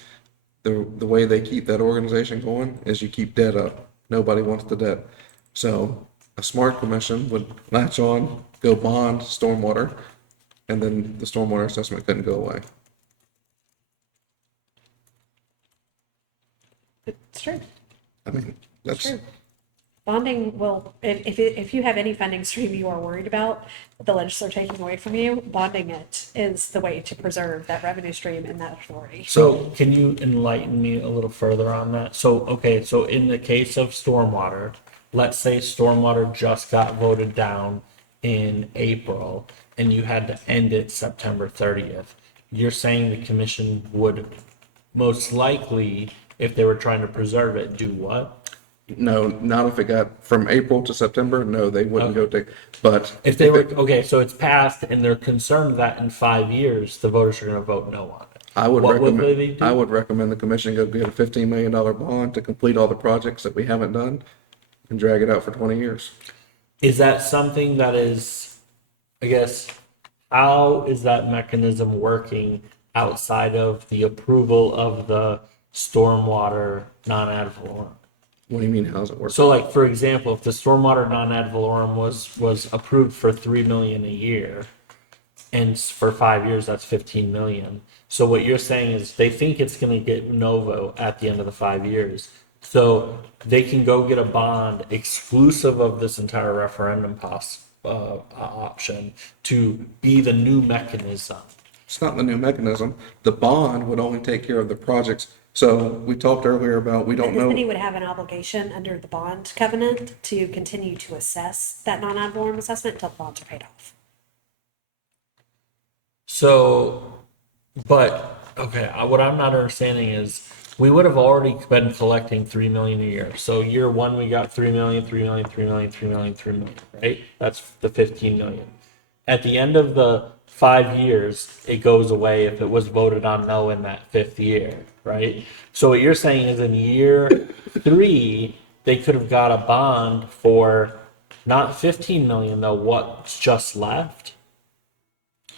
the way they keep that organization going is you keep debt up. Nobody wants the debt. So a smart commission would latch on, go bond stormwater, and then the stormwater assessment couldn't go away. It's true. I mean, that's, True. Bonding will, if you have any funding stream you are worried about, the legislature taking away from you, bonding it is the way to preserve that revenue stream and that authority. So can you enlighten me a little further on that? So, okay, so in the case of stormwater, let's say stormwater just got voted down in April and you had to end it September 30th. You're saying the commission would most likely, if they were trying to preserve it, do what? no, not if it got from April to September, no, they wouldn't go take, but. If they were, it- okay, so it's passed and they're concerned that in 5 years, the voters are gonna vote no on it. I would What would they recommend, do? I would recommend the commission go get a $15 million bond to complete all the projects that we haven't done and drag it out for 20 years. Is that something that is, I guess, how is that mechanism working outside of the approval of the stormwater non-ad valorem? What do you mean, how's it work? So like, for example, if the stormwater non-ad valorem was approved for 3 million a year, and for 5 years, that's 15 million. So what you're saying is they think it's gonna get no vote at the end of the 5 years. So they can go get a bond exclusive of this entire referendum option to be the new mechanism. It's not the new mechanism. The bond would only take care of the projects. So we talked earlier about, we don't The city know, would have an obligation under the bond covenant to continue to assess that non-ad valorem assessment until the bonds are paid off. So, but, okay, what I'm not understanding is, we would have already been collecting 3 million a year. So year one, we got 3 million, 3 million, 3 million, 3 million, 3 million, right? That's the 15 million. At the end of the 5 years, it goes away if it was voted on no in that 5th year, right? So what you're saying is in year 3, they could have got a bond for not 15 million though, what's just left?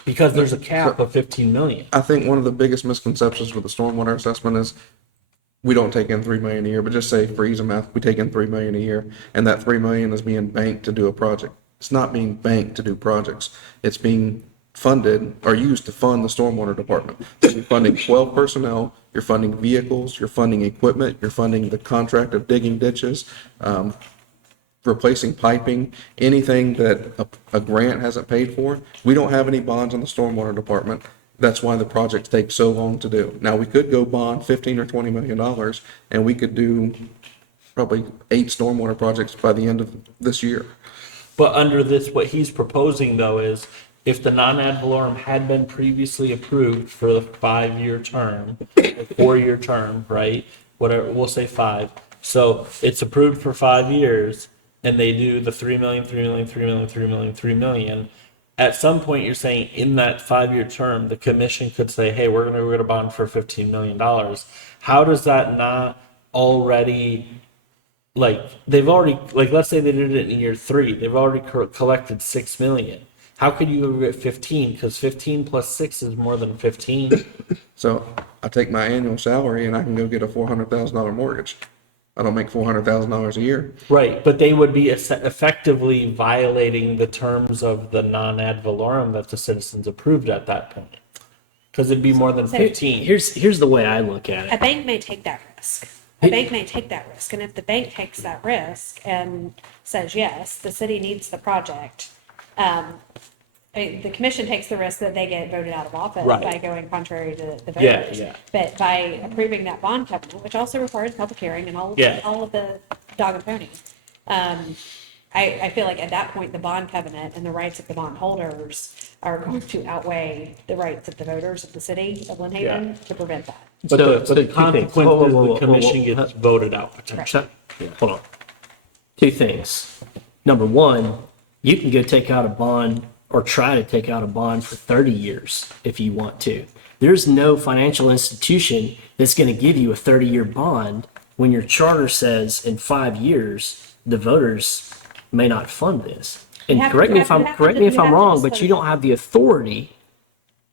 Because there's a cap of 15 million. I think one of the biggest misconceptions with the stormwater assessment is we don't take in 3 million a year, but just say for ease of math, we take in 3 million a year, and that 3 million is being banked to do a project. It's not being banked to do projects. It's being funded or used to fund the stormwater department. So you're funding 12 personnel, you're funding vehicles, you're funding equipment, you're funding the contract of digging ditches, replacing piping, anything that a grant hasn't paid for. We don't have any bonds in the stormwater department. That's why the projects take so long to do. Now, we could go bond 15 or 20 million dollars, and we could do probably 8 stormwater projects by the end of this year. But under this, what he's proposing though is if the non-ad valorem had been previously approved for the 5-year term, or 4-year term, right? Whatever, we'll say 5. So it's approved for 5 years and they do the 3 million, 3 million, 3 million, 3 million, 3 million. At some point, you're saying in that 5-year term, the commission could say, hey, we're gonna bond for $15 million. How does that not already, like, they've already, like, let's say they did it in year 3, they've already collected 6 million. How could you go get 15? Because 15 plus 6 is more than 15. So I take my annual salary and I can go get a $400,000 mortgage. I don't make $400,000 a year. Right, but they would be effectively violating the terms of the non-ad valorem that the citizens approved at that point. Because it'd be more than 15. Here's the way I look at A it. bank may take that risk. A bank may take that risk, and if the bank takes that risk and says, yes, the city needs the project, the commission takes the risk that they get voted out of office Right. by going contrary to the Yeah, voters. yeah. But by approving that bond covenant, which also requires public hearing and all Yeah. of the dog and pony, I feel like at that point, the bond covenant and the rights of the bondholders are going to outweigh the rights of the voters of the city of Lynn Haven Yeah. to prevent that. But So the two things. consequence Whoa, is whoa, whoa, the commission whoa, whoa. gets voted out potentially. Hold on. 2 things. Number 1, you can go take out a bond or try to take out a bond for 30 years if you want to. There's no financial institution that's going to give you a 30-year bond when your charter says in 5 years, the voters may not fund this. And You have to- correct me you if have I'm to- correct me if you I'm have to wrong, but disclose you don't it. have the authority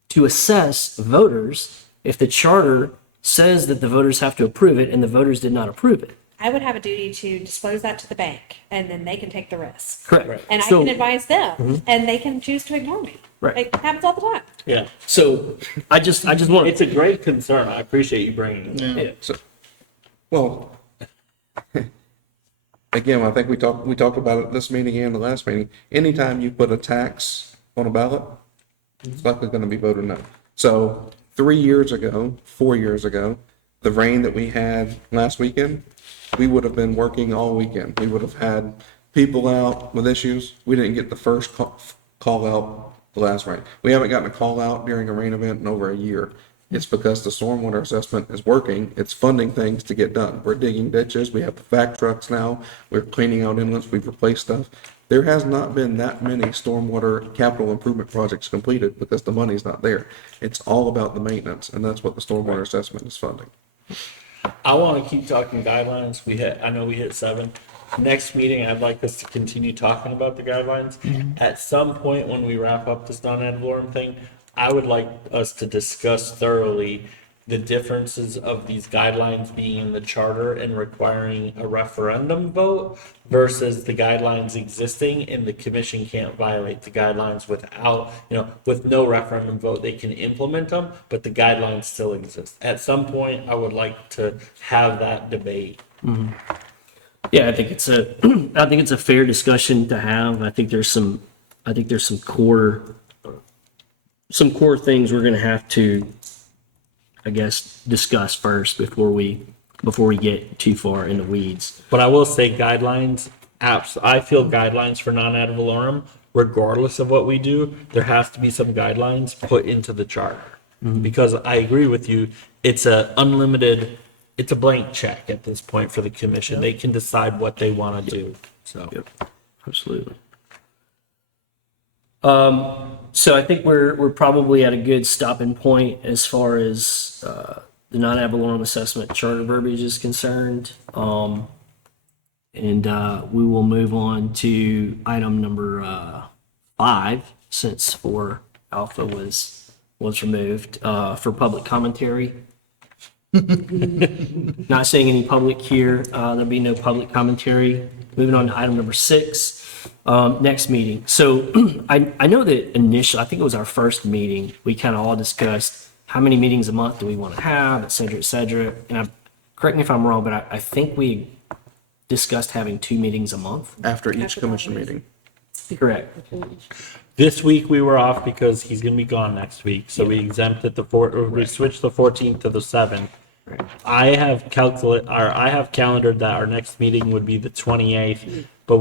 to assess voters if the charter says that the voters have to approve it and the voters did not approve it. I would have a duty to disclose that to the bank, and then they can take the risk. Correct. And I So- can advise them, and they can choose to ignore me. Right. It happens all the time. Yeah. So I just want It's a great concern. I appreciate you bringing it up. So, well, again, I think we talked about it at this meeting and the last meeting. Anytime you put a tax on a ballot, it's likely going to be voted no. So 3 years ago, 4 years ago, the rain that we had last weekend, we would have been working all weekend. We would have had people out with issues. We didn't get the first call out the last rain. We haven't gotten a call out during a rain event in over a year. It's because the stormwater assessment is working. It's funding things to get done. We're digging ditches. We have the vac trucks now. We're cleaning out inlets. We've replaced stuff. There has not been that many stormwater capital improvement projects completed because the money's not there. It's all about the maintenance, and that's what the stormwater assessment is funding. I want to keep talking guidelines. I know we hit 7. Next meeting, I'd like us to continue talking about the guidelines. At some point when we wrap up this non-ad valorem thing, I would like us to discuss thoroughly the differences of these guidelines being in the charter and requiring a referendum vote versus the guidelines existing and the commission can't violate the guidelines without, with no referendum vote, they can implement them, but the guidelines still exist. At some point, I would like to have that debate. Yeah, I think it's a fair discussion to have. I think there's some core things we're going to have to, I guess, discuss first before we get too far in the weeds. But I will say guidelines, I feel guidelines for non-ad valorem, regardless of what we do, there has to be some guidelines put into the charter. Because I agree with you, it's a blank check at this point for the commission. They can decide what they want to do, so. Yep, absolutely. So I think we're probably at a good stopping point as far as the non-ad valorem assessment charter verbiage is concerned. And we will move on to item number 5, since 4 Alpha was removed. For public commentary. Not saying any public here. There'll be no public commentary. Moving on to item number 6, next meeting. So I know that initially, I think it was our first meeting, we kind of all discussed how many meetings a month do we want to have, et cetera, et cetera. And correct me if I'm wrong, but I think we discussed having 2 meetings a month. After each commission meeting. Correct. This week we were off because he's gonna be gone next week, so we exempted we switched the 14th to the 7th. I have calendared that our next meeting would be the 28th, but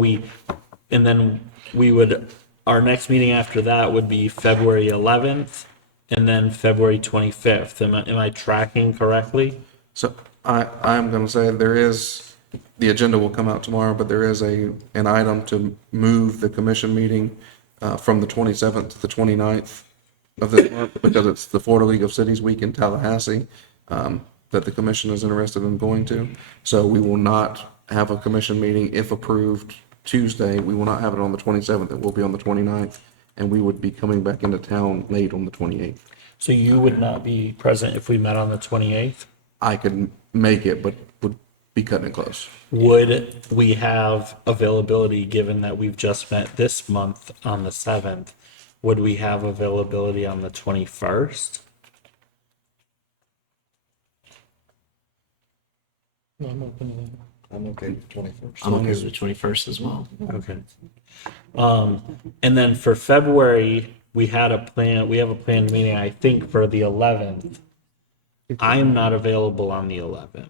our next meeting after that would be February 11th and then February 25th. Am I tracking correctly? So I'm going to say the agenda will come out tomorrow, but there is an item to move the commission meeting from the 27th to the 29th of this month, because it's the Florida League of Cities Week in Tallahassee that the commission is interested in going to. So we will not have a commission meeting if approved Tuesday. We will not have it on the 27th. It will be on the 29th, and we would be coming back into town late on the 28th. So you would not be present if we met on the 28th? I could make it, but would be cutting it close. Would we have availability, given that we've just met this month on the 7th? Would we have availability on the 21st? I'm open to that. I'm okay with 21st. I'm okay with the 21st as well. Okay. And then for February, we have a planned meeting, I think, for the 11th. I'm not available on the 11th.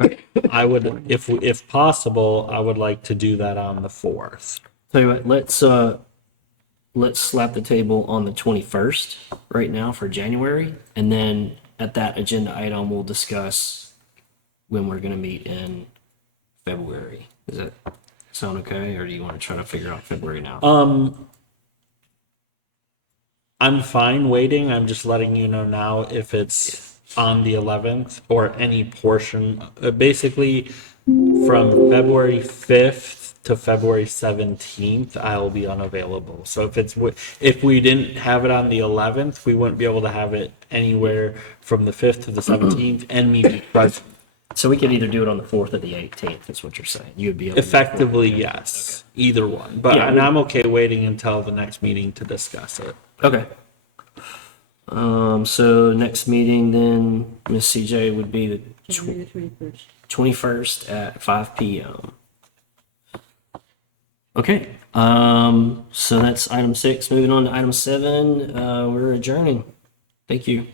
Okay. I would, if possible, I would like to do that on the 4th. Tell you what, let's slap the table on the 21st right now for January, and then at that agenda item, we'll discuss when we're going to meet in February. Does that sound okay, or do you want to try to figure out February now? I'm fine waiting. I'm just letting you know now if it's on the 11th or any portion. Basically, from February 5th to February 17th, I'll be unavailable. So if we didn't have it on the 11th, we wouldn't be able to have it anywhere from the 5th to the 17th and me be present. So we could either do it on the 4th or the 18th, is what you're saying. You would be able to. Effectively, yes. Either one. But Yeah, and I'm okay waiting until the next meeting to discuss it. Okay. So next meeting then, Ms. CJ, would be the January the 21st. 21st at 5 p.m. Okay. So that's item 6. Moving on to item 7. We're adjourning. Thank you.